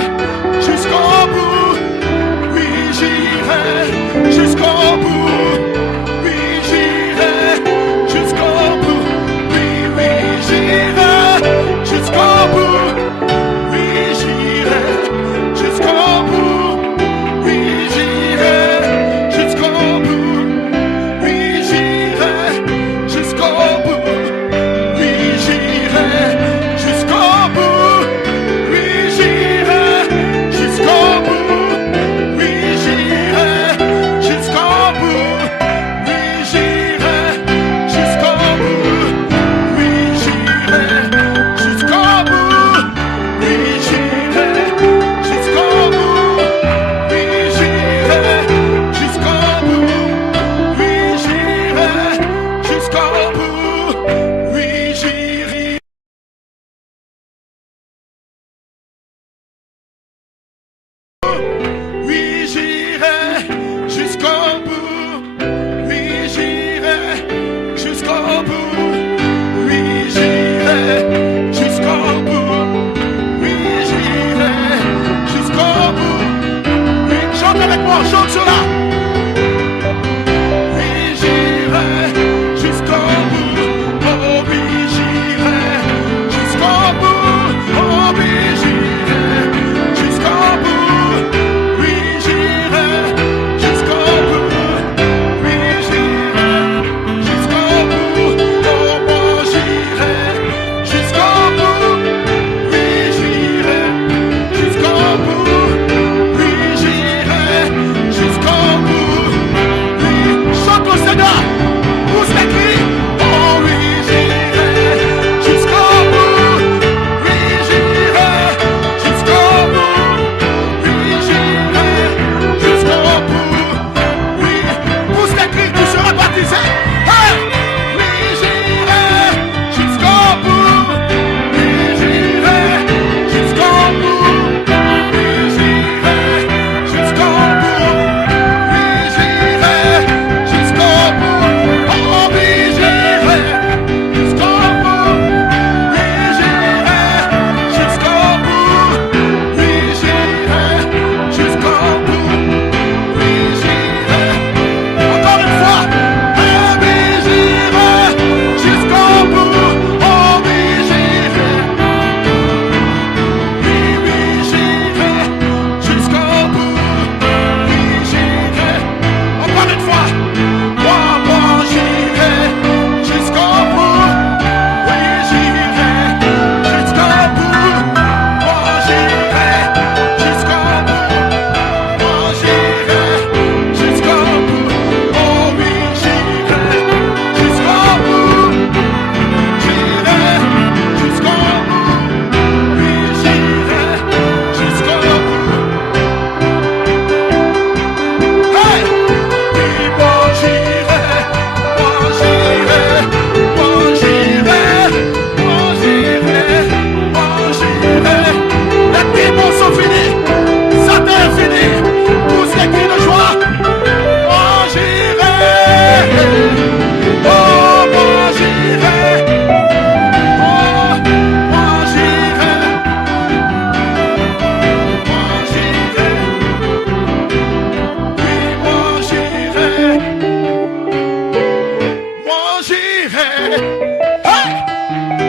Hey!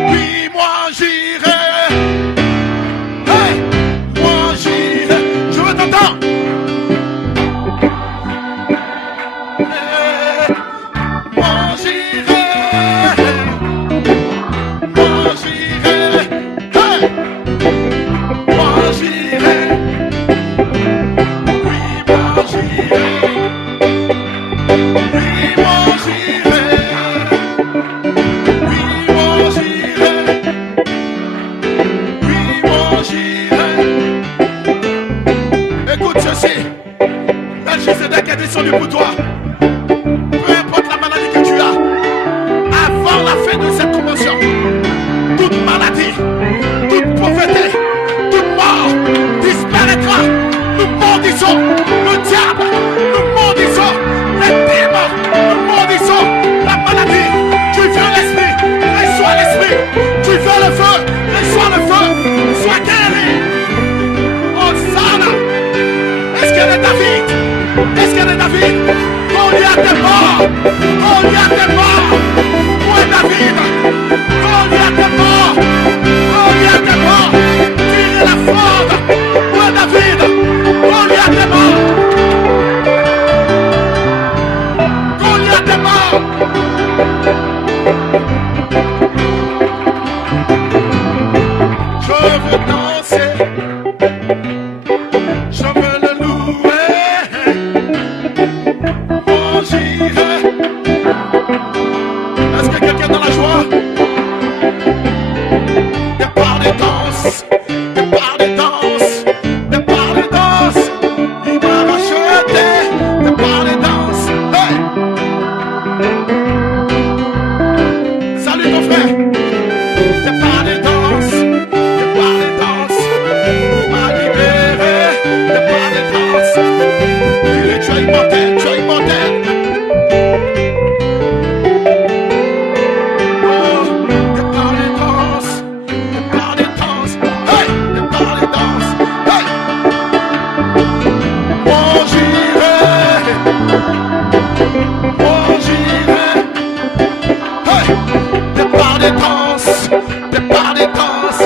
Oui, moi j'irai. Hey! Moi j'irai. Je veux t'entendre. Hey! Moi j'irai. Moi j'irai. Hey! Moi j'irai. Oui, moi j'irai. Oui, moi j'irai. Oui, moi j'irai. Oui, moi j'irai. Écoute ceci. Melchizedek est descendu pour toi. Peu importe la maladie que tu as, avant la fin de cette convention, toute maladie, toute pauvreté, toute mort disparaîtra. Nous maudissons le diable, nous maudissons les démons, nous maudissons la maladie. Tu veux l'esprit, reçois l'esprit. Tu veux le feu, reçois le feu. Sois guéri. Hosanna. Est-ce qu'elle est David? Est-ce qu'elle est David? Goliath est mort. Goliath est mort. Où est David? Goliath est mort. Goliath est mort. Tirez la fronde. Où est David? Goliath est mort. Goliath est mort. Je veux danser. Je veux le louer. Moi j'irai. Est-ce que quelqu'un est dans la joie? Départ des danses. Départ des danses. Départ des danses. Il m'a racheté. Départ des danses. Hey! Salut ton frère. Départ des danses. Départ des danses. Il m'a libéré. Départ des danses. Dis-lui, tu es immortel. Tu es immortel. Oh, départ des danses. Départ des danses. Hey! Départ des danses. Hey! Moi j'irai. Moi j'irai. Hey! Départ des danses. Départ des danses.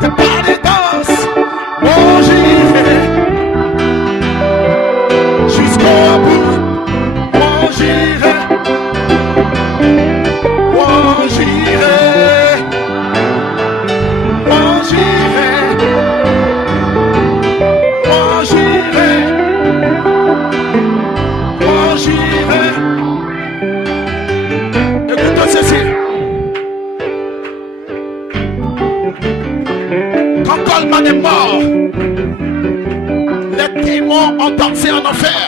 Départ des danses. Moi j'irai. Jusqu'au bout. Moi j'irai. Moi j'irai. Moi j'irai. Moi j'irai. Moi j'irai. Écoute ceci. Quand Coleman est mort, les démons ont dansé en enfer.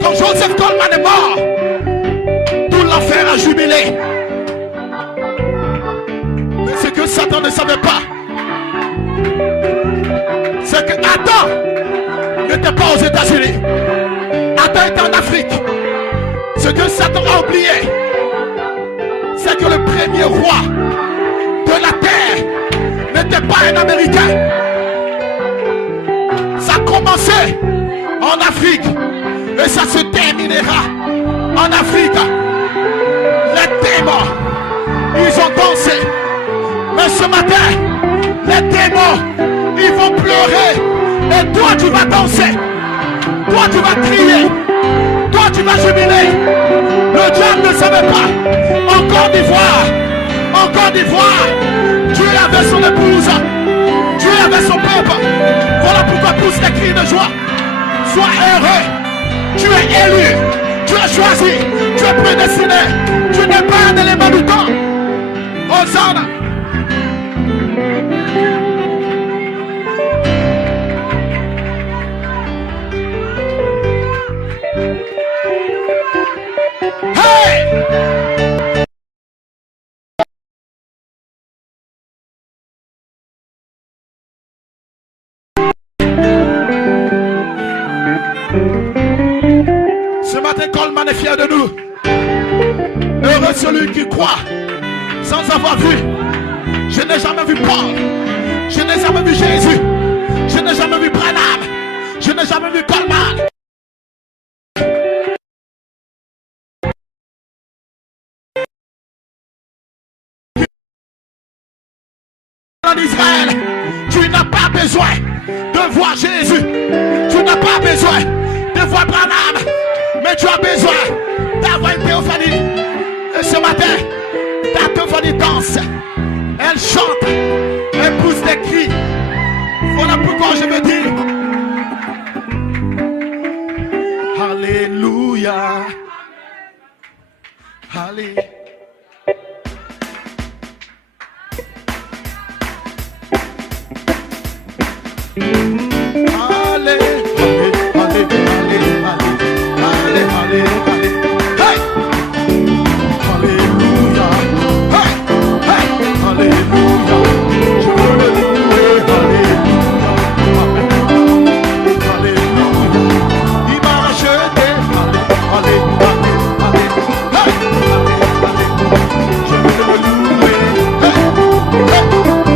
Quand Joseph Coleman est mort, tout l'enfer a jubilé. Mais ce que Satan ne savait pas, c'est que Adam n'était pas aux États-Unis. Adam était en Afrique. Ce que Satan a oublié, c'est que le premier roi de la terre n'était pas un Américain. Ça a commencé en Afrique et ça se terminera en Afrique. Les démons, ils ont dansé. Mais ce matin, les démons, ils vont pleurer. Et toi, tu vas danser. Toi, tu vas crier. Toi, tu vas jubiler. Le diable ne savait pas. En Côte d'Ivoire, Dieu avait son épouse. Dieu avait son peuple. Voilà pourquoi pousse les cris de joie. Sois heureux. Tu es élu. Tu es choisi. Tu es prédestiné. Tu n'es pas un élément du temps. Hosanna. Hey! Ce matin, Coleman est fier de nous. Heureux celui qui croit sans avoir vu. Je n'ai jamais vu Paul. Je n'ai jamais vu Jésus. Je n'ai jamais vu Branham. Je n'ai jamais vu Coleman. en Israël. Tu n'as pas besoin de voir Jésus. Tu n'as pas besoin de voir Branham. Mais tu as besoin d'avoir une théophanie. Et ce matin, ta théophanie danse. Elle chante. Elle pousse des cris. Voilà pourquoi je me dis Alléluia. Alléluia. Allez, allez, allez, allez, allez, hey! Alléluia, hey! Hey! Alléluia, je veux le louer, alléluia, alléluia, il m'a racheté, allez, allez, allez, hey! Allez, je veux le louer, hey! Hey!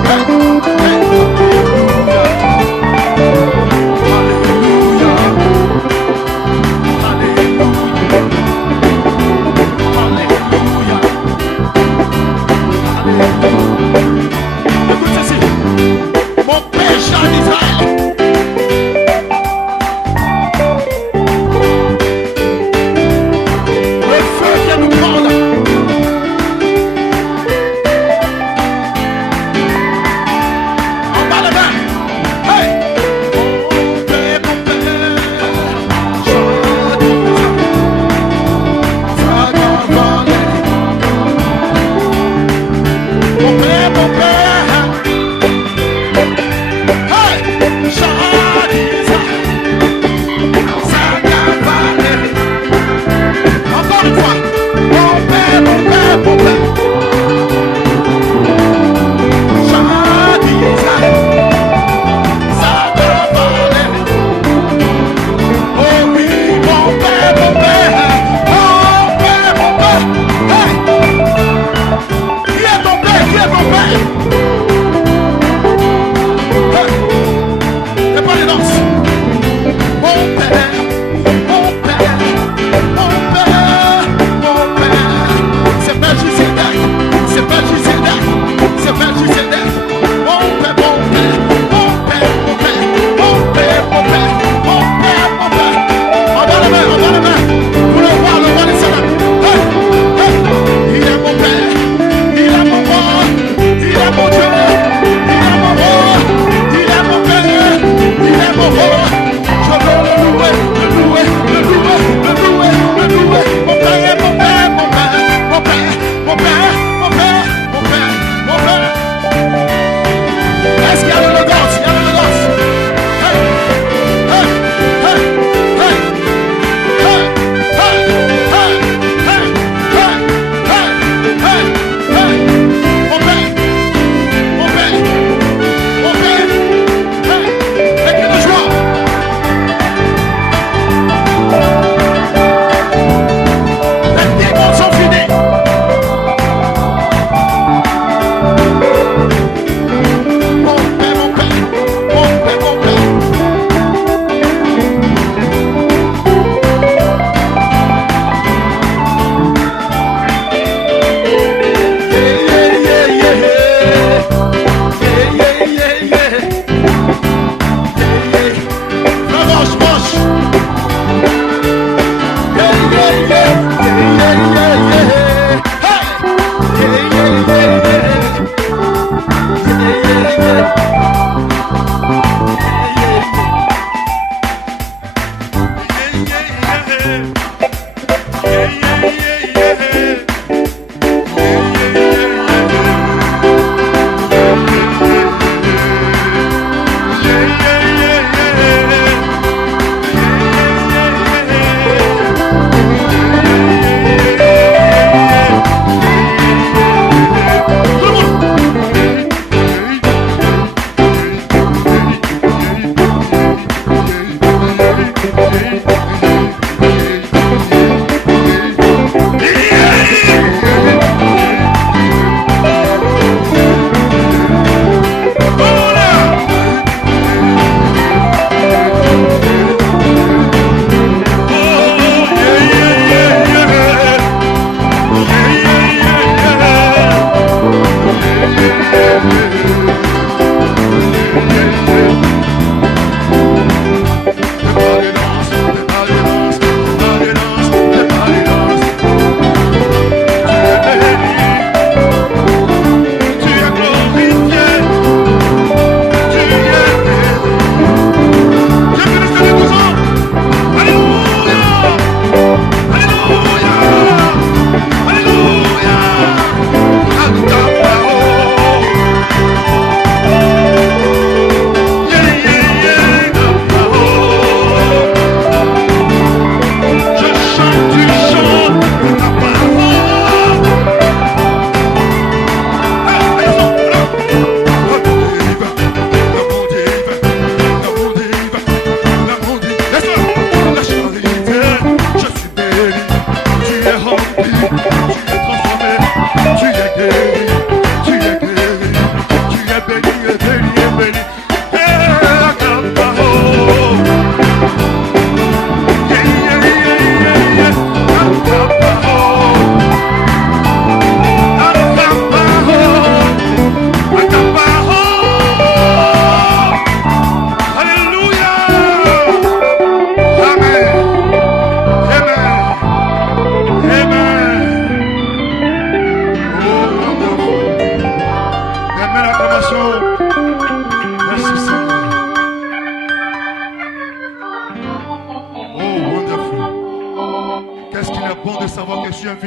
Hey! Hey! Alléluia.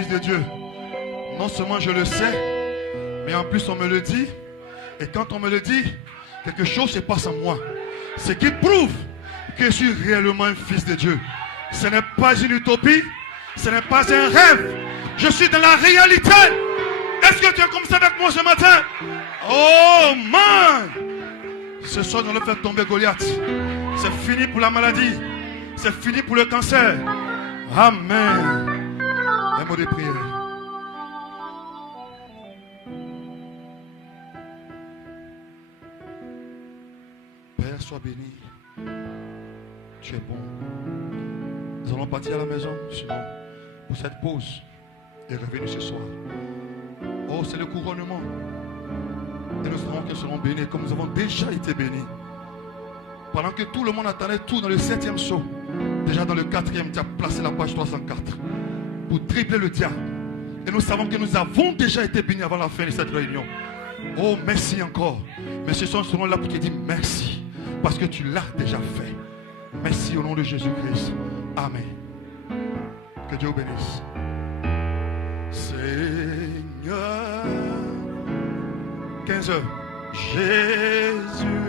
fils de Dieu. Non seulement je le sais, mais en plus on me le dit. Et quand on me le dit, quelque chose se passe en moi. Ce qui prouve que je suis réellement un fils de Dieu. Ce n'est pas une utopie, ce n'est pas un rêve. Je suis dans la réalité. Est-ce que tu es comme ça avec moi ce matin? Oh man! Ce soir, nous allons faire tomber Goliath. C'est fini pour la maladie. C'est fini pour le cancer. Amen. Un mot de prière. Père, sois béni. Tu es bon. Nous allons partir à la maison, sinon, pour cette pause et revenir ce soir. Oh, c'est le couronnement. Et nous savons qu'elles seront bénies comme nous avons déjà été bénis. Pendant que tout le monde attendait tout dans le 7e saut, déjà dans le 4e, tu as placé la page 304 pour tripler le diable. Et nous savons que nous avons déjà été bénis avant la fin de cette réunion. Oh, merci encore. Mais ce soir, nous serons là pour te dire merci. Parce que tu l'as déjà fait. Merci au nom de Jésus-Christ. Amen. Que Dieu vous bénisse. Seigneur, 15 heures. Jésus.